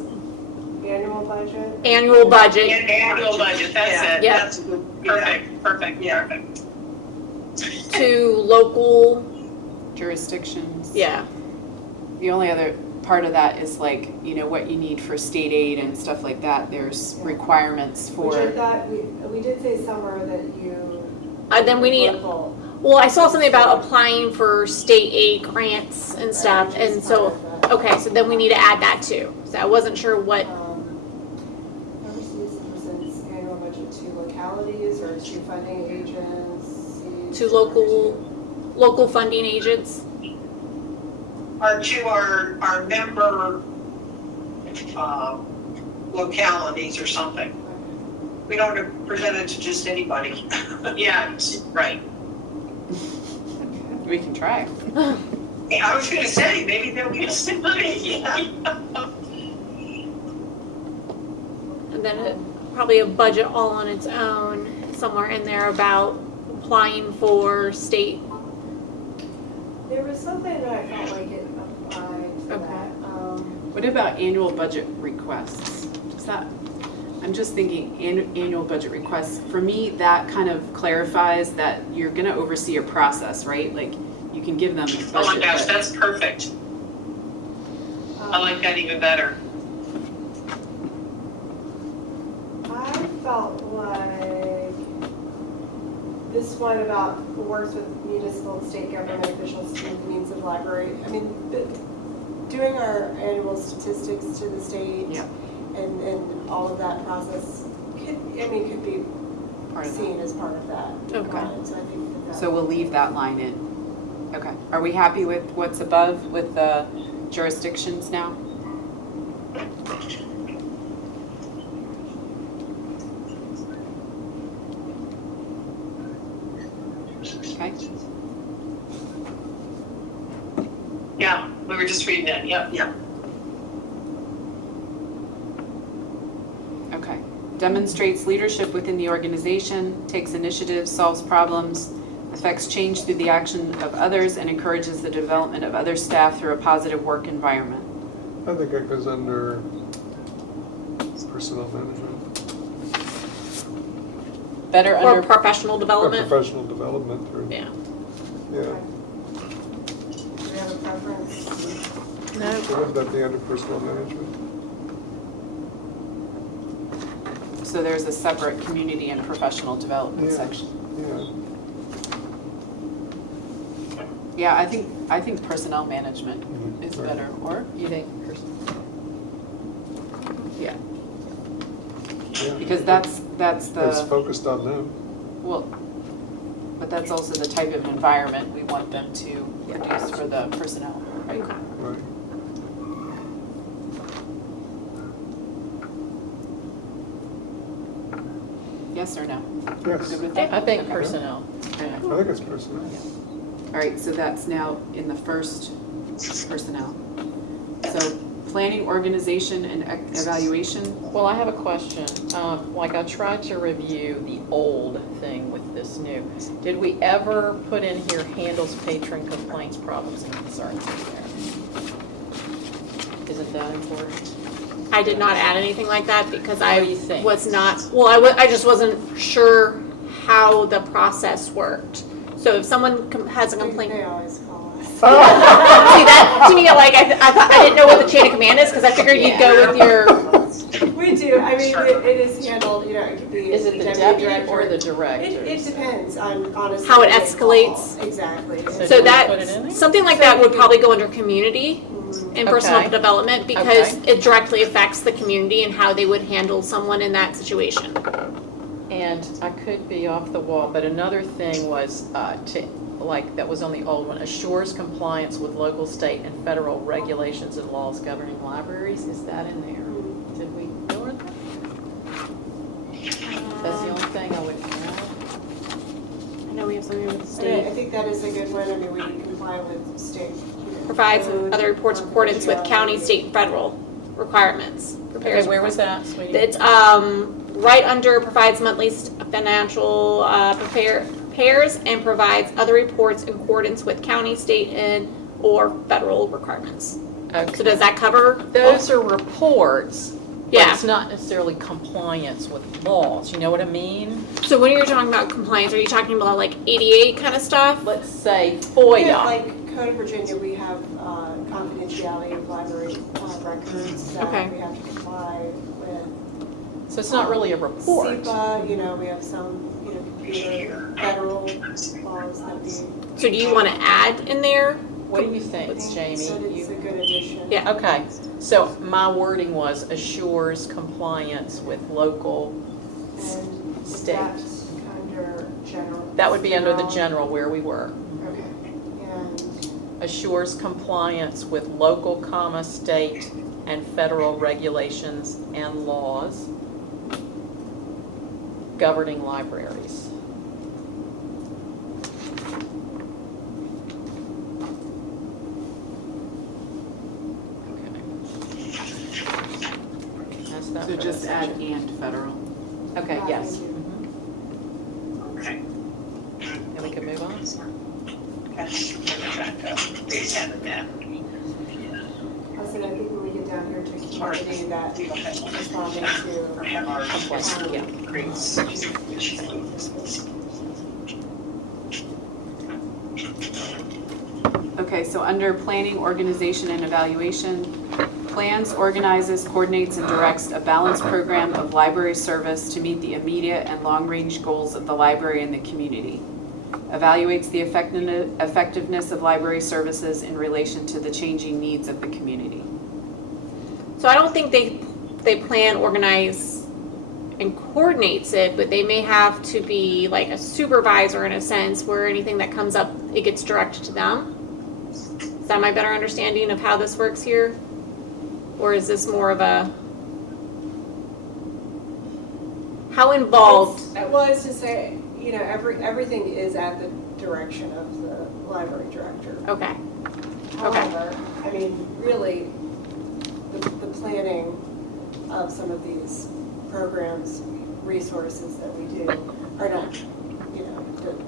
Annual budget. annual budget annual budget, that's Yeah, it. Yeah. That's a good, yeah. Perfect, Yeah. perfect. to local, Jurisdictions. yeah. The only other part of that is like, you know, what you need for state aid and stuff like that. There's requirements Which I for, thought, we did say somewhere that you. Then we need, Local. well, I saw something about applying for state aid grants and stuff, and so, okay, so then we need to add that too. So I wasn't sure what, Overseas presents annual budget to localities or to funding agencies. to local funding agents. Or to our member localities or something. We don't present it to just anybody. Yeah, right. we can try. I was gonna say, maybe they'll give us some money, yeah. And then probably a budget all on its own, somewhere in there about applying for state. There was something that I felt like it applied to Okay. that. What about annual budget requests? Does that, I'm just thinking annual budget requests. For me, that kind of clarifies that you're gonna oversee a process, right? Like, you can give them a budget. Oh my gosh, but- that's perfect. I like that even better. I felt like this one about works with municipal and state government officials to meet the needs of the library. I mean, doing our annual statistics to the state Yeah. and all of that process could be Part of that. seen as part of that. Okay. So I think that. So we'll leave that line in. Okay. Are we happy with what's above with the jurisdictions now? Okay. Yeah, we were just reading that, yep. Yeah. Okay. Demonstrates leadership within the organization, takes initiative, solves problems, affects change through the action of others, and encourages the development of other staff through a positive work environment. I think it goes under personnel management, Better Or under, professional or development. professional development through, Yeah. yeah. Do we have a preference? No. What is that, the end of personnel management? so there's a separate community and professional development Yeah. section. Yeah. Yeah, I think personnel management is Right. better, or you think? Yeah, Yeah. because that's It's the, focused on them. well, but that's also the type of environment we want them to produce for the personnel, right? Okay. Right. Yes or no? Yes, Good with I that? think Okay. personnel. Okay. I think it's personnel. All right, so that's now in the first personnel. So planning, organization, and evaluation. Well, I have a question. Like I tried to review the old thing with this new. Did we ever put in here handles patron complaints, problems, and concerns in there? Isn't that important? I did not add anything like that because What do you think? was not, well, I just wasn't sure how the process worked. So if someone has a complaint. They always call us. See, that, to me, like, I thought, I didn't know what the chain of command is, because I figured you'd go with your, We do, I mean, it is handled, it could be. Is it the deputy deputy or the director. director? It depends on, honestly. How it what they escalates? call. Exactly. So so do we put it in that, there? something like that would probably go under community and personal Okay. development, because it directly affects the community and how they would handle someone in that situation. And I could be off the wall, but another thing was that was on the old one, assures compliance with local, state, and federal regulations and laws governing libraries. Is that in there? Did we lower that? That's the only thing I would add. I know we have something with the I state. think that is a good one, I mean, we comply with state. Provides code, other reports in accordance with county, state, and federal requirements. Okay, where was that, sweetie? It's right under provides monthly financial prepares and provides other reports in accordance with county, state, and or federal requirements. Okay. So does that cover Those are reports, but Yeah. it's not necessarily compliance with laws. You know what I mean? So when you're talking about compliance, are you talking about like ADA kind of stuff? Let's say Yeah, FOIA. like Code of Virginia, we have confidentiality of library records that Okay. we have to comply with. So it's not really a report. SEPA, we have some, computer, federal laws that we. So do you want to add in there? What do you think, Jamie? Said it's a You- good addition. Yeah. Okay, so my wording was assures compliance with local, And is State. that under general? that would be under the general where we were. Okay, and Assures compliance with local, state, and federal regulations and laws governing libraries. That's that So for just that add section. and federal. Okay, yes. Thank Mhm. Okay. And we can move on? I said, I think when we get down here to community, that responding to. Complaints, yeah. Okay, so under planning, organization, and evaluation, plans, organizes, coordinates, and directs a balanced program of library service to meet the immediate and long-range goals of the library and the community. Evaluates the effectiveness of library services in relation to the changing needs of the community. So I don't think they plan, organize, and coordinates it, but they may have to be like a supervisor in a sense, where anything that comes up, it gets directed to them. Is that my better understanding of how this works here? Or is this more of a, how involved? Well, it's to say, everything is at the direction of the library director. Okay, However, I mean, really, the planning of some of these programs, resources that we do are not,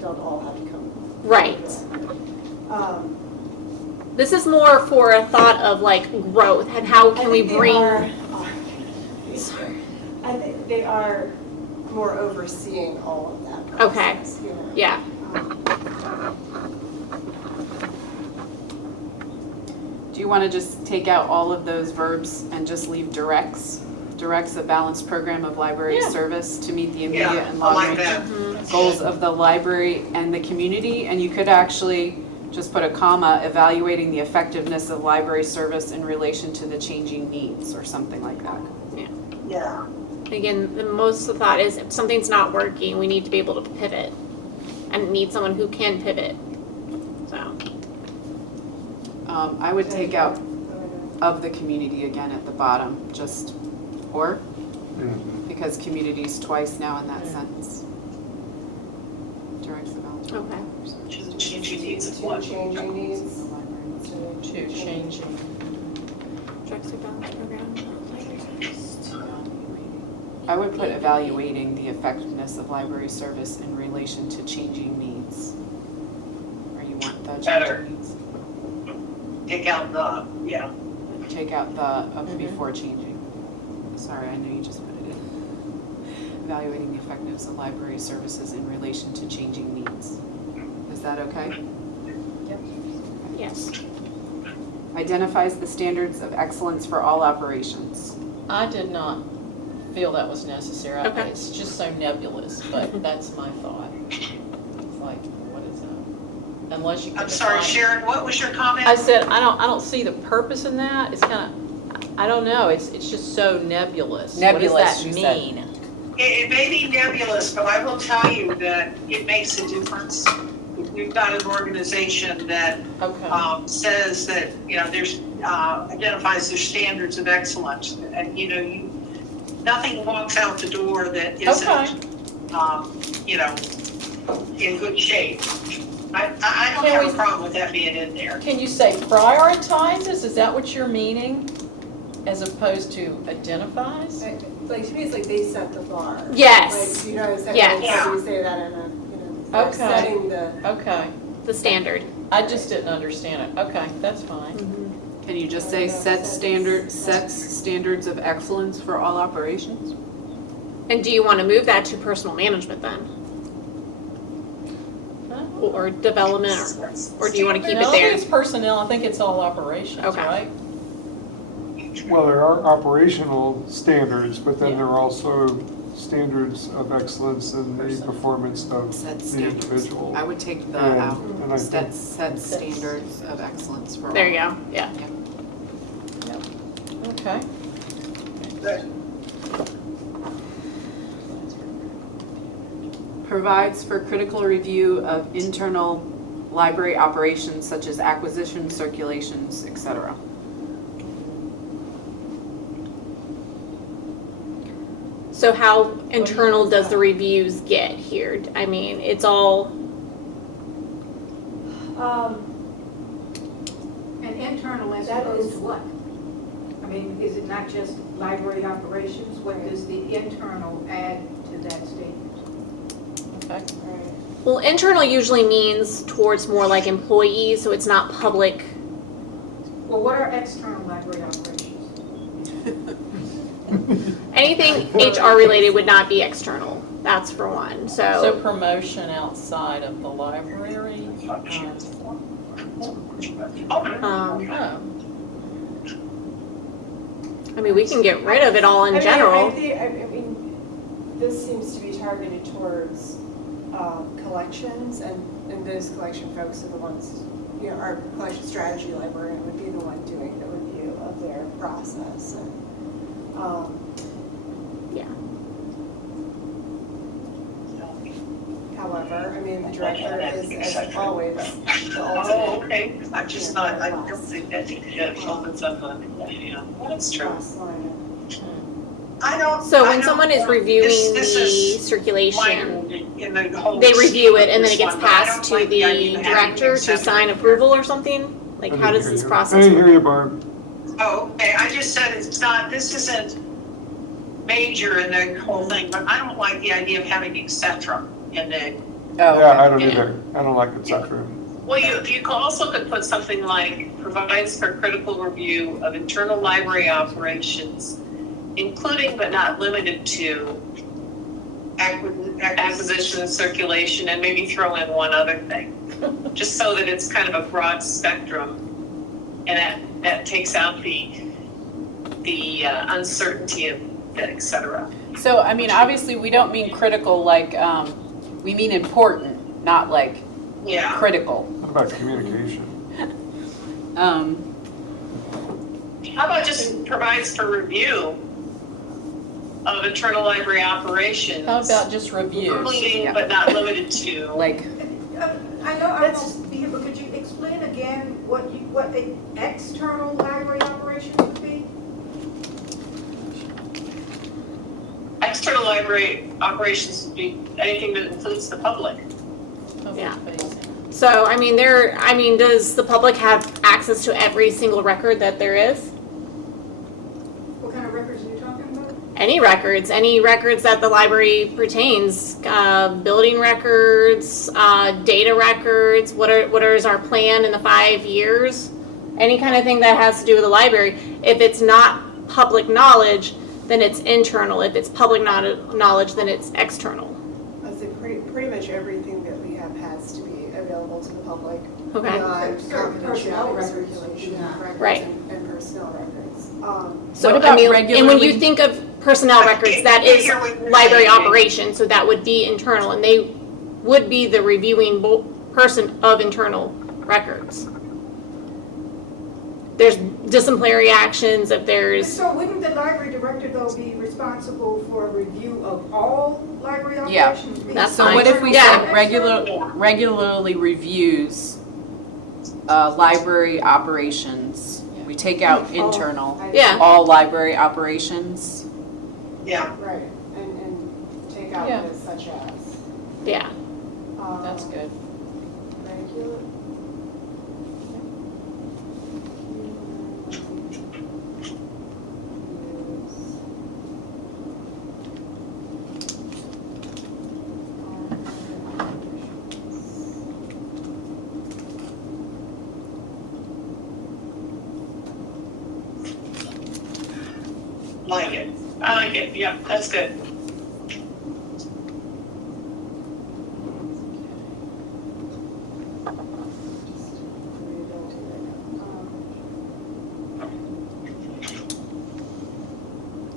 don't all have to come. right. This is more for a thought of like growth and how can we bring, I think they are more overseeing all of that Okay. process, yeah. Do you want to just take out all of those verbs and just leave directs? Directs a balanced program of library Yeah. service to meet the immediate Yeah, and I like long-range that. goals of the library and the community, and you could actually just put a comma, evaluating the effectiveness of library service in relation to the changing needs, or something like that. Yeah. Again, the most of the thought is if something's not working, we need to be able to pivot and need someone who can pivot. So, I would take out of the community again at the bottom, just, or, Mhm. because community's twice now in that sentence. Directs the balance. Okay. Changing needs of what? Changing needs. To changing. Directs the balance program. I would put evaluating the effectiveness of library service in relation to changing needs. Or you want the Better. changing needs? Take out the, yeah. Take out the of before changing. Sorry, I know you just put it in. Evaluating the effectiveness of library services in relation to changing needs. Is that okay? Yes. Identifies the standards of excellence for all operations. I did not feel that was necessary. Okay. It's just so nebulous, but that's my thought. It's like, what is that? Unless you can I'm sorry, define- Sharon, what was your comment? I said, I don't see the purpose in that. It's kind of, I don't know, it's just so nebulous. Nebulous, What does you that said. mean? It may be nebulous, but I will tell you that it makes a difference. We've got an organization that Okay. says that, there's, identifies their standards of excellence. And, nothing walks out the door that isn't, in good shape. I don't Can have we- a problem with that being in there. Can you say prioritizes? Is that what you're meaning? As opposed to identifies? Like, to me, it's like they set the bar. Yes. Like, you know, it's like, Yes. we say that in a, like Okay. setting the. Okay. The standard. I just didn't understand it. Okay, that's fine. Can you just say sets standards of excellence for all operations? And do you want to move that to personal management then? Or development, or do you want to keep No, it I don't think there? it's personnel, I think it's all operations, Okay. right? Well, there are operational standards, but then Yeah. there are also standards of excellence in the Person. performance of Set the standards. individual. I would take the And- out. and I think- Set standards of excellence for all. There you go, yeah. Okay. Provides for critical review of internal library operations such as acquisitions, circulations, etc. So how internal does the reviews get here? I mean, it's all, And internal as That opposed is- to what? I mean, is it not just library operations? What does the internal add to that statement? Okay. well, internal usually means towards more like employees, so it's not public. Well, what are external library operations? Anything HR related would not be external, that's for one, So so. promotion outside of the library? Um, Oh, I mean, we can get rid of it all in general. I mean, this seems to be targeted towards collections, and those collection folks are the ones, our collection strategy librarian would be the one doing the review of their process. And, Yeah. however, I mean, the director is, as always, the Oh, ultimate okay, I'm just not, I don't think that opens up a, that's true. boss line. I don't. So I when don't- someone is reviewing this the is circulation, minor in the whole they review it scheme and then of it gets this one, but I passed don't to like the idea the of having director things to separate. sign approval or something? Like, how does this I process didn't work? hear you, Barb. Oh, okay, I just said it's not, this isn't major in the whole thing, but I don't like the idea of having et cetera in the, Yeah, I don't Yeah. either. I don't like et cetera. Well, you also could put something like provides for critical review of internal library operations, including but not limited to acquisition and circulation, and maybe throw in one other thing, just so that it's kind of a broad spectrum, and that takes out the uncertainty of it, et cetera. So, I mean, obviously, we don't mean critical like, we mean important, not like yeah. critical. What about communication? How about just provides for review of internal library operations? how about just reviews? Including but not limited to. Like, I know I won't be here, but could you explain again what the external library operations would be? External library operations would be anything that includes the public. Yeah. So, does the public have access to every single record that there is? What kind of records are you talking about? Any records that the library pertains, building records, data records, what is our plan in the 5 years? Any kind of thing that has to do with the library. If it's not public knowledge, then it's internal. If it's public knowledge, then it's external. I'd say pretty much everything that we have has to be available to the public. Okay. Beyond Certain personnel confidentiality, records circulation do not. records Right. and personnel records. So, What about and when regularly- you think of personnel records, that is library operation, so that would be internal, and they would be the reviewing person of internal records. There's disciplinary actions, if there's, So wouldn't the library director though be responsible for a review of all library Yeah. operations? Be That's So fine. what if we Yeah. said regularly reviews library operations? We take out internal, Yeah. all library operations. Yeah. Right, and take out Yeah. the such as. yeah. That's good. Regular. Like it. I like it. Yeah, that's good.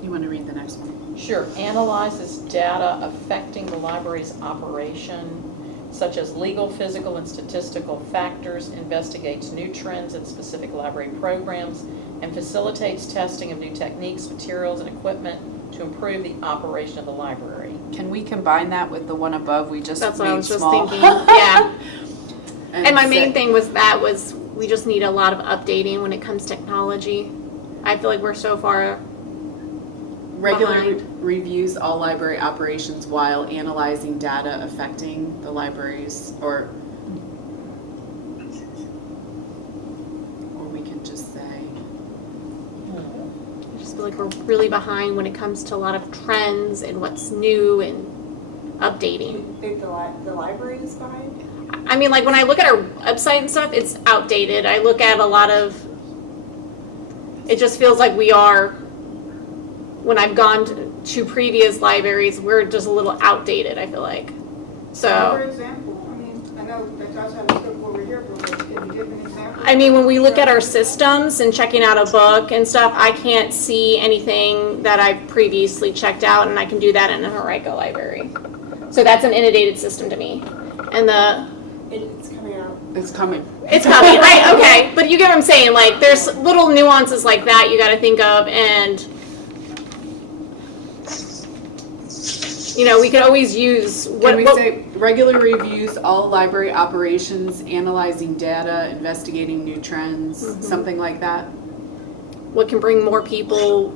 You want to read the next one? Sure. Analyzes data affecting the library's operation, such as legal, physical, and statistical factors, investigates new trends in specific library programs, and facilitates testing of new techniques, materials, and equipment to improve the operation of the library. Can we combine that with the one above we just That's what I made was just small? thinking, yeah. And my main say- thing was we just need a lot of updating when it comes to technology. I feel like we're so far, Regular behind. reviews all library operations while analyzing data affecting the libraries, or we can just say, I just feel like we're really behind when it comes to a lot of trends and what's new and updating. You think the library is behind? I mean, like when I look at our website and stuff, it's outdated. I look at a lot of, it just feels like we are, when I've gone to previous libraries, we're just a little outdated, I feel like. For So, example, I mean, I know that's outside the scope what we're here for, but can you give an example? I mean, when we look at our systems and checking out a book and stuff, I can't see anything that I've previously checked out, and I can do that in a Henrico library. So that's an inundated system to me. And It's coming out. it's coming. it's coming, okay, but you get what I'm saying, like, there's little nuances like that you gotta think of, and we could always use Can we say regular reviews all library operations, analyzing data, investigating new trends, something like that? what can bring more people.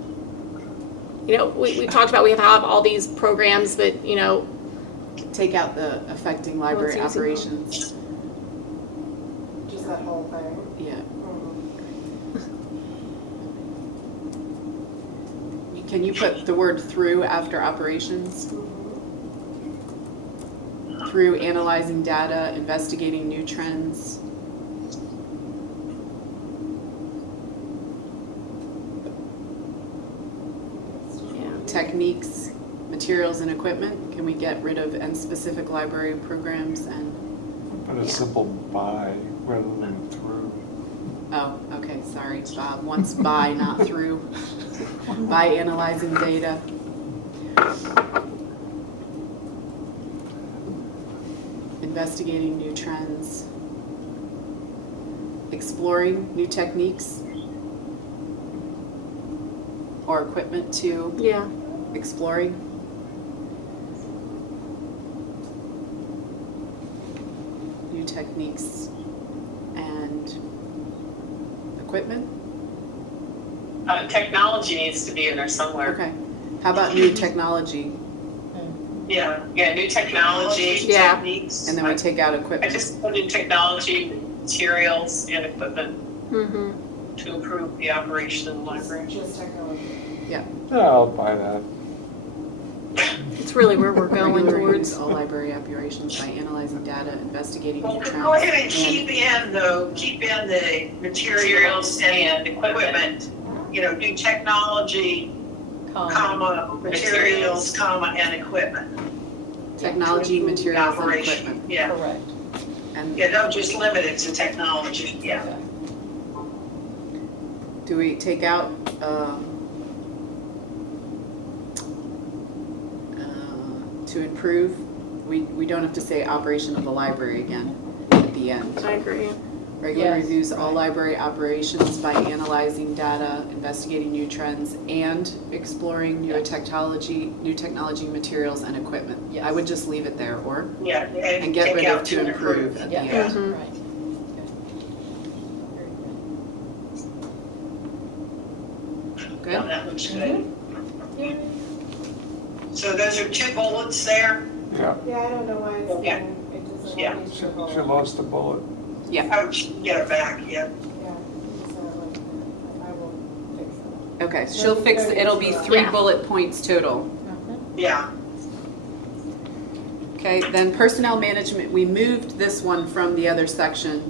We talked about we have all these programs, but Take out the affecting library Well, it's easy. operations. Just that whole thing. Yeah. Mm. Can you put the word through after operations? Through analyzing data, investigating new trends. Techniques, materials, and equipment. Can we get rid of and specific library programs and, But a simple by rather than through. oh, okay, sorry, Bob, wants by, not through. By analyzing data. Investigating new trends. Exploring new techniques or equipment to yeah. exploring. New techniques and equipment? Technology needs to be in there somewhere. Okay. How about new technology? new technology Yeah. techniques. And then we take out I equipment. just put in technology, materials, and equipment Mm-hmm. to improve the operation of the library. Just technology. Yeah, I'll buy that. It's really where we're going Regular reviews towards. all library operations by analyzing data, investigating Well, new trends. go ahead and keep in the materials and equipment, do technology, comma, materials, comma, and equipment. Technology, materials, and Operation, equipment. yeah. Correct. And Yeah, don't just limit it to technology, yeah. do we take out, to improve? We don't have to say operation of the library again at the end. I agree. Regular Yes. reviews all library operations by analyzing data, investigating new trends, and exploring new technology, materials, and equipment. Yes. I would just leave it there, or, Yeah, and get take rid out of to improve at the Yeah, end. Mhm. right. Good? No, that looks good. Yay. So those are 2 bullets there. Yeah, Yeah, I don't know why it's, Yeah. it doesn't Yeah. want me to she go. lost a bullet. Oh, she can get it back, yeah. Yeah, so I will fix it. Okay, she'll fix, it'll be 3 Yeah. bullet points total. Yeah. Okay, then personnel management, we moved this one from the other section.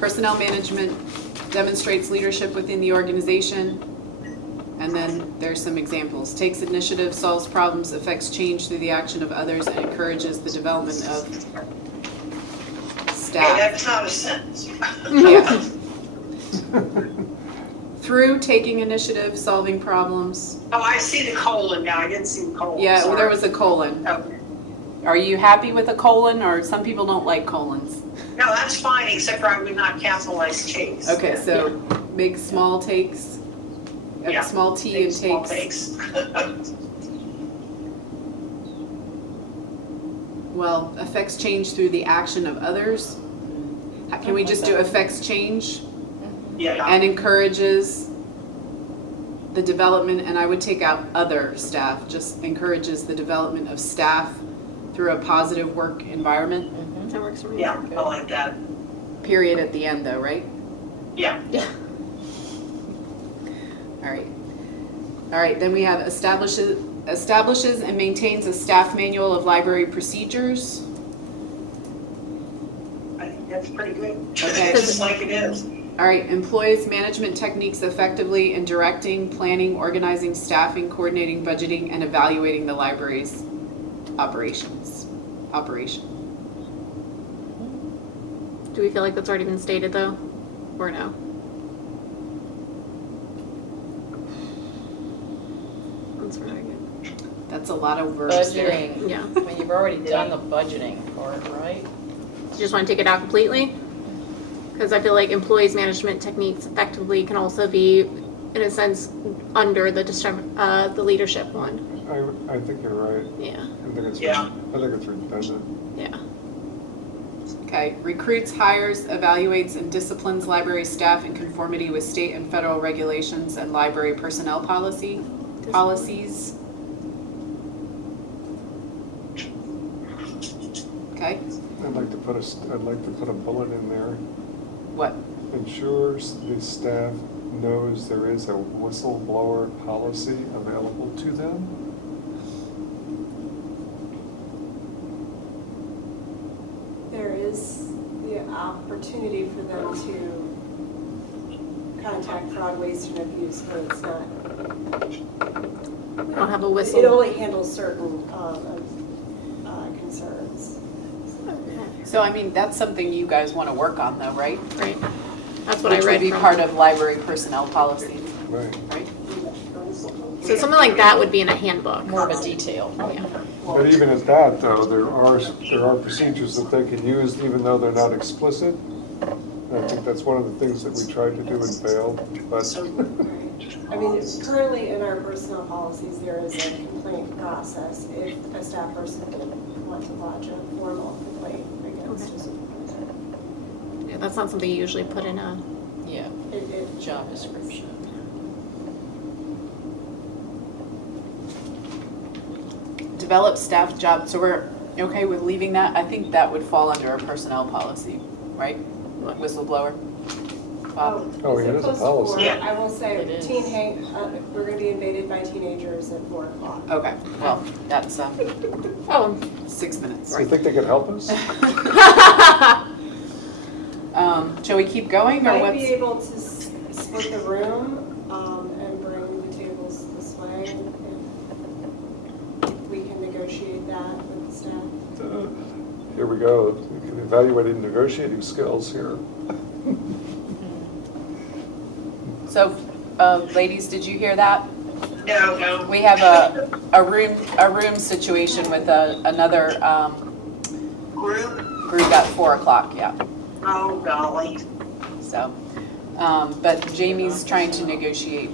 Personnel management demonstrates leadership within the organization. And then there's some examples. Takes initiative, solves problems, affects change through the action of others, and encourages the development of Hey, staff. that's not a sentence. Yeah. Through taking initiative, solving problems. Oh, I see the colon now, I didn't see the colon. Yeah, well, Sorry. there was a colon. Okay. Are you happy with a colon, or some people don't like colons? No, that's fine, except for I would not capitalize takes. Okay, so make small takes, Yeah. small t Take and small takes. takes. Well, affects change through the action of others. Can we just do affects change Yeah, and encourages the development, and I would take out other staff, just encourages the development of staff through a positive work environment, That works for me. yeah, I like that. period at the end though, right? Yeah. All right. All right, then we have establishes and maintains a staff manual of library procedures. I think that's pretty good. Okay. Just like it is. All right, employs management techniques effectively in directing, planning, organizing, staffing, coordinating, budgeting, and evaluating the library's operation. Do we feel like that's already been stated though? Or no? That's very good. That's a lot of verbs there. Budgeting. Yeah. I mean, you've already done the budgeting part, right? You just want to take it out completely? Because I feel like employees management techniques effectively can also be, in a sense, under the leadership one. I think you're right. Yeah, I think it's Yeah. redundant. yeah. Okay, recruits, hires, evaluates, and disciplines library staff in conformity with state and federal regulations and library personnel policies. Okay, I'd like to put a bullet in there. what? Ensures the staff knows there is a whistleblower policy available to them. There is the opportunity for them to contact fraud, waste, and abuse, but it's not. We don't have a It whistle. only handles certain concerns. So I mean, that's something you guys want to work on though, right? Right. That's what I Which read would be from. part of library personnel policies, Right. right? So something like that would be in a handbook. More of a detail. Yeah. But even at that, though, there are procedures that they can use even though they're not explicit. And I think that's one of the things that we tried to do and failed, but I mean, currently in our personnel policies, there is a complaint process if a staff person would want to lodge a formal complaint against Okay. a supervisor. Yeah, that's not something you usually put in a, Yeah, It job description. develop staff job, so we're okay with leaving that? I think that would fall under a personnel policy, right? Whistleblower? Bob? Oh, it is a policy. Yeah. I will say, It is. we're gonna be invaded by teenagers at 4 o'clock. Okay, well, that's Oh, 6 minutes. Do you think they could help us? Shall we keep going, or Might be what's? able to split the room, and bring the tables this way, if we can negotiate that with the staff. Here we go, we can evaluate negotiating skills here. So, ladies, did you hear that? No. We have a room situation with another Group? group at 4 o'clock, yeah. Oh, golly. So, but Jamie's trying to negotiate,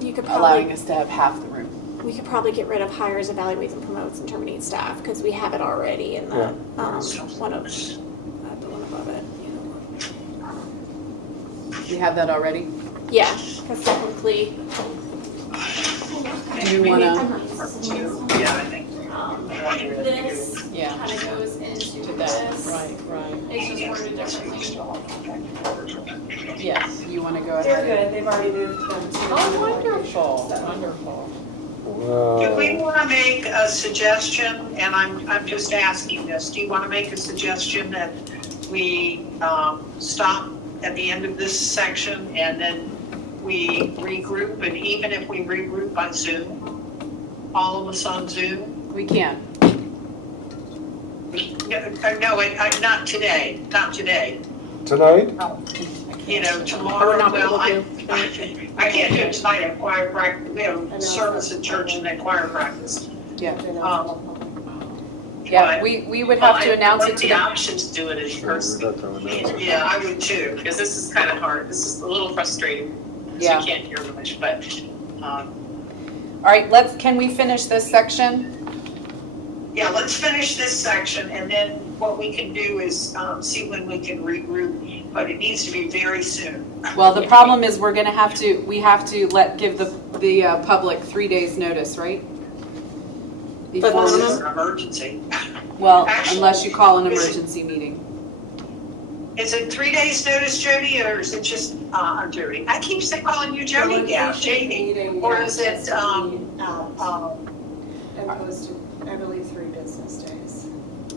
you could allowing probably, us to have half the room. we could probably get rid of hires, evaluates, and promotes, and terminate staff, because we have it already in the, one of, the one above it, We have that already? yeah, because technically, Do you wanna, Yeah, I think. this yeah, kind of goes into To that, this. right. It's just worded differently. Yes. you wanna go They're ahead? good, they've already moved them to. Oh, wonderful, wonderful. Do we Wow. want to make a suggestion, and I'm just asking this, do you want to make a suggestion that we stop at the end of this section and then we regroup, and even if we regroup on Zoom, all of us on Zoom? We can. No, not today, not today. Tonight? You know, tomorrow, We're not well, able I can't do it tonight, I have choir practice, service at church and then choir practice. Yeah, But- we would have to announce I'd it like to the them. option to do it in Sure, person, we'd have to announce it. Yeah, I would too. because this is kind of hard, this is a little frustrating, because Yeah. you can't hear much, but, All right, can we finish this section? Yeah, let's finish this section, and then what we can do is see when we can regroup, but it needs to be very soon. Well, the problem is we have to give the public 3 days notice, right? This Before, is an emergency. well, Actually, unless you call an is it- emergency meeting. Is it 3 days notice, Jody, or is it just, Jody? I keep calling you Jody, yeah, Jamie. Or is it, Out and posted, I believe, 3 business days.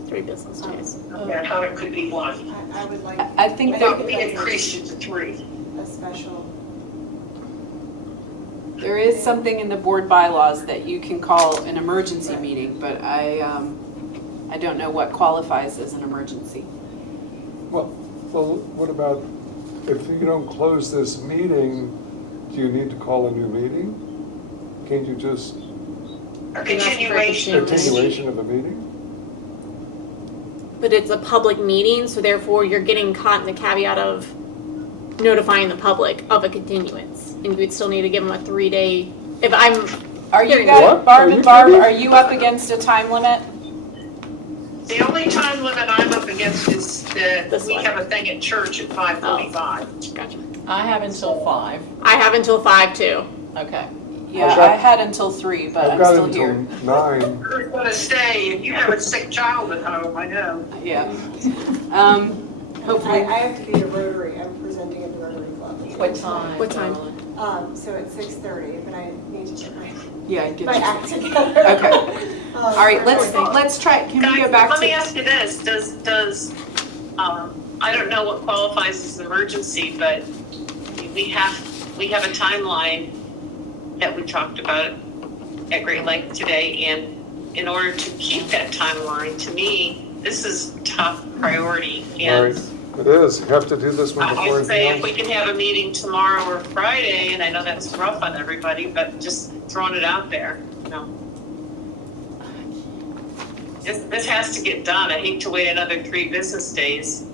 3 business days. okay, I thought it could be one. I would like I think I there, But we increased it to 3. a special, there is something in the board bylaws that you can call an emergency meeting, but I don't know what qualifies as an emergency. Well, what about, if you don't close this meeting, do you need to call a new meeting? Can't you just, A continuation of this. continuation of a meeting? But it's a public meeting, so therefore you're getting caught in the caveat of notifying the public of a continuance. And you would still need to give them a 3-day, if I'm, Are you Hearing guys, What? Barb Are and you Barb, kidding? are you up against a time limit? The only time limit I'm up against is that This we one. have a thing at church at 5:45. gotcha. I have until 5, I have until 5 too. okay. Yeah, I've got- I had until 3, but I've I'm got still until here. 9. Who's gonna stay? And you have a sick child at home, I know. Yeah. I Hopefully, have to be a Rotary, I'm presenting at the Rotary Club. What time? What time? Darling? So it's 6:30, but I need to get yeah, get my you. act together. Okay. All right, let's try, can we go back Let me to, ask you this, does, I don't know what qualifies as an emergency, but we have a timeline that we talked about at great length today, and in order to keep that timeline, to me, this is top priority. Right, And it is, you have to do this one before I'd say if anything we else. can have a meeting tomorrow or Friday, and I know that's rough on everybody, but just throwing it out there, you know. This has to get done. I hate to wait another 3 business days.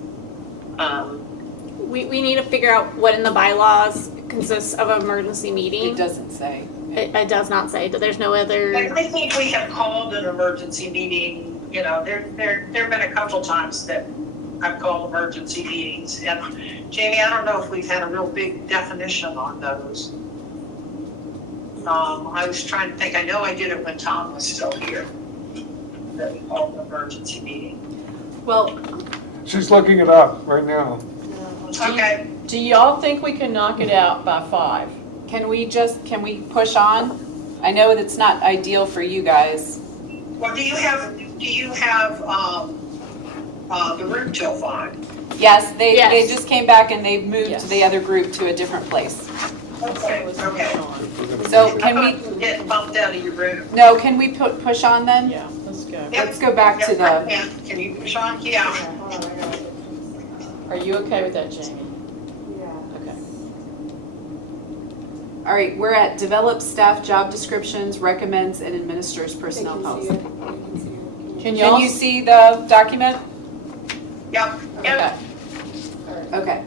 We need to figure out what in the bylaws consists of an emergency meeting. it doesn't say. It does not say, but there's no other, I think we have called an emergency meeting, you know, there've been a couple times that I've called emergency meetings. And Jamie, I don't know if we've had a real big definition on those. I was trying to think, I know I did it when Tom was still here. that we call an emergency meeting. Well, She's looking it up right now. Okay, Do y'all think we can knock it out by 5? can we push on? I know that's not ideal for you guys. well, do you have, the room till 5? Yes, they Yes. just came back and they've moved Yes. the other group to a different place. Okay, okay. So I can thought we, you were getting bumped out of your room. no, can we push on then? Yeah, let's go. Let's go back to the, Can you push on? Yeah. Are you okay with that, Jamie? Yeah. Okay. all right, we're at develop staff job descriptions, recommends and administers personnel policy. Can y'all? Can you see the document? Yep, yep. Okay. Okay.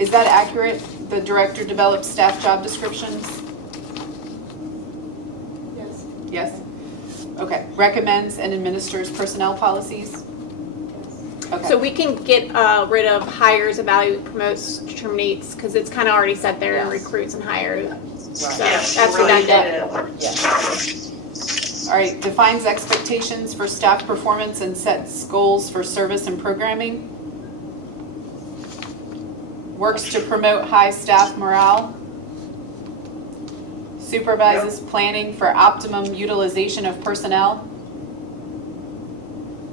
Is that accurate? The director develops staff job descriptions? Yes. Yes? Okay. Recommends and administers personnel policies? Okay. So we can get rid of hires, evaluate, promotes, terminates, because it's kind of already set there in Yes. recruits and hires. So Yes, that's redundant. All right, defines expectations for staff performance and sets goals for service and programming. Works to promote high staff morale. Supervises planning for optimum utilization of personnel.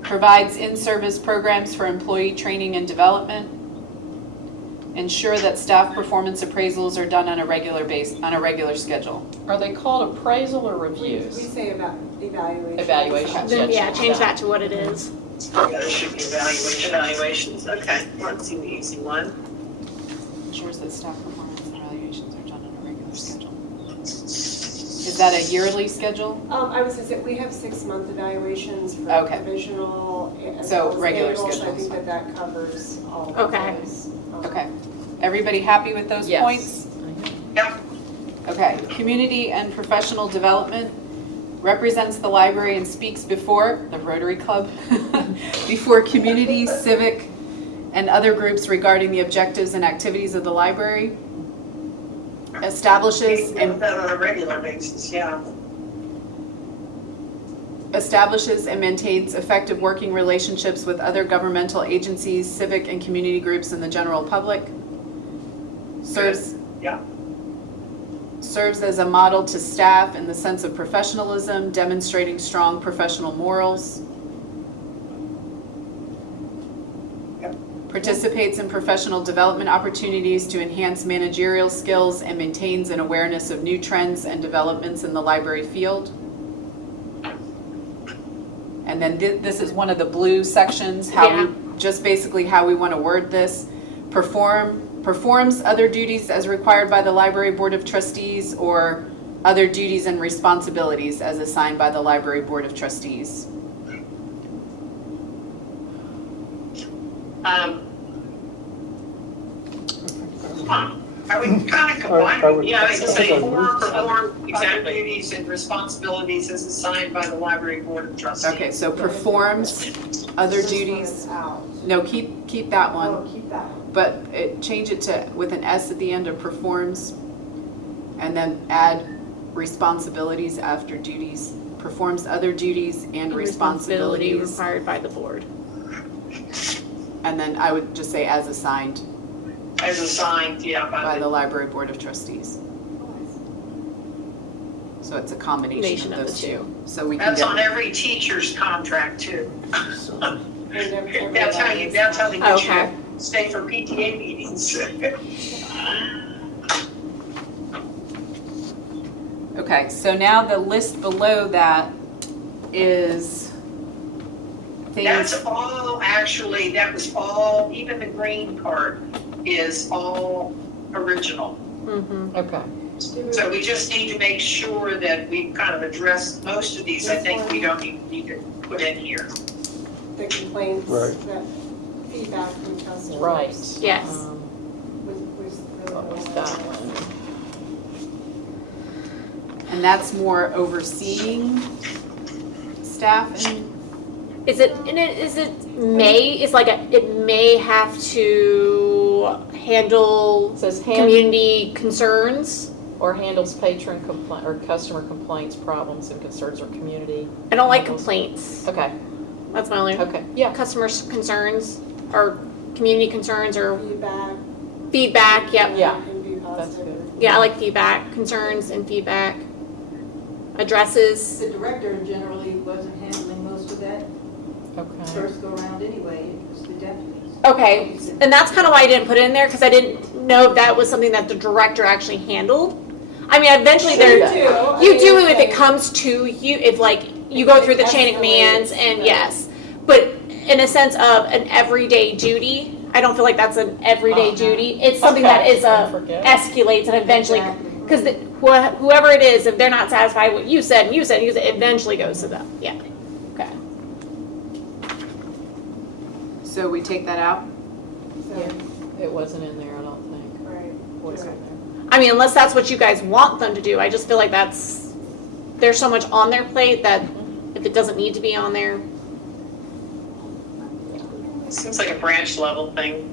Provides in-service programs for employee training and development. Ensure that staff performance appraisals are done on a regular schedule. Are they called appraisal or We reviews? say about evaluation. Evaluation. Then, yeah, change that to what it is. Yeah, there should be evaluations, okay. Let's see the easy one. Ensures that staff performance and evaluations are done on a regular schedule. Is that a yearly schedule? I was gonna say, we have 6-month evaluations for Okay. provisional as So, well as regular annual, so I schedules. think that covers all of Okay. those. Okay. Everybody happy with those Yes. points? Yep, Okay. Community and professional development represents the library and speaks before the Rotary Club, before community, civic, and other groups regarding the objectives and activities of the library. Establishes we do that on a regular basis, yeah. Establishes and maintains effective working relationships with other governmental agencies, civic and community groups, and the general public. Serves Yeah. serves as a model to staff in the sense of professionalism, demonstrating strong professional morals. Yep. Participates in professional development opportunities to enhance managerial skills and maintains an awareness of new trends and developments in the library field. And then this is one of the blue sections, just basically how we want to word this. Performs other duties as required by the Library Board of Trustees or other duties and responsibilities as assigned by the Library Board of Trustees. I would kind of I combine, would- yeah, I was gonna say, I would- perform other duties and responsibilities as assigned by the Library Board of Trustees. Okay, so performs other This one duties. is out. No, keep that one. Oh, keep that one. But change it to, with an S at the end of performs, and then add responsibilities after duties. Performs other duties and Responsibility responsibilities. required by the board. And then I would just say as assigned As assigned, yeah, by the Library Board of Trustees. So it's a combination of those two. So we can That's on get, every teacher's contract too. And every That's how they get Okay. you to stay for PTA meetings. okay, so now the list below that is things. That's all, actually, that was all, even the green part is all original. Mm-hmm. Okay. So we just need to make sure that we've kind of addressed most of these. I think we don't even need to put in here. The complaints, Right. the feedback from customers. Right. Yes. Was really What was good. that one? And that's more overseeing staff and, Is it may, it's like it may have to handle It says community concerns? Or handles patron complaint, or customer complaints, problems and concerns or community. I don't like handles- complaints. Okay, That's my only, okay, yeah. customer concerns or community concerns or Feedback. feedback, yep. Yeah, Can be that's positive. good. Yeah, I like feedback, concerns and feedback. Addresses, The director generally wasn't handling most of that Okay. first go around anyway, it was the deputies. okay, and that's kind of why I didn't put it in there, because I didn't know if that was something that the director actually handled. I mean, eventually there, you do if it comes to you, if like, you go through the chain of commands and yes. But in a sense of an everyday duty, I don't feel like that's an everyday duty. It's something that is I forget. escalates and eventually, because whoever it is, if they're not satisfied with what you said, and you said, it eventually goes to them, yeah. Okay. So we take that out? It wasn't in there, I don't think. Right. What's in there? I mean, unless that's what you guys want them to do, I just feel like there's so much on their plate that if it doesn't need to be on there. Seems like a branch level thing.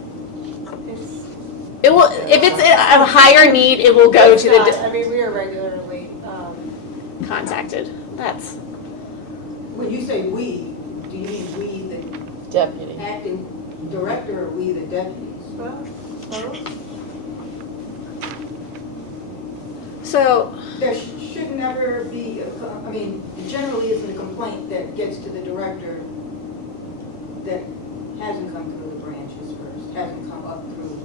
It will, if it's a higher need, it will go to the I mean, we are regularly, contacted. That's, When you say "we," do you mean we, Deputy. the acting director, or we, the deputies? well, so, There should never be, I mean, it generally isn't a complaint that gets to the director that hasn't come through the branches first, hasn't come up through.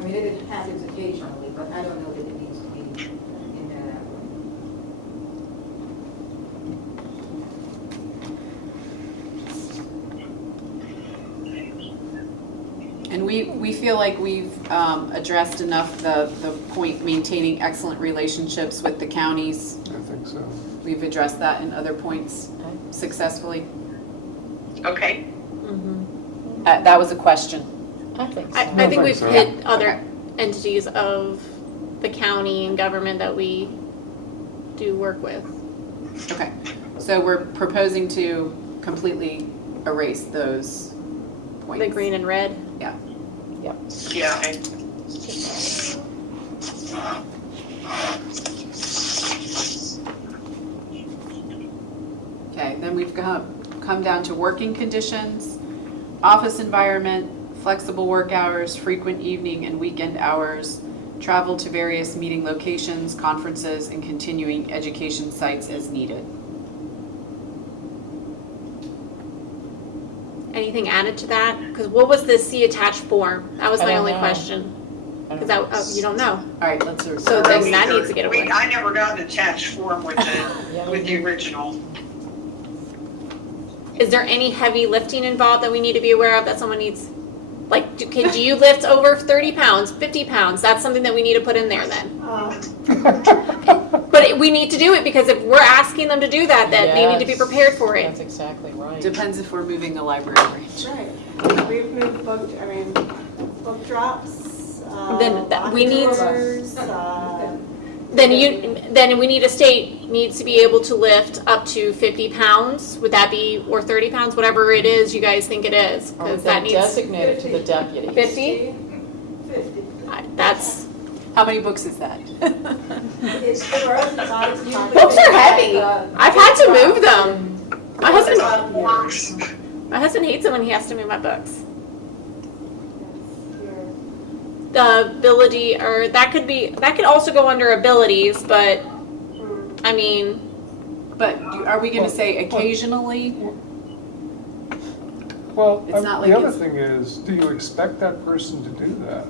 I mean, it happens occasionally, but I don't know that it needs to be in there that way. And we feel like we've addressed enough the point maintaining excellent relationships with the counties. I think so. We've addressed that in other points successfully. Okay. That was a question. I think so. I think think we've so. hit other entities of the county and government that we do work with. Okay, so we're proposing to completely erase those points. The green and red. Yeah. Yeah. Okay. Okay, then we've come down to working conditions, office environment, flexible work hours, frequent evening and weekend hours, travel to various meeting locations, conferences, and continuing education sites as needed. Anything added to that? Because what was the C attached form? That was I my don't only know. question. I Because don't know. you don't know. All right, let's. So then that needs to get away. I never got an attached form with Yeah, with the original. Is there any heavy lifting involved that we need to be aware of that someone needs? Like, do you lift over 30 pounds, 50 pounds? That's something that we need to put in there then. But we need to do it because if we're asking them to do that, then they need to be Yes. prepared for That's it. exactly right. Depends if we're moving the library range. right. We've moved book drops, Then that- we need- lockers, Then we need a state needs to be able to lift up to 50 pounds. Would that be, or 30 pounds, whatever it is you guys think it is? Or would Because they that needs, designate it to the deputy? 50? 50. That's, How many books is that? It's for us, it's honestly. books are heavy. I've had to move them. My husband hates it when he has to move my books. The ability, or that could also go under abilities, but I mean, But are we gonna say occasionally? Well, It's not like the other it's- thing is, do you expect that person to do that?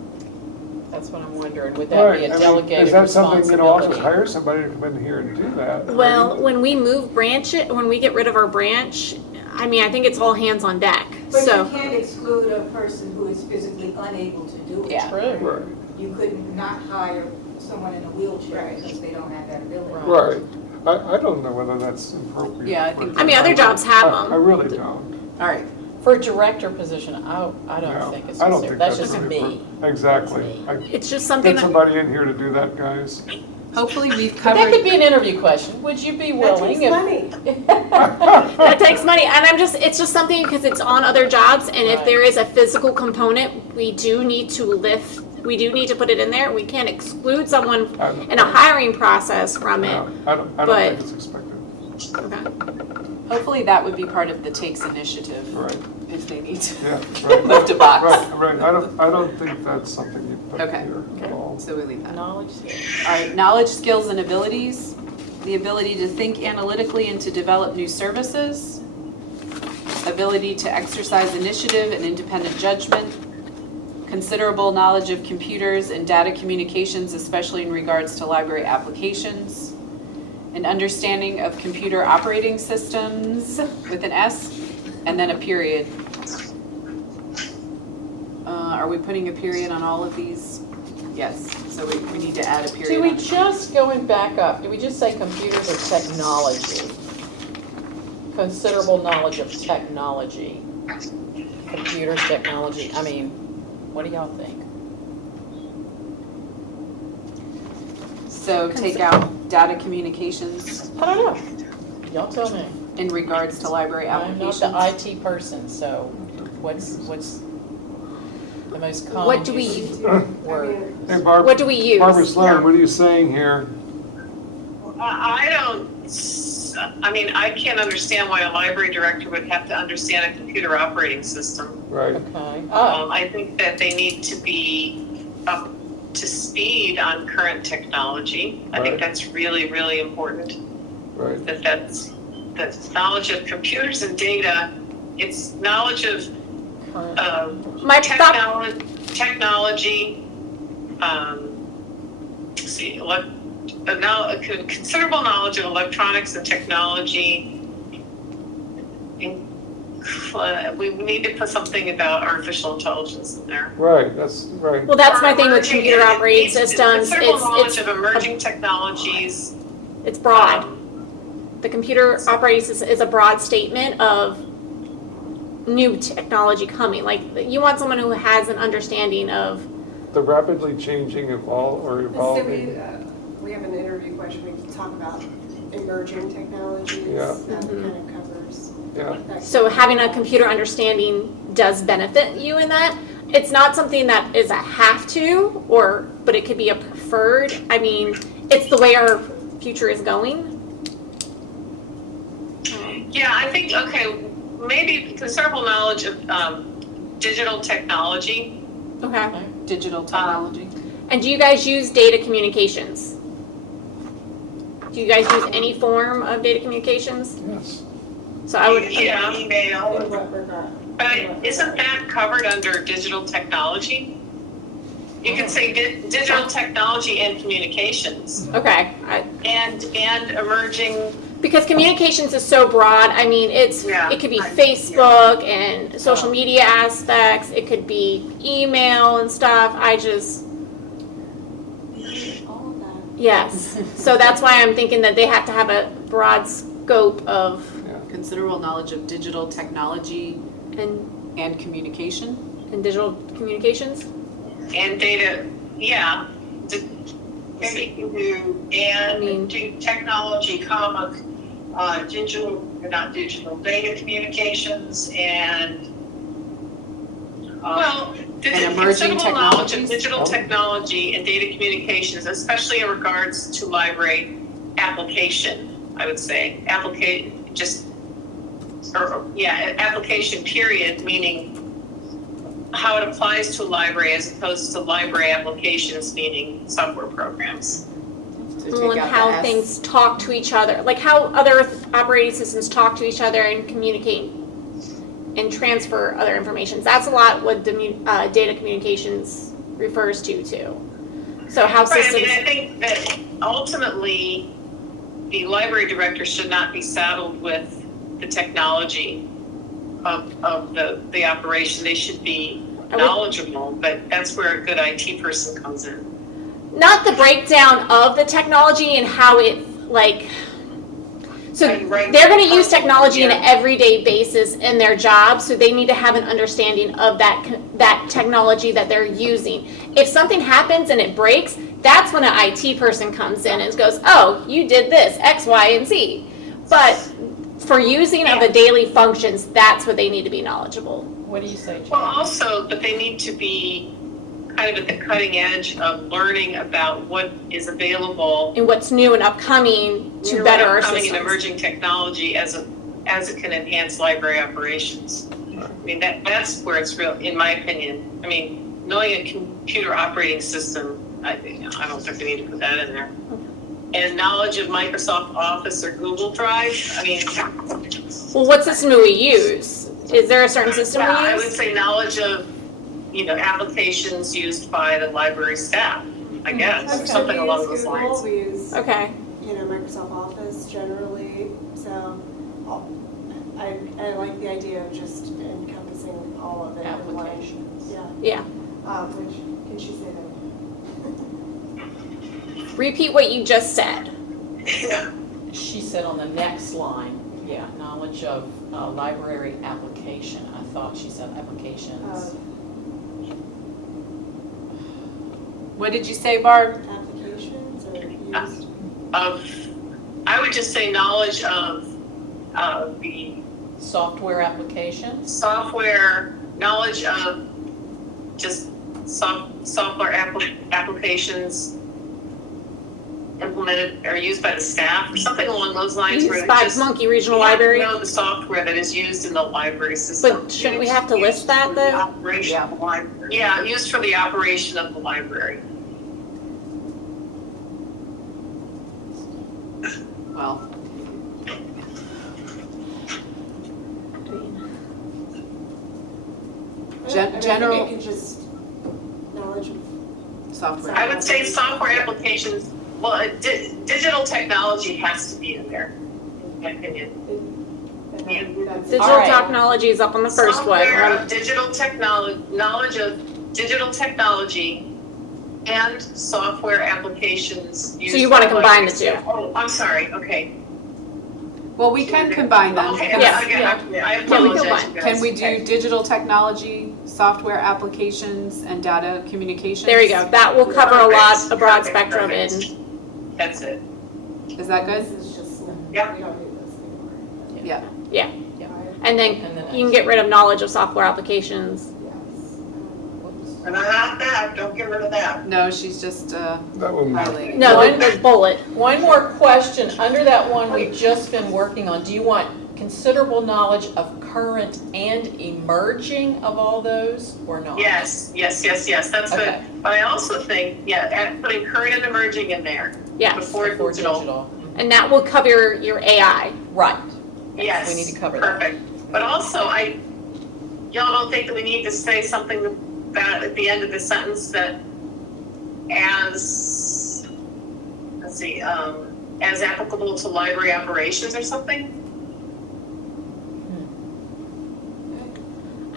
That's what I'm wondering. Would that be a Right, I mean, delegated is that something, I'll just responsibility? hire somebody to come in here and do that? well, when we move when we get rid of our branch, I mean, I think it's all hands on deck, But you so. can't exclude a person who is physically unable to do it. Yeah. True. Right, You couldn't not hire someone in a wheelchair because they don't have that ability. Right. right. I don't know whether that's appropriate. Yeah, I think- I mean, other jobs have I them. really don't. All right, For a director position, I don't No, think it's I don't necessary. think That's that's just really me. Exactly. It's just something Get that, somebody in here to do that, guys. hopefully we've But that could covered, be an interview question. Would you be That willing? takes money. that takes money, and it's just something because it's on other jobs, and if Right. there is a physical component, we do need to lift we do need to put it in there. We can't exclude someone I don't- in a hiring process from it. I don't but- think it's expected. Okay. Hopefully that would be part of the takes initiative Right, if they need to yeah, right. lift a box. Right. I don't think that's something you put Okay. here at all. So we leave that. Knowledge. All right, knowledge, skills, and abilities. The ability to think analytically and to develop new services. Ability to exercise initiative and independent judgment. Considerable knowledge of computers and data communications, especially in regards to library applications. An understanding of computer operating systems with an S, and then a period. Are we putting a period on all of these? Yes, so we need to add a period. Do we on it. just, going back up, do we just say computers or technology? Considerable knowledge of technology. Computers, technology, I mean, what do y'all think? So take out data communications I don't know. Y'all tell me. in regards to library I'm not applications. the IT person, so what's the most common What do we use word? Hey, Barb. What do we use? Barbara Sloan, what are you saying here? I mean, I can't understand why a library director would have to understand a computer operating system. Right, Okay. Oh, I think that they need to be up to speed on current technology. I think Right. that's really, really important. right. That's knowledge of computers and data. It's knowledge of current. My thought, technology. A considerable knowledge of electronics and technology. We need to put something about artificial intelligence in there. Right, that's right. well, that's my thing with Emerging- computer operating it's systems. Considerable knowledge It's of emerging technologies. it's broad. The computer operating system is a broad statement of new technology coming. Like, you want someone who has an understanding of, The rapidly changing evolving. We have an interview question, we can talk about emerging technologies. Yeah. That kind of covers. Yeah, that. so having a computer understanding does benefit you in that. It's not something that is a have to, but it could be a preferred. I mean, it's the way our future is going. Yeah, I think, okay, maybe considerable knowledge of digital technology. Okay. Digital technology. And do you guys use data communications? Do you guys use any form of data communications? yes. So I would, Yeah, email. In what regard? But isn't that covered under digital technology? You could say digital technology and communications okay. and emerging. Because communications is so broad. I mean, Yeah, it could be I- Facebook and social media aspects. It could be email and stuff. All of that. Yes. So that's why I'm thinking that they have to have a broad scope of, Considerable knowledge of digital technology and and communication. digital communications. And data, yeah. Maybe you can do, and do technology, data communications and, And emerging considerable knowledge of technologies? digital technology and data communications, especially in regards to library application, I would say. Application period, meaning how it applies to a library as opposed to library applications, meaning software programs. So Well, take and out how the S. things talk to each other, like how other operating systems talk to each other and communicate and transfer other information. That's a lot what data communications refers to too. So how Right, I systems. mean, I think that ultimately, the library director should not be saddled with the technology of the operation. They should be knowledgeable, but that's where a good IT person comes in. Not the breakdown of the technology and how it, like, so Right. they're going to use technology on an Yeah. everyday basis in their job, so they need to have an understanding of that technology that they're using. If something happens and it breaks, that's when an IT person comes in and goes, oh, you did this, X, Y, and Z. But for using of the daily functions, that's what they need to be knowledgeable. What do you say, Well, Jen? also, but they need to be kind of at the cutting edge of learning about what is available. And what's new and upcoming to better our Upcoming systems. and emerging technology as it can enhance library operations. I mean, that's where it's real, in my opinion. I mean, knowing a computer operating system, I don't think we need to put that in there. And knowledge of Microsoft Office or Google Drive, I mean. Well, what system do we use? Is there a certain system Yeah, we I would use? say knowledge of, applications used by the library staff, I guess, or something along those lines. We use, Okay. Microsoft Office generally, so I like the idea of just encompassing all of it in one. Applications. Yeah, Yeah. which, can she say that? Repeat what you just said. Yeah. She said on the next line, yeah, knowledge of library application. I thought she said applications. What did you say, Barb? Applications or used? I would just say knowledge of the Software applications? software, knowledge of just software applications implemented or used by the staff, or something along those lines. where Used it by just- Monkey Regional you have to Library. know the software that is used in the library system. But shouldn't we have to list that The though? operation of the library. Yeah, used for the operation of the library. Well, general- I think it could just knowledge of. software. I would say software applications, well, digital technology has to be in there, in my opinion. Digital All right. technology is up on the first one. Software of digital technology, knowledge of digital technology and software applications used. So you wanna by combine the library two? staff. Oh, I'm sorry, okay. Well, we can combine them. Okay, Yeah, I Can we apologize, combine? you guys. Can we do Okay. digital technology, software applications, and data communications? There you go. That will cover a broad Perfect, spectrum perfect. and, That's it. Is that good? This is just, Yeah. we don't need this anymore. Yeah. yeah. Yeah. And then And then you can get rid of knowledge of software applications. Yes. And not that, don't get rid of that. No, she's just That will not. highlighting. No, One- the bullet. One more question, under that one we've just been working on, do you want considerable knowledge of current and emerging of all those, or not? Yes, that's Okay. good. But I also think, putting current and emerging in there Yes. before Before digital. digital. And that will cover your AI. Right. Yes. We need to cover that. Perfect. But also, y'all don't think that we need to say something about at the end of the sentence that as applicable to library operations or something?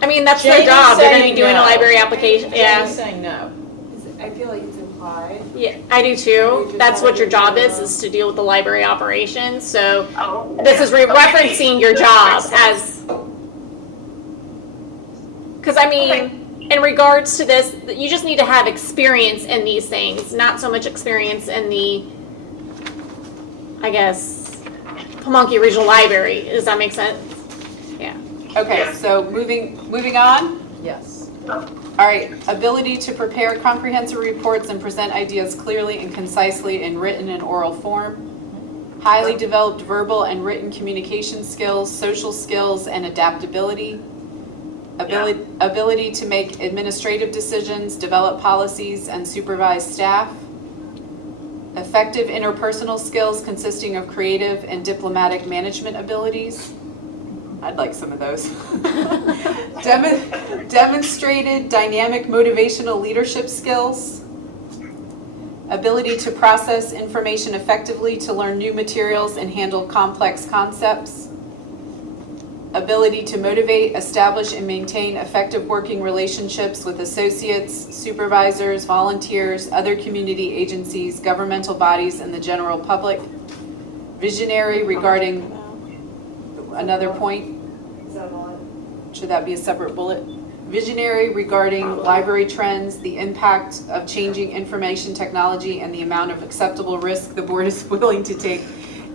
I mean, that's their Jamie's job. They're gonna be saying doing a no. library application. Jamie's Yeah. saying no. I feel like it's implied. Yeah, I do too. That's what your job is to deal with the library operations. So Oh. this is referencing your job as, because I mean, in regards to this, you just need to have experience in these things, not so much experience in the, I guess, Pamunkey Regional Library. Does that make sense? Yeah. Okay, so moving on. Yes. All right, ability to prepare comprehensive reports and present ideas clearly and concisely in written and oral form. Highly developed verbal and written communication skills, social skills, and adaptability. Ability to make administrative decisions, develop policies, and supervise staff. Effective interpersonal skills consisting of creative and diplomatic management abilities. I'd like some of those. Demonstrated dynamic motivational leadership skills. Ability to process information effectively, to learn new materials and handle complex concepts. Ability to motivate, establish, and maintain effective working relationships with associates, supervisors, volunteers, other community agencies, governmental bodies, and the general public. Visionary regarding, another point, Is that a lot? should that be a separate bullet? Visionary regarding library trends, the impact of changing information technology, and the amount of acceptable risk the board is willing to take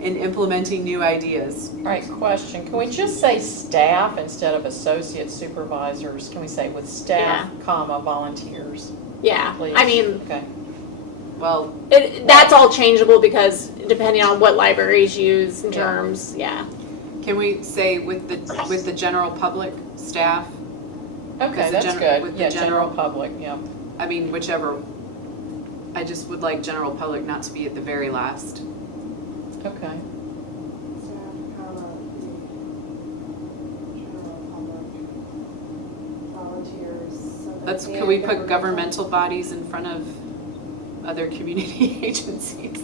in implementing new ideas. All right, question. Can we just say staff instead of associate supervisors? Can we say with staff, comma, volunteers? Yeah, please? I mean, Okay. Well, that's all changeable because depending on what libraries use in Yeah. terms, yeah. can we say with the general public staff? Okay, Because the that's gen- good. with the Yeah, general general- public, yeah. I mean, whichever. I just would like general public not to be at the very last. Okay. Staff, comma, the general public, volunteers. So that Can we and put governmental bodies in front of other community agencies?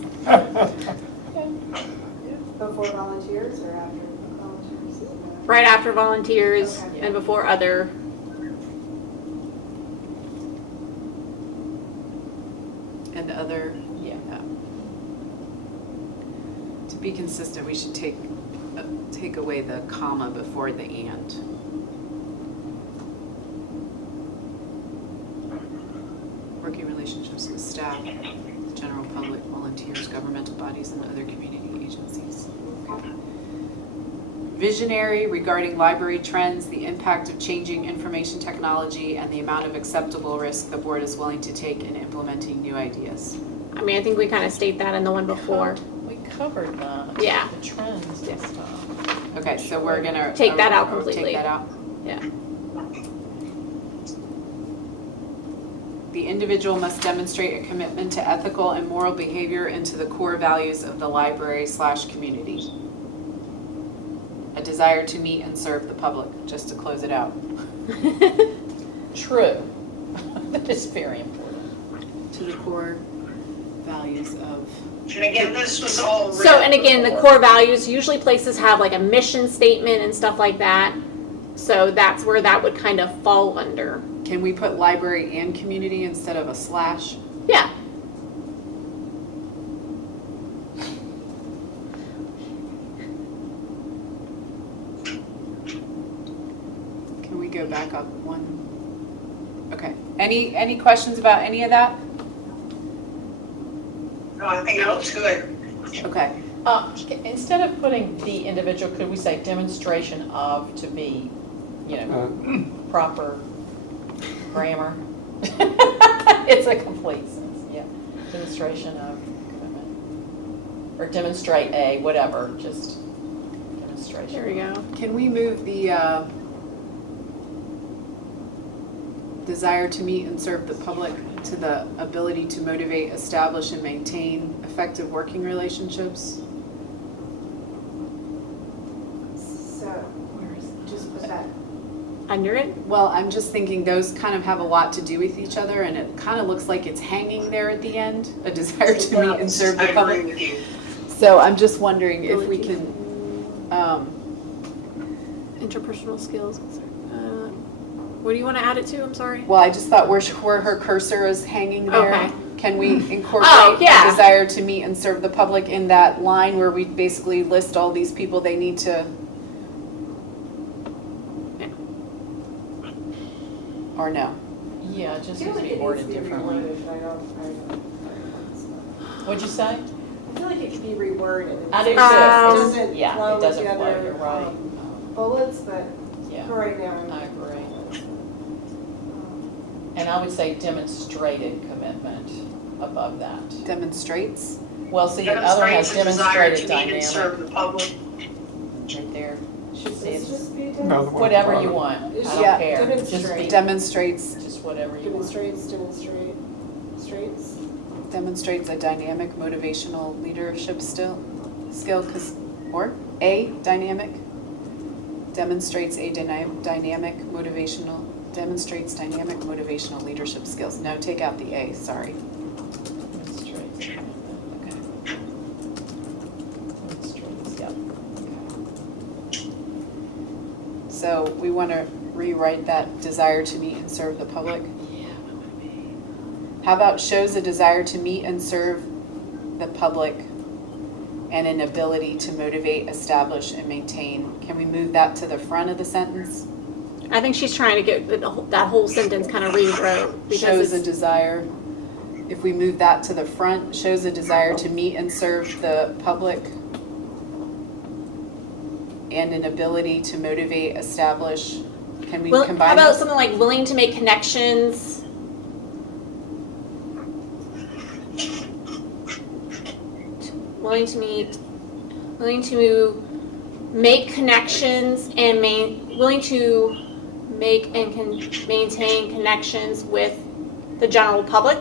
Before volunteers or after volunteers? Right after volunteers Okay. and before other. And other, Yeah. to be consistent, we should take away the comma before the and. Working relationships with staff, general public, volunteers, governmental bodies, and other community agencies. Visionary regarding library trends, the impact of changing information technology, and the amount of acceptable risk the board is willing to take in implementing new ideas. I mean, I think we kind of state that in the one before. We covered that. Yeah. The trends and stuff. Okay, so we're gonna. Take that out completely. Take that out. Yeah. The individual must demonstrate a commitment to ethical and moral behavior and to the core values of the library/community. A desire to meet and serve the public, just to close it out. True. That is very important. To the core values of. And again, this was all. So, written and again, the before. core values, usually places have like a mission statement and stuff like that. So that's where that would kind of fall under. Can we put library and community instead of a slash? Yeah. Can we go back up one? Okay. Any questions about any of that? No, I think it looks good. Okay. Instead of putting the individual, could we say demonstration of to be, proper grammar? It's a complete sentence, yeah. Demonstration of commitment. Or demonstrate a, whatever, just demonstration. There we go. Can we move the desire to meet and serve the public to the ability to motivate, establish, and maintain effective working relationships? So, just put that. Under it? Well, I'm just thinking those kind of have a lot to do with each other, and it kind of looks like it's hanging there at the end, a desire to meet and serve I the agree public. with you. So I'm just wondering if we can, Interpersonal skills. What do you want to add it to? I'm sorry. well, I just thought where her cursor is hanging there. Okay. Can we incorporate Oh, yeah. a desire to meet and serve the public in that line where we basically list all these people they need to? Or no? Yeah, it I just feel needs to like be it worded needs to be differently. reworded, but I don't. What'd you say? I feel like it could be reworded. I do too. It doesn't Yeah, flow it with doesn't the flow, other, you're right. bullets, but Yeah, for right now. I agree. And I would say demonstrated commitment above that. Demonstrates? Well, see, the other has Demonstrates a desire demonstrated to meet and serve dynamic the public. right there. Should see Let's it's just be No, the one whatever at the you bottom. want. I Yeah, don't care. Just demonstrate. be, Demonstrates, just whatever you want. demonstrates a dynamic motivational leadership skill, or a dynamic, demonstrates dynamic motivational leadership skills. No, take out the A, sorry. Demonstrates commitment, okay. Demonstrates, yep. So we want to rewrite that desire to meet and serve the public. Yeah, what would it be? How about shows a desire to meet and serve the public and an ability to motivate, establish, and maintain? Can we move that to the front of the sentence? I think she's trying to get that whole sentence kind of rewrote because Shows a it's, desire, if we move that to the front, shows a desire to meet and serve the public and an ability to motivate, establish. Can we how combine about those? something like willing to make connections? willing to meet, willing to make connections and willing to make and maintain connections with the general public.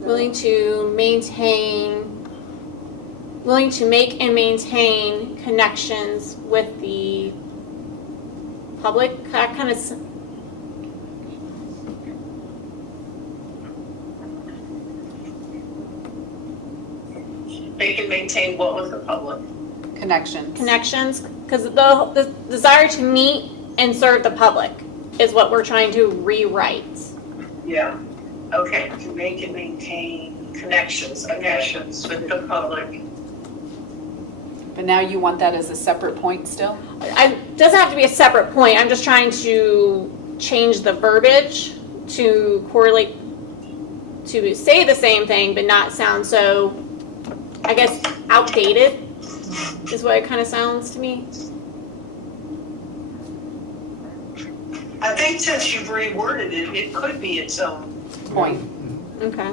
Willing to make and maintain connections with the public. Kind of. They can maintain what with the public. Connections, because the desire to meet and serve the public is what we're trying to rewrite. Yeah. Okay, to make and maintain connections with the public. But now you want that as a separate point still? It doesn't have to be a separate point. I'm just trying to change the verbiage to correlate, to say the same thing, but not sound so, I guess, outdated is what it kind of sounds to me. I think since you've reworded it, it could be its own Point. Okay.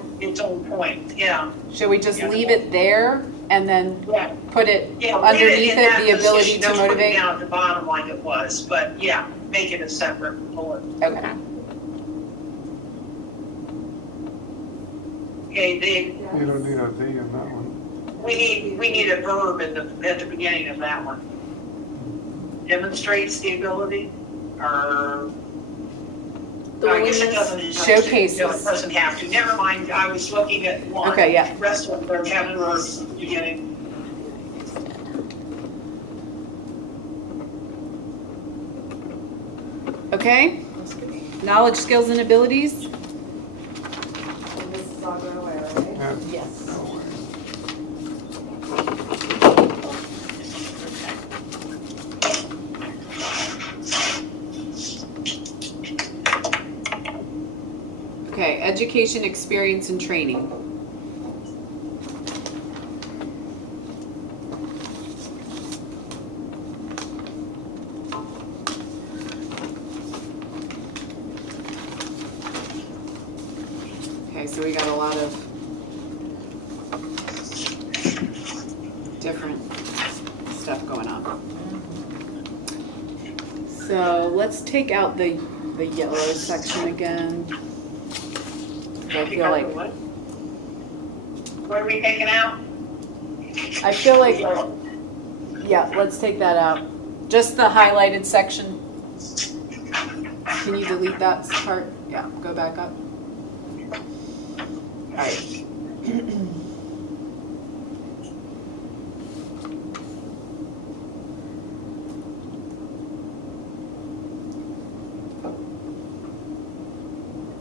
point, yeah. Should we just leave it there and then Yeah. put it Yeah, underneath in that it, the ability position, to don't put it motivate? down at the bottom like it was, but yeah, make it a separate bullet. Okay. Okay, You don't need a V in that one. we need a verb at the beginning of that one. Demonstrates the ability, or The I guess it willingness. doesn't. Showcases. It doesn't have to. Never mind. I was looking at one. Okay, yeah. The rest of them have a verb at the beginning. Okay. Knowledge, skills, and abilities. And this is all going away, right? Yeah. Yes. No way. Okay, education, experience, and training. Okay, so we got a lot of different stuff going on. So let's take out the yellow section again. I feel like, What are we taking out? yeah, let's take that out. Just the highlighted section. Can you delete that part? Yeah, go back up. All right.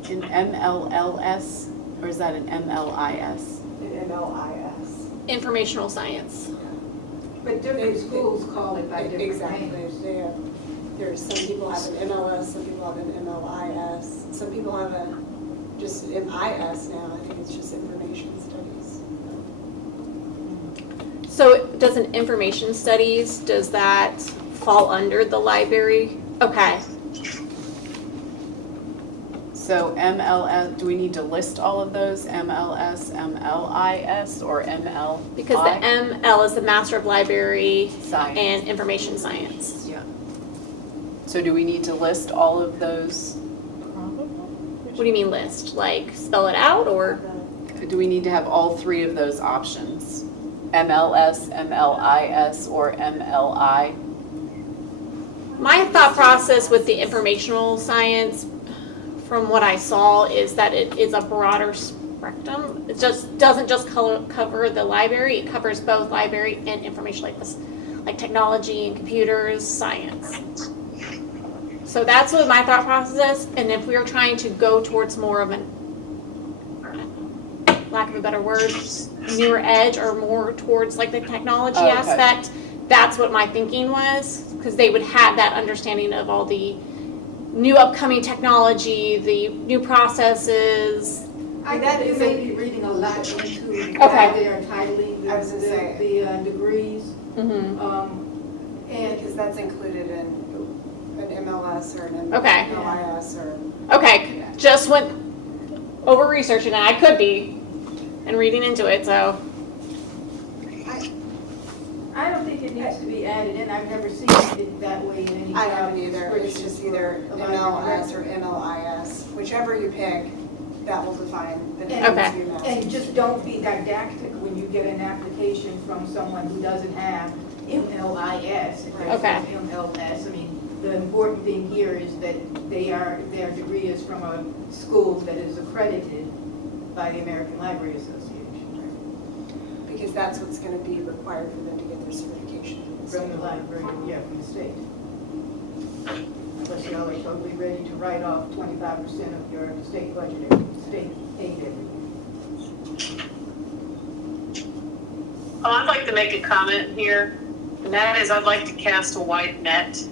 An MLLS, or is that an MLIS? An MLIS. Informational science. But different schools call it by different Exactly. names. There's some people have an MLS, some people have an MLIS, some people have just an MIS now. I think it's just information studies. So does an information studies, does that fall under the library? Okay. So MLS, do we need to list all of those? MLS, MLIS, or ML? Because the ML is the Master of Library Science. and Information Science. Yeah. So do we need to list all of those? What do you mean list? Like spell it out or? Do we need to have all three of those options? MLS, MLIS, or MLI? My thought process with the informational science, from what I saw, is that it is a broader spectrum. It just doesn't just cover the library, it covers both library and information like this, like technology and computers, science. So that's what my thought process is, and if we are trying to go towards more of an, lack of a better word, newer edge or more towards like the technology Oh, okay. aspect, that's what my thinking was, because they would have that understanding of all the new upcoming technology, the new processes. I think you may be reading a lot into Okay. why they are titling I was gonna say. the degrees. Mm-hmm. And Because that's included in an MLS MLS or an Okay. MLIS or. Okay, just went over researching, and I could be, and reading into it, so. I don't think it needs to be added in, I've never seen it that way in any I job haven't either, it's description just for either a library MLS director. or MLIS, whichever you pick, that will define the name And- of your master. And just don't be didactic when you get an application from someone who doesn't have MLIS. If there's Okay. MLS, I mean, the important thing here is that their degree is from a school that is accredited by the American Library Association. Because that's what's gonna be required for them to get their certification from the From the state. library, yeah, from the state. Unless y'all are totally ready to write off 25% of your state budget, state aid every year. I'd like to make a comment here, and that is I'd like to cast a wide net.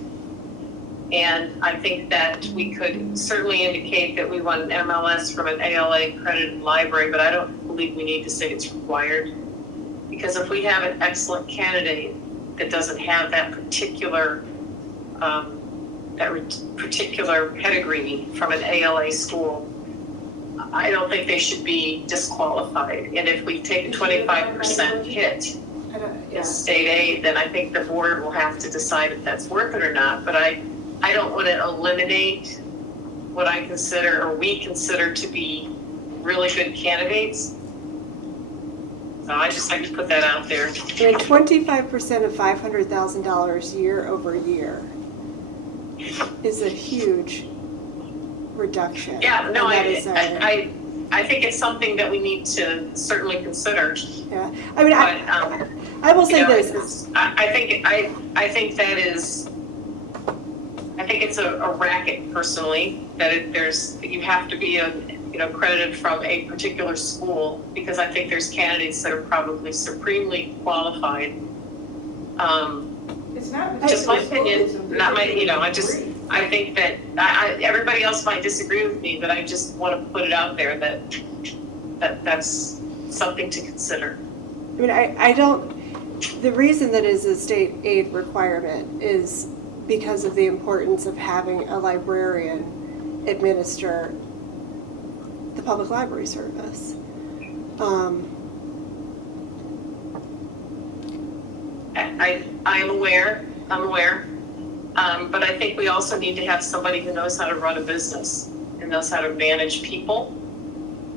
And I think that we could certainly indicate that we want an MLS from an ALA accredited library, but I don't believe we need to say it's required. Because if we have an excellent candidate that doesn't have that particular particular pedigree from an ALA school, I don't think they should be disqualified. And if we take a 25% hit I don't, in yeah. state aid, then I think the board will have to decide if that's worth it or not. But I don't want to eliminate what I consider or we consider to be really good candidates. So I just like to put that out there. And 25% of $500,000 year over year is a huge reduction. Yeah, no, And that is a- I think it's something that we need to certainly consider. Yeah, I mean, But I will say you know, this, it's- I think that is. I think it's a racket personally that you have to be accredited from a particular school, because I think there's candidates that are probably supremely qualified. It's not. Just my particular school, it's a opinion, not my, degree. I think that everybody else might disagree with me, but I just want to put it out there that's something to consider. I mean, I don't, the reason that is a state aid requirement is because of the importance of having a librarian administer the public library service. I'm aware, but I think we also need to have somebody who knows how to run a business and knows how to manage people.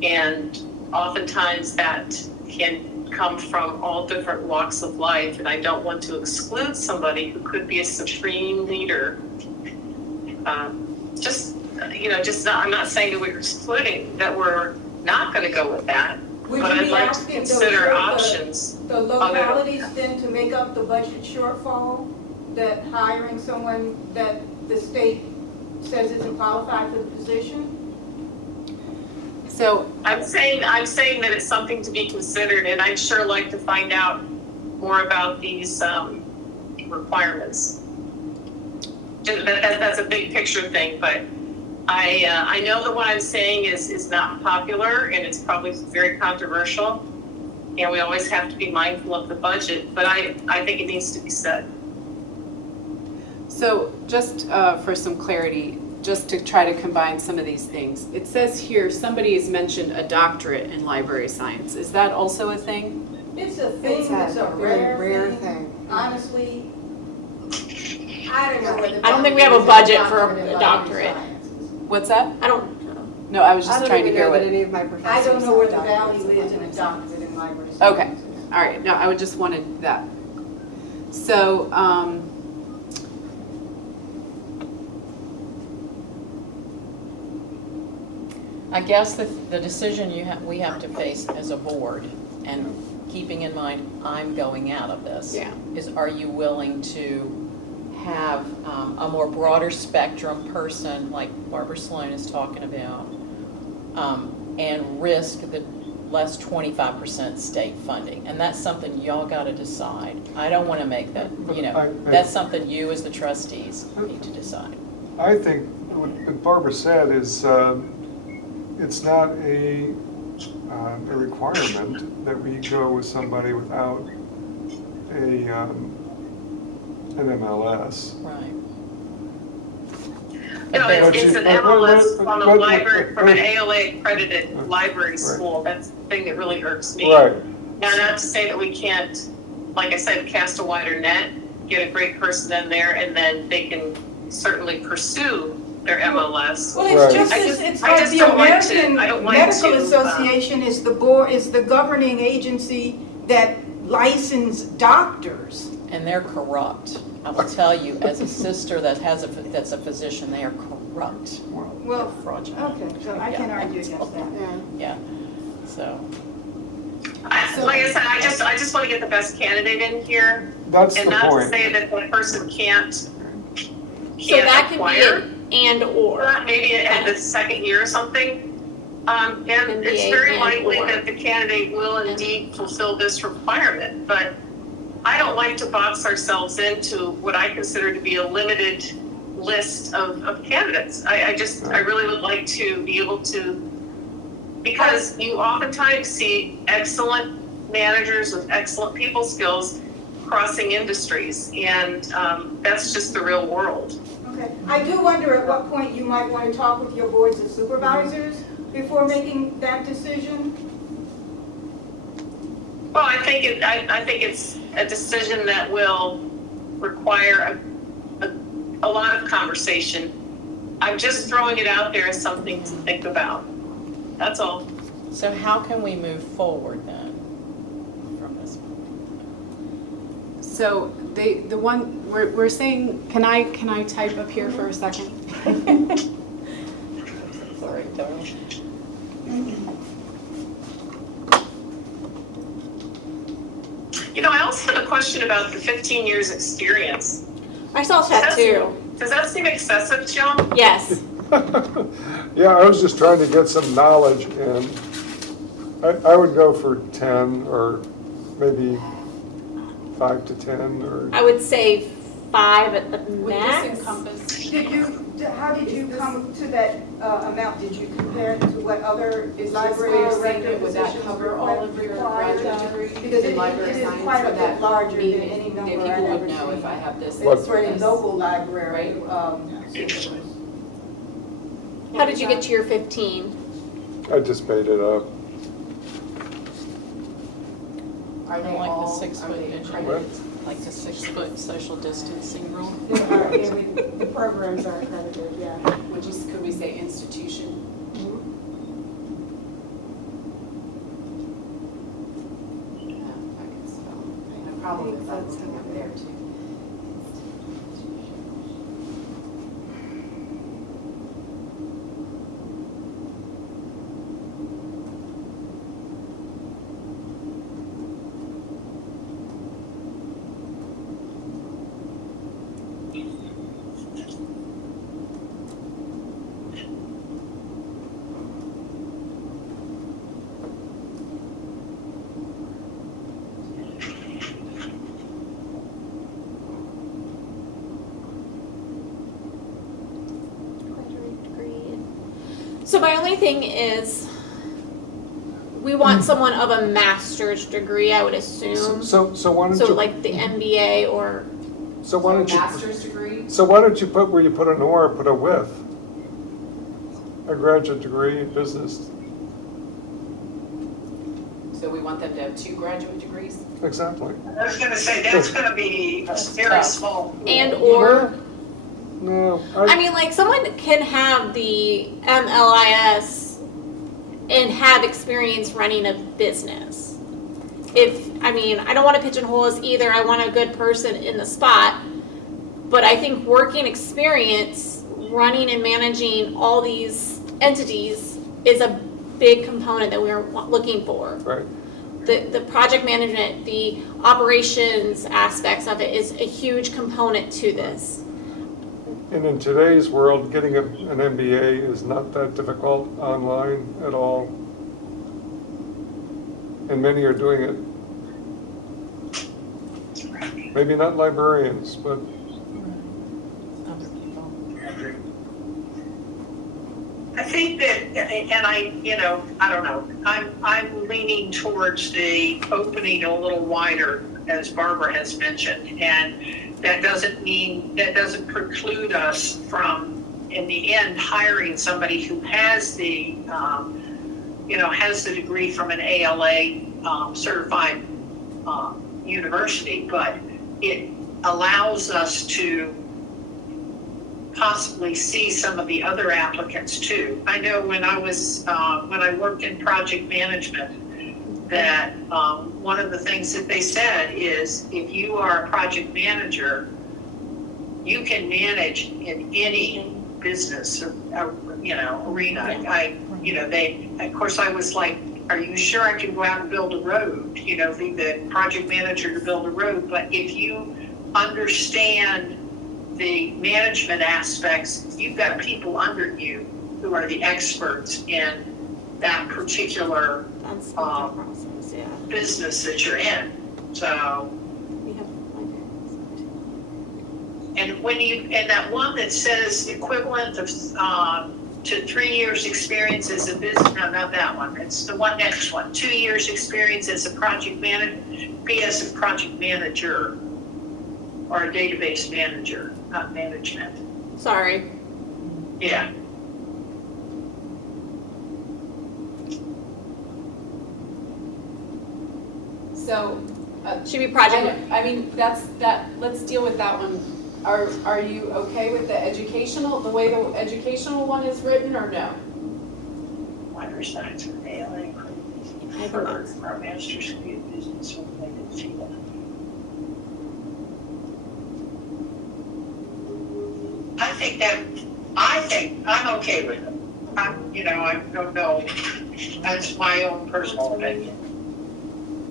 And oftentimes that can come from all different walks of life, and I don't want to exclude somebody who could be a supreme leader. I'm not saying that we're excluding, that we're not going to go with that, Would but you I'd be like to asking consider options. the localities then to make up the budget shortfall, that hiring someone that the state says isn't qualified for the position? So I'm saying that it's something to be considered, and I'd sure like to find out more about these requirements. That's a big picture thing, but I know that what I'm saying is not popular, and it's probably very controversial, and we always have to be mindful of the budget, but I think it needs to be said. So just for some clarity, just to try to combine some of these things, it says here somebody has mentioned a doctorate in library science. Is that also a thing? It's a thing, it's a really rare thing. Honestly, I don't know whether. I don't think we have a budget for a doctorate. What's that? I don't, No, I was I just don't trying to even hear know what. that any of my professors. I don't know where the have doctorates value is in a library doctorate in library science. Okay, all right. No, I just wanted that. So, I guess the decision we have to face as a board, and keeping in mind I'm going out of this, Yeah. is are you willing to have a more broader spectrum person like Barbara Sloan is talking about, and risk the less 25% state funding? And that's something y'all got to decide. I don't want to make that, that's something you as the trustees need to decide. I think what Barbara said is, it's not a requirement that we go with somebody without an MLS. Right. No, it's an MLS from a library, from an Right. ALA accredited library school. That's the thing that really irks me. Right, Now, not to say that we can't, like I said, cast a wider net, get a great person in there, and then they can certainly pursue their MLS. Well, Right. it's just, I just- it's I like just the don't like to- American I don't like Medical to, Association is the board, is the governing agency that license doctors. And they're corrupt. I will tell you, as a sister that's a physician, they are corrupt. Well, Fraudulent. okay, so I can argue against that. Yeah, so, Like I said, I just want to get the best candidate in here, that's and the not to point. say that that person can't So that can acquire. be an and or. Maybe at the second year or something. And it's MBA very and likely or. that the candidate will indeed fulfill this requirement, but I don't like to box ourselves into what I consider to be a limited list of candidates. I really would like to be able to, because you oftentimes see excellent managers with excellent people skills crossing industries, and that's just the real world. Okay, I do wonder at what point you might want to talk with your boards of supervisors before making that decision. Well, I think it's a decision that will require a lot of conversation. I'm just throwing it out there as something to think about. That's all. so how can we move forward then from this? So the one, we're saying, can I type up here for a second? Sorry, darling. You know, I also have a question about the 15 years experience. I saw that too. Does that seem excessive, Joan? Yes. Yeah, I was just trying to get some knowledge, and I would go for 10, or maybe 5 to 10, or, I would say 5 at the Would max. this encompass? How did you come to that amount? Did you compare it to what other Is this library way of director saying it, would that positions cover all of your require? graduate degrees Because in it library is science? quite a Would that bit larger than mean any that number people I've would ever know seen. if I have this? What? It's for any this. local library. How did you get to your 15? I just made it up. Are they Like the all, 6 are foot they digital? accredited? Like the 6 foot social distancing rule? The programs are accredited, yeah. Could we say institution? Yeah, I can spell. No problem with that, it's up there too. So my only thing is, we want someone of a master's degree, I would assume. So why don't you? So like the MBA or, So why don't you? Master's degree? So why don't you put, where you put an or, put a with? A graduate degree in business, So we want them to have 2 graduate degrees? exactly. I was gonna say, that's gonna be a very tough. small pool. and or, No, I mean, like, someone can have the MLIS and have experience running a business. I don't want to pigeonhole as either, I want a good person in the spot, but I think working experience, running and managing all these entities is a big component that we're looking for. right. The project management, the operations aspects of it is a huge component to this. And in today's world, getting an MBA is not that difficult online at all. And many are doing it. Maybe not librarians, but Other people. I think that, and I don't know, I'm leaning towards the opening a little wider, as Barbara has mentioned, and that doesn't preclude us from in the end, hiring somebody who has the, has the degree from an ALA certified university, but it allows us to possibly see some of the other applicants too. I know when I worked in project management, that one of the things that they said is if you are a project manager, you can manage in any business arena. Of course I was like, are you sure I can go out and build a road? Be the project manager to build a road. But if you understand the management aspects, you've got people under you who are the experts in that particular That's the process, yeah. business that you're in. So, We have and that one that says equivalent of to 3 years experience as a business, no, not that one. It's the one next one. 2 years experience as a project manager, be as a project manager or a database manager, not management. Sorry. Yeah. So, Should be project. I mean, let's deal with that one. Are you okay with the way the educational one is written, or no? Minor science or ALA for our master's degree in business or related field. I think I'm okay with it. I don't know. That's my own personal opinion.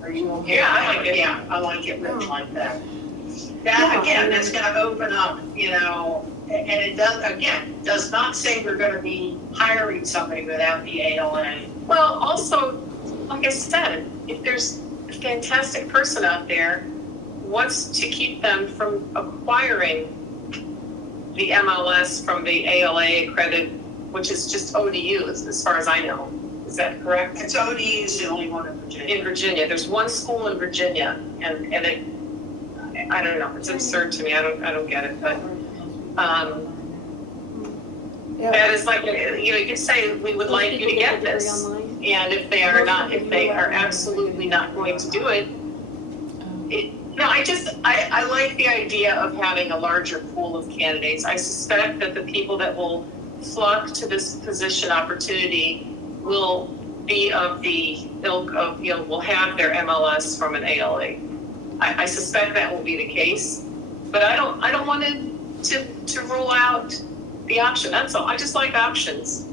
Are you okay? Yeah, I like it. Yeah, I like it written like that. That, again, that's gonna open up, and it does not say we're gonna be hiring somebody without the ALA. Well, also, like I said, if there's a fantastic person out there, what's to keep them from acquiring the MLS from the ALA accredited, which is just ODU as far as I know. Is that correct? It's ODU is the only one in Virginia. In Virginia, there's one school in Virginia, and it, I don't know, it's absurd to me. I don't get it, but that is like, you could say we would like you to get this, and if they are absolutely not going to do it, I like the idea of having a larger pool of candidates. I suspect that the people that will flock to this position opportunity will be of the ilk of, will have their MLS from an ALA. I suspect that will be the case, but I don't want to rule out the option. That's all. I just like options.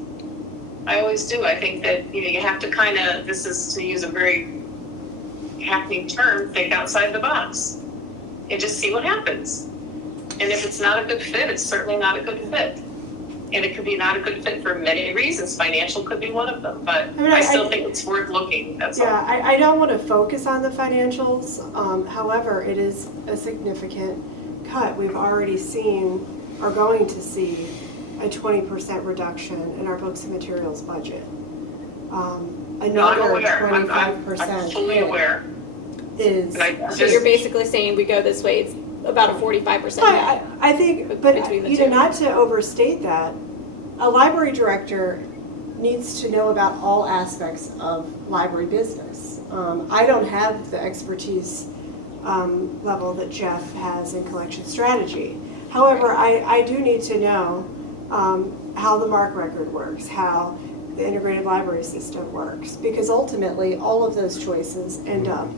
I always do. I think that you have to kind of, this is to use a very hackneyed term, think outside the box and just see what happens. And if it's not a good fit, it's certainly not a good fit. And it could be not a good fit for many reasons. Financial could be one of them, but I still think it's worth looking. That's all. Yeah, I don't want to focus on the financials. However, it is a significant cut. We've already seen, are going to see, a 20% reduction in our books and materials budget. Another 25% I'm fully aware. is. So you're basically saying we go this way, it's about a 45%. I think, but Between the two. not to overstate that, a library director needs to know about all aspects of library business. I don't have the expertise level that Jeff has in collection strategy. However, I do need to know how the MARC record works, how the integrated library system works, because ultimately all of those choices end up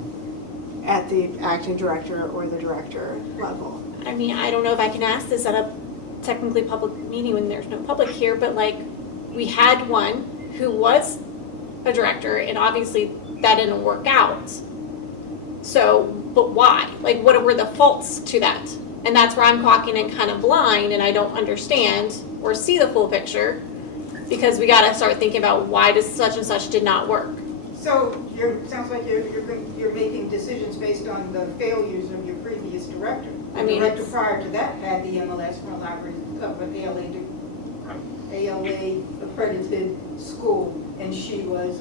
at the acting director or the director level. I mean, I don't know if I can ask this at a technically public meeting when there's no public here, but like, we had one who was a director and obviously that didn't work out. So, but why? Like, what were the faults to that? And that's where I'm walking in kind of blind and I don't understand or see the full picture, because we gotta start thinking about why does such and such did not work. So sounds like you're making decisions based on the failures of your previous director. I mean, The director it's- prior to that had the MLS from a library of an ALA accredited school, and she was.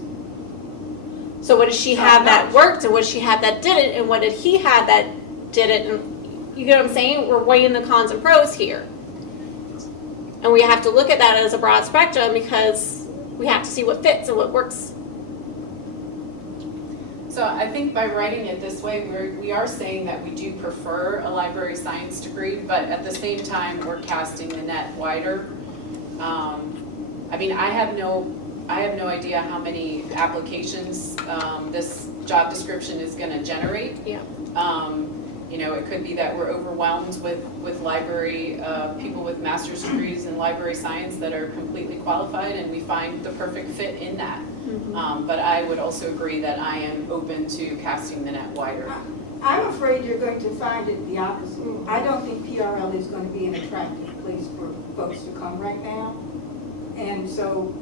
So what did she have that worked and what did she have that didn't, and what did he have that didn't? And you get what I'm saying? We're weighing the cons and pros here. And we have to look at that as a broad spectrum because we have to see what fits and what works. So I think by writing it this way, we are saying that we do prefer a library science degree, but at the same time, we're casting the net wider. I mean, I have no idea how many applications this job description is going to generate. Yeah. You know, it could be that we're overwhelmed with library people with master's degrees in library science that are completely qualified, and we find the perfect fit in that. But I would also agree that I am open to casting the net wider. I'm afraid you're going to find it the opposite. I don't think PRL is going to be an attractive place for folks to come right now. And so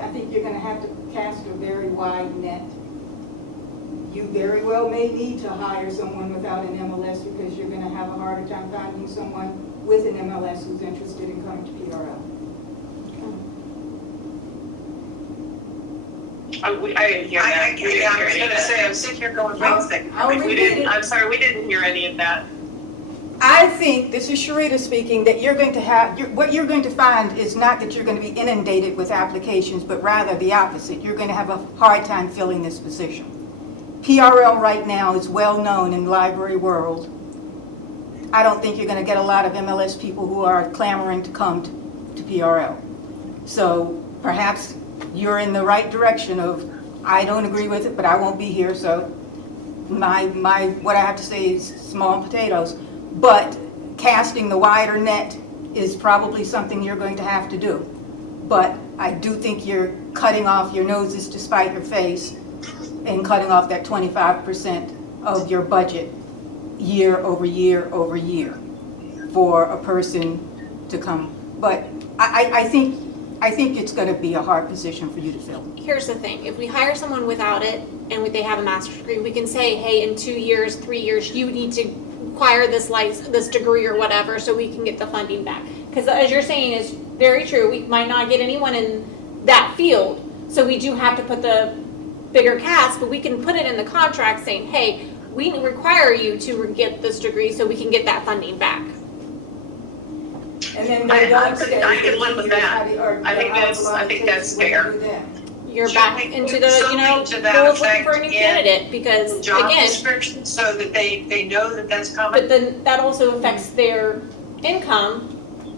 I think you're going to have to cast a very wide net. You very well may need to hire someone without an MLS because you're going to have a harder time finding someone with an MLS who's interested in coming to PRL. I didn't hear that. We didn't hear any of that. I'm sitting here going, wait a second. I'm sorry, we didn't hear any of that. I think, this is Sharita speaking, that you're going to have, what you're going to find is not that you're going to be inundated with applications, but rather the opposite. You're going to have a hard time filling this position. PRL right now is well known in the library world. I don't think you're going to get a lot of MLS people who are clamoring to come to PRL. So perhaps you're in the right direction of, I don't agree with it, but I won't be here, so what I have to say is small potatoes. But casting the wider net is probably something you're going to have to do. But I do think you're cutting off your noses to spite your face and cutting off that 25% of your budget year over year over year for a person to come. But I think it's going to be a hard position for you to fill. Here's the thing, if we hire someone without it and they have a master's degree, we can say, hey, in 2 years, 3 years, you need to acquire this degree or whatever so we can get the funding back. Because as you're saying is very true, we might not get anyone in that field, so we do have to put the bigger cast, but we can put it in the contract saying, hey, we require you to get this degree so we can get that funding back. And then I can live with that. I think that's fair. You're Should back we into put the, something to that pool of looking effect for a new in candidate, because Job again, description so that they know that that's coming. but then that also affects their income,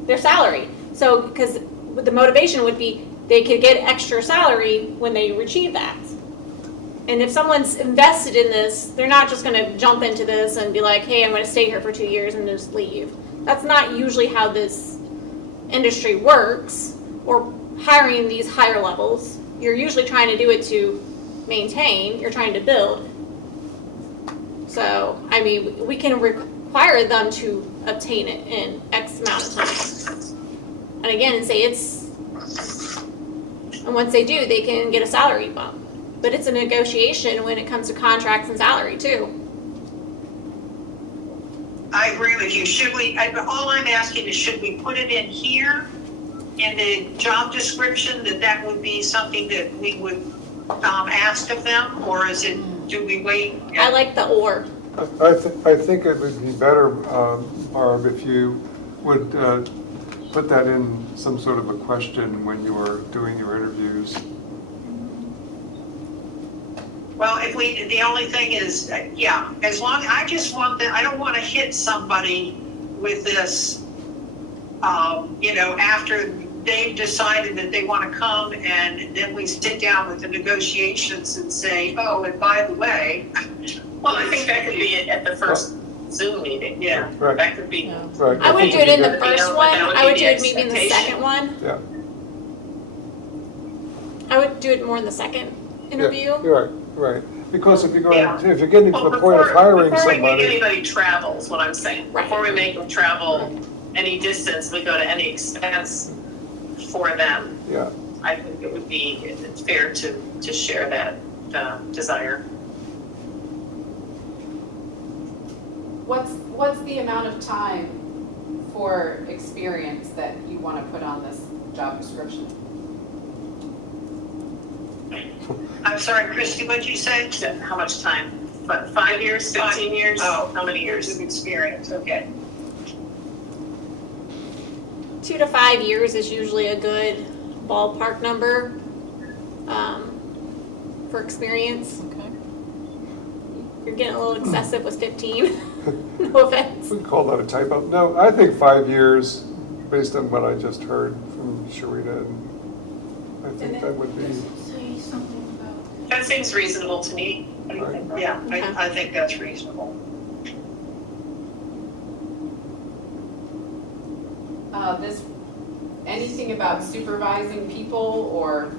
their salary. So, because the motivation would be they could get extra salary when they achieve that. And if someone's invested in this, they're not just gonna jump into this and be like, hey, I'm gonna stay here for 2 years and just leave. That's not usually how this industry works, or hiring these higher levels. You're usually trying to do it to maintain, you're trying to build. So, I mean, we can require them to obtain it in X amount of time. And again, say and once they do, they can get a salary bump. But it's a negotiation when it comes to contracts and salary too. I agree with you. All I'm asking is, should we put it in here in the job description that would be something that we would ask of them, or do we wait? I like the or. I think it would be better, Barb, if you would put that in some sort of a question when you are doing your interviews. Well, the only thing is, as long, I don't want to hit somebody with this, after they've decided that they want to come, and then we sit down with the negotiations and say, oh, and by the way. Well, I think that could be at the first Zoom meeting. Yeah, Right. that could be. Right. I wouldn't do it in the You know, first one, that would I would be do the it maybe in the expectation. second one. Yeah. I would do it more in the second interview. Yeah, you're right. Because if you're getting to the point of hiring Before we make somebody. anybody travels, what I'm saying. Right. Before we make them travel any distance, we go to any expense for them. Yeah. I think it would be fair to share that desire. What's the amount of time for experience that you want to put on this job description? I'm sorry, Christy, what'd you say? How much time? 5 years, 15 years? Oh, How many years? of experience, okay. 2 to 5 years is usually a good ballpark number for experience. Okay. You're getting a little excessive with 15. No offense. We call that a typo. No, I think 5 years, based on what I just heard from Sharita, I think that would be, Say something about. That seems reasonable to me. Right. Yeah, Okay. I think that's reasonable. This, anything about supervising people or,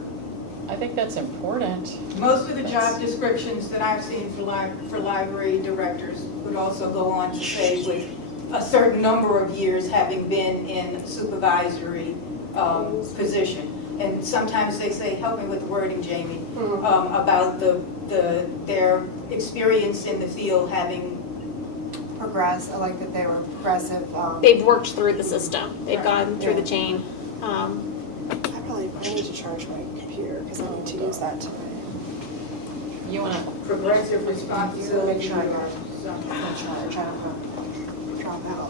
I think that's important. Most of the job descriptions that I've seen for library directors would also go on to say with a certain number of years having been in supervisory position. And sometimes they say, help me with the wording, Jamie, about their experience in the field having. I like that they were progressive. They've worked through the system. They've gone through the Yeah. chain. I need to charge my computer because I need to use that today. You want to, Progressive responsibility. Make sure I got charge. I don't know. Drop out.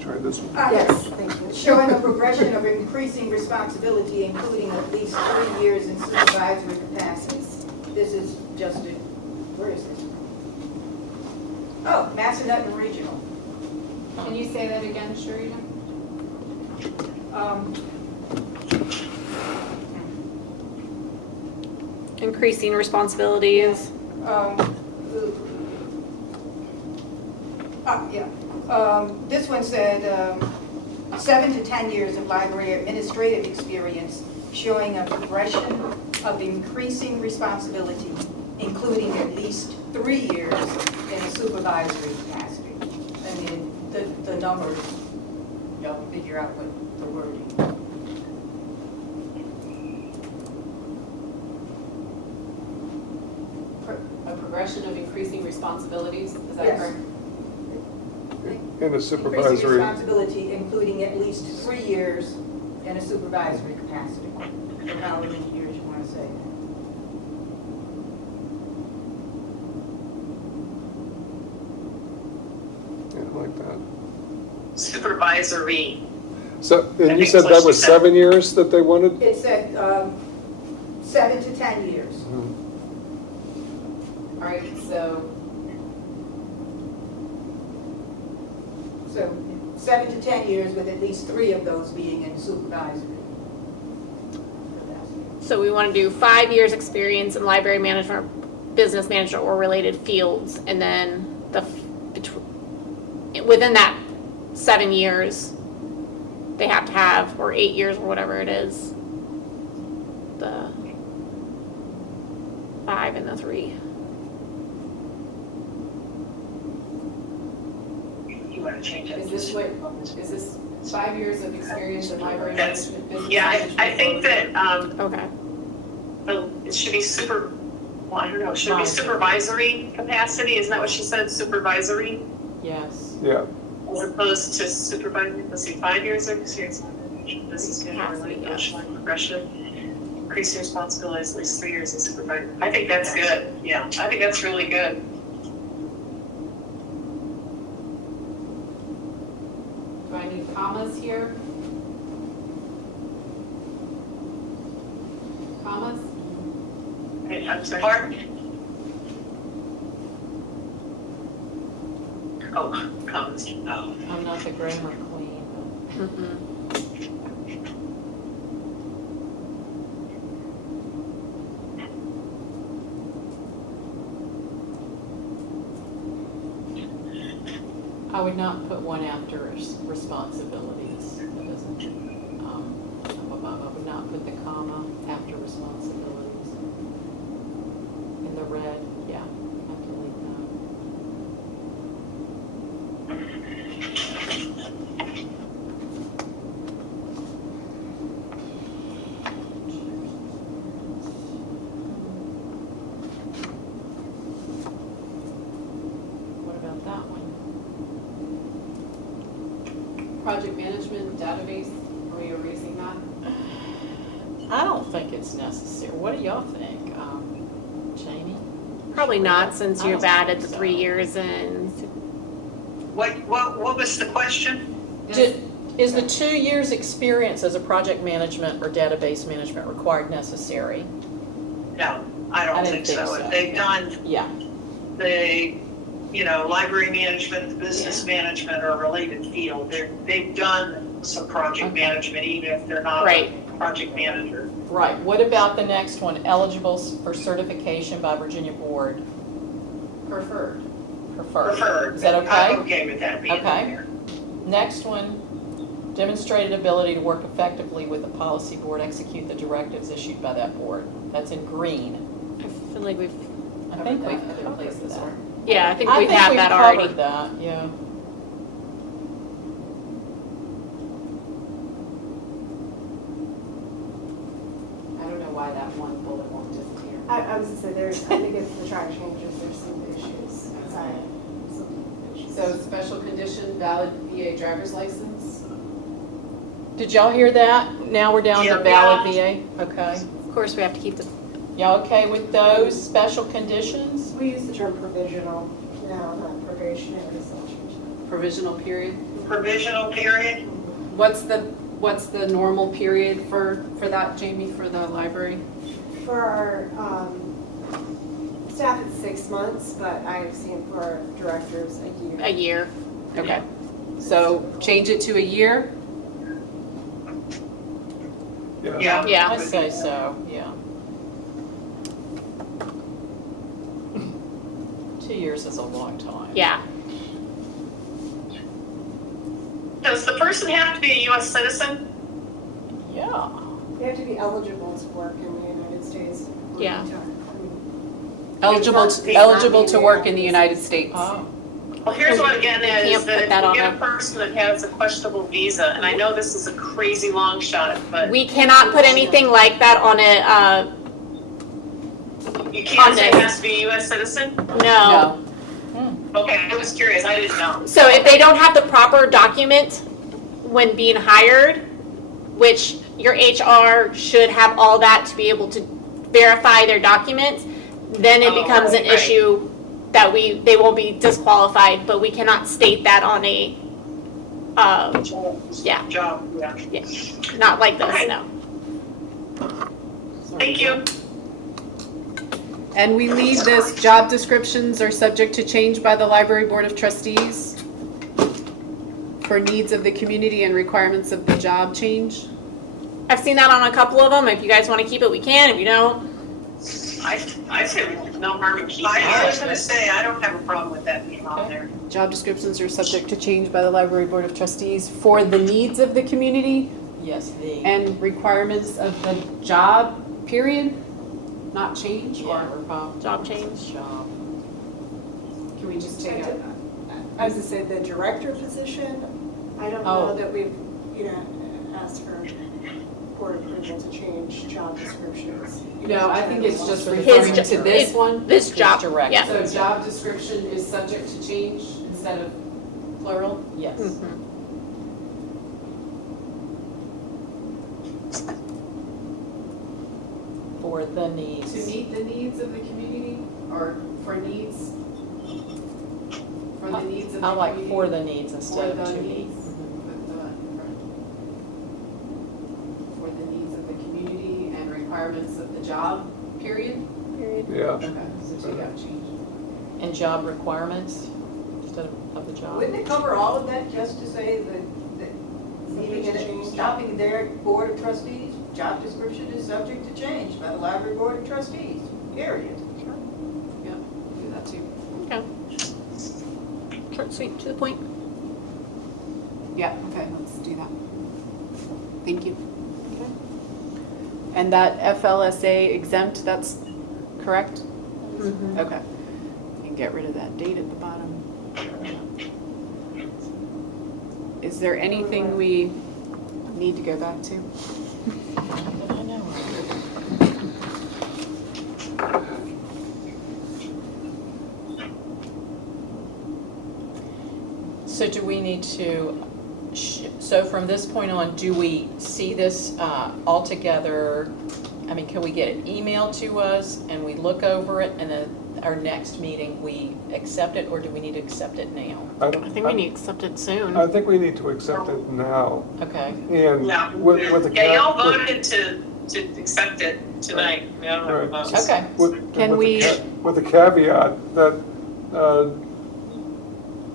try this one. Yes, thank you. Showing a progression of increasing responsibility, including at least 3 years in supervisory capacities. This is just a, where is this? Oh, Massanutten Regional. can you say that again, Sharita? Increasing responsibilities. This one said 7 to 10 years of library administrative experience, showing a progression of increasing responsibility, including at least 3 years in a supervisory capacity. I mean, the numbers, y'all can figure out what the wording. A progression of increasing responsibilities, is that Yes. correct? In a Increasing supervisory, responsibility, including at least 3 years in a supervisory capacity, or however many years you want to say. yeah, I like that. Supervisory. So, I and you think said so that she was said. 7 years that they wanted? It said 7 to 10 years. All right, so, So 7 to 10 years with at least 3 of those being in supervisory. So we want to do 5 years experience in library management, business management, or related fields, and then within that 7 years, they have to have, or 8 years, or whatever it is, the 5 and the 3. You want to change it? is this 5 years of experience in library That's- management, business Yeah, management? I think that, Okay. it should be well, I don't know, should it be supervisory capacity? Isn't that what she said, supervisory? yes. Yeah, As opposed to supervising, let's see, 5 years of experience in business management, Capacity, showing progression, increasing responsibilities, at least 3 years in supervising. I think that's good, yeah, I think that's really good. Do I need commas here? Commas? I'm sorry. Pardon? Oh, comments, oh. I'm not the grammar queen, but I would not put one after responsibilities. That doesn't, up above. I would not put the comma after responsibilities. In the red, yeah, I have to leave that. What about that one? Project management database, are we erasing that? I don't think it's necessary. What do y'all think, Jamie? Probably not, since I you've don't added think the so. 3 years in. What was the question? Just, Is the 2 years' experience as a project management or database management required necessary? No, I I don't didn't think so. think so. If they've done Yeah. the, library management, the business management or related field, they've done some project Okay. management, even if they're not a Right. project manager. Right. What about the next one? Eligible for certification by Virginia Board? Preferred. Preferred. Is that okay? I'm okay with that being in Okay. there. Next one, demonstrated ability to work effectively with the policy board, execute the directives issued by that board. That's in green. I feel like we've, I think we've Other covered places that. where- yeah, I think we've had that covered already. that, yeah. I don't know why that one bullet won't disappear. I was gonna say, I think it's the track changes, there's some issues. Sorry. So special condition, valid VA driver's license. Did y'all hear that? Now we're down to Yeah. valid VA? Okay. Of course, we have to keep the, Y'all okay with those special conditions? We use the term provisional now, not probationary, so I'll change that. Provisional period. Provisional period, What's the normal period for that, Jamie, for the library? For our staff, it's 6 months, but I've seen for our directors a a year. year. Okay. So change it to a year? yeah. Yeah. I say so, yeah. 2 years is a long time. Yeah. Does the person have to be a US citizen? Yeah. They have to be eligible to work in the United States. Yeah. Eligible to work in the United States. Oh, Well, here's what again You is, can't that put that if on you get a there. person that has a questionable visa, and I know this is a crazy long shot, but We cannot put anything like that on a, you can't say it on has to be a US citizen? no. Okay, I was curious, I didn't know. So if they don't have the proper document when being hired, which your HR should have all that to be able to verify their documents, then it Oh, becomes an right. issue that they won't be disqualified, but we cannot state that on a, yeah. Job, yeah. not like this, Okay. no. Thank you. And we leave this, job descriptions are subject to change by the Library Board of Trustees for needs of the community and requirements of the job change. I've seen that on a couple of them. If you guys want to keep it, we can. If you don't, I say no harm in keeping I was it. gonna say, I don't have a problem with that being on there. Job descriptions are subject to change by the Library Board of Trustees for the needs of the community yes, the. and requirements of the job, period, not change, Yeah, or we're about job change. job. can we just take it? I was gonna say, the director position, I don't Oh. know that we've, asked for board approval to change job descriptions. No, I think it's just His referring jo- to this one. This job, direct. yeah. So job description is subject to change instead of plural? Yes. Mhm. For the needs. To meet the needs of the community, or for needs? For the needs of the I like community? for the needs For instead of the to needs, needs. put the in front. For the needs of the community and requirements of the job, period? Yeah. Okay, so take out change. And job requirements instead of the job. Wouldn't it cover all of that just to say that leaving it, stopping their board of trustees? Job description is subject to change by the library board of trustees, period. Yeah, do that too. Okay. Short, sweet, to the point. Yeah, okay, let's do that. Thank you. And that FLSA exempt, that's correct? Okay. You can get rid of that date at the bottom. Is there anything we need to go back to? I know. So do we need to, So from this point on, do we see this all together? I mean, can we get it emailed to us and we look over it and then our next meeting we accept it, or do we need to accept it now? I think we need to accept it soon. I think we need to accept it now. Okay. And Yeah, with the. yeah, y'all with- voted to accept it tonight. I mean, I don't know Right. about. Okay. Can with we- With the caveat that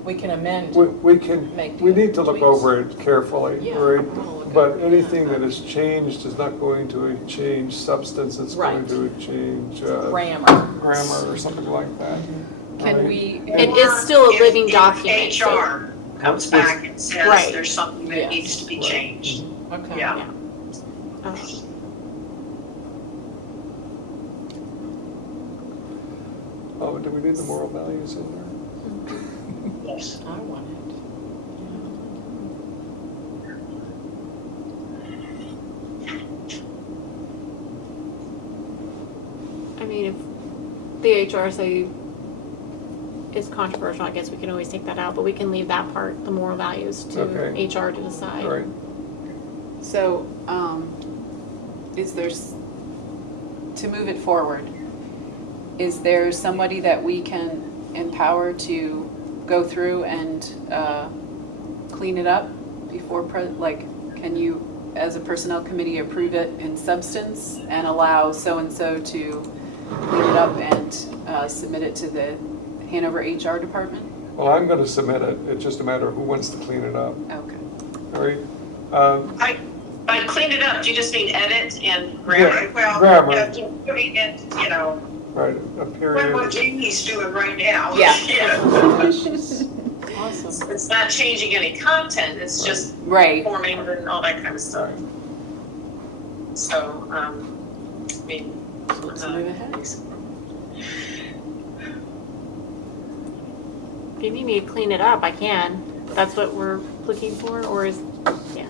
We can amend. we can, Make we need to look tweaks. over it carefully, Yeah, right? we'll look But over it. anything that is changed is not going to change substance, it's going Right. to change Grammar. grammar or something like that. Can Right? we, It is still a If- living if document, so- HR comes back and says Right. there's something that Yes. needs to be Right. changed. Okay. Yeah. Oh, do we need the moral values in there? Yes. I want it. I mean, if the HRSA is controversial, I guess we can always take that out, but we can leave that part, the moral values, to Okay. HR to decide. All right. so, is there, to move it forward, is there somebody that we can empower to go through and clean it up before, can you, as a personnel committee, approve it in substance and allow so-and-so to clean it up and submit it to the Hanover HR department? Well, I'm going to submit it, it's just a matter of who wants to clean it up, Okay. all right? By clean it up, do you just mean edit and grammar? Yeah. Well, Grammar. yeah, putting it, you know, Right, a what period. Jamie's doing right now. Yeah. Awesome. It's not changing any content, it's just Right. forming and all that kind of stuff. Right. So, I mean. Let's move ahead. If you need me to clean it up, I can. That's what we're looking for, or is, yeah.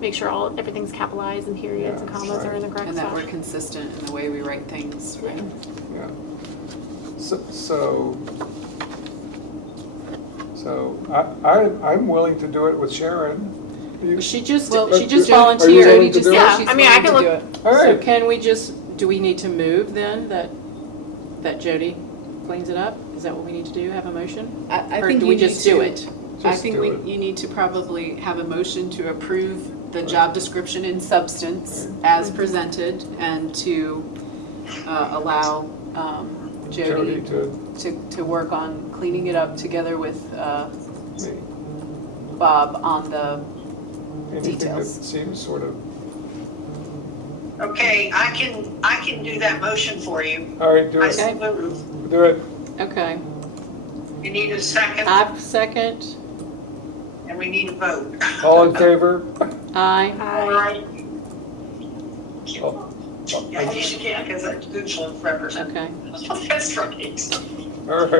Make sure everything's capitalized and periods and Yeah, commas are in the correct And that spot. we're consistent in the way we write things, right? Yeah. So I'm willing to do it with Sharon. You- She just Well, are you volunteered. willing to just do said it? she's I mean, I willing can to do look- it. All So right. can we do we need to move then that Jody cleans it up? Is that what we need to do, have a motion? I Or think do you we need just do to- it? I Just think do it. you need to probably have a motion to approve the job description in substance as presented and to allow Jody Jody to work on cleaning it up together with me. Bob on the Anything that Details. seems sort of, Okay, I can do that motion for you. all right, do I it, so move. do it. Okay. You need a second, I second. and we need a vote. All in favor? Aye. All right. Oh, Yeah, you should, because that's Google forever. Okay. That's right. all right.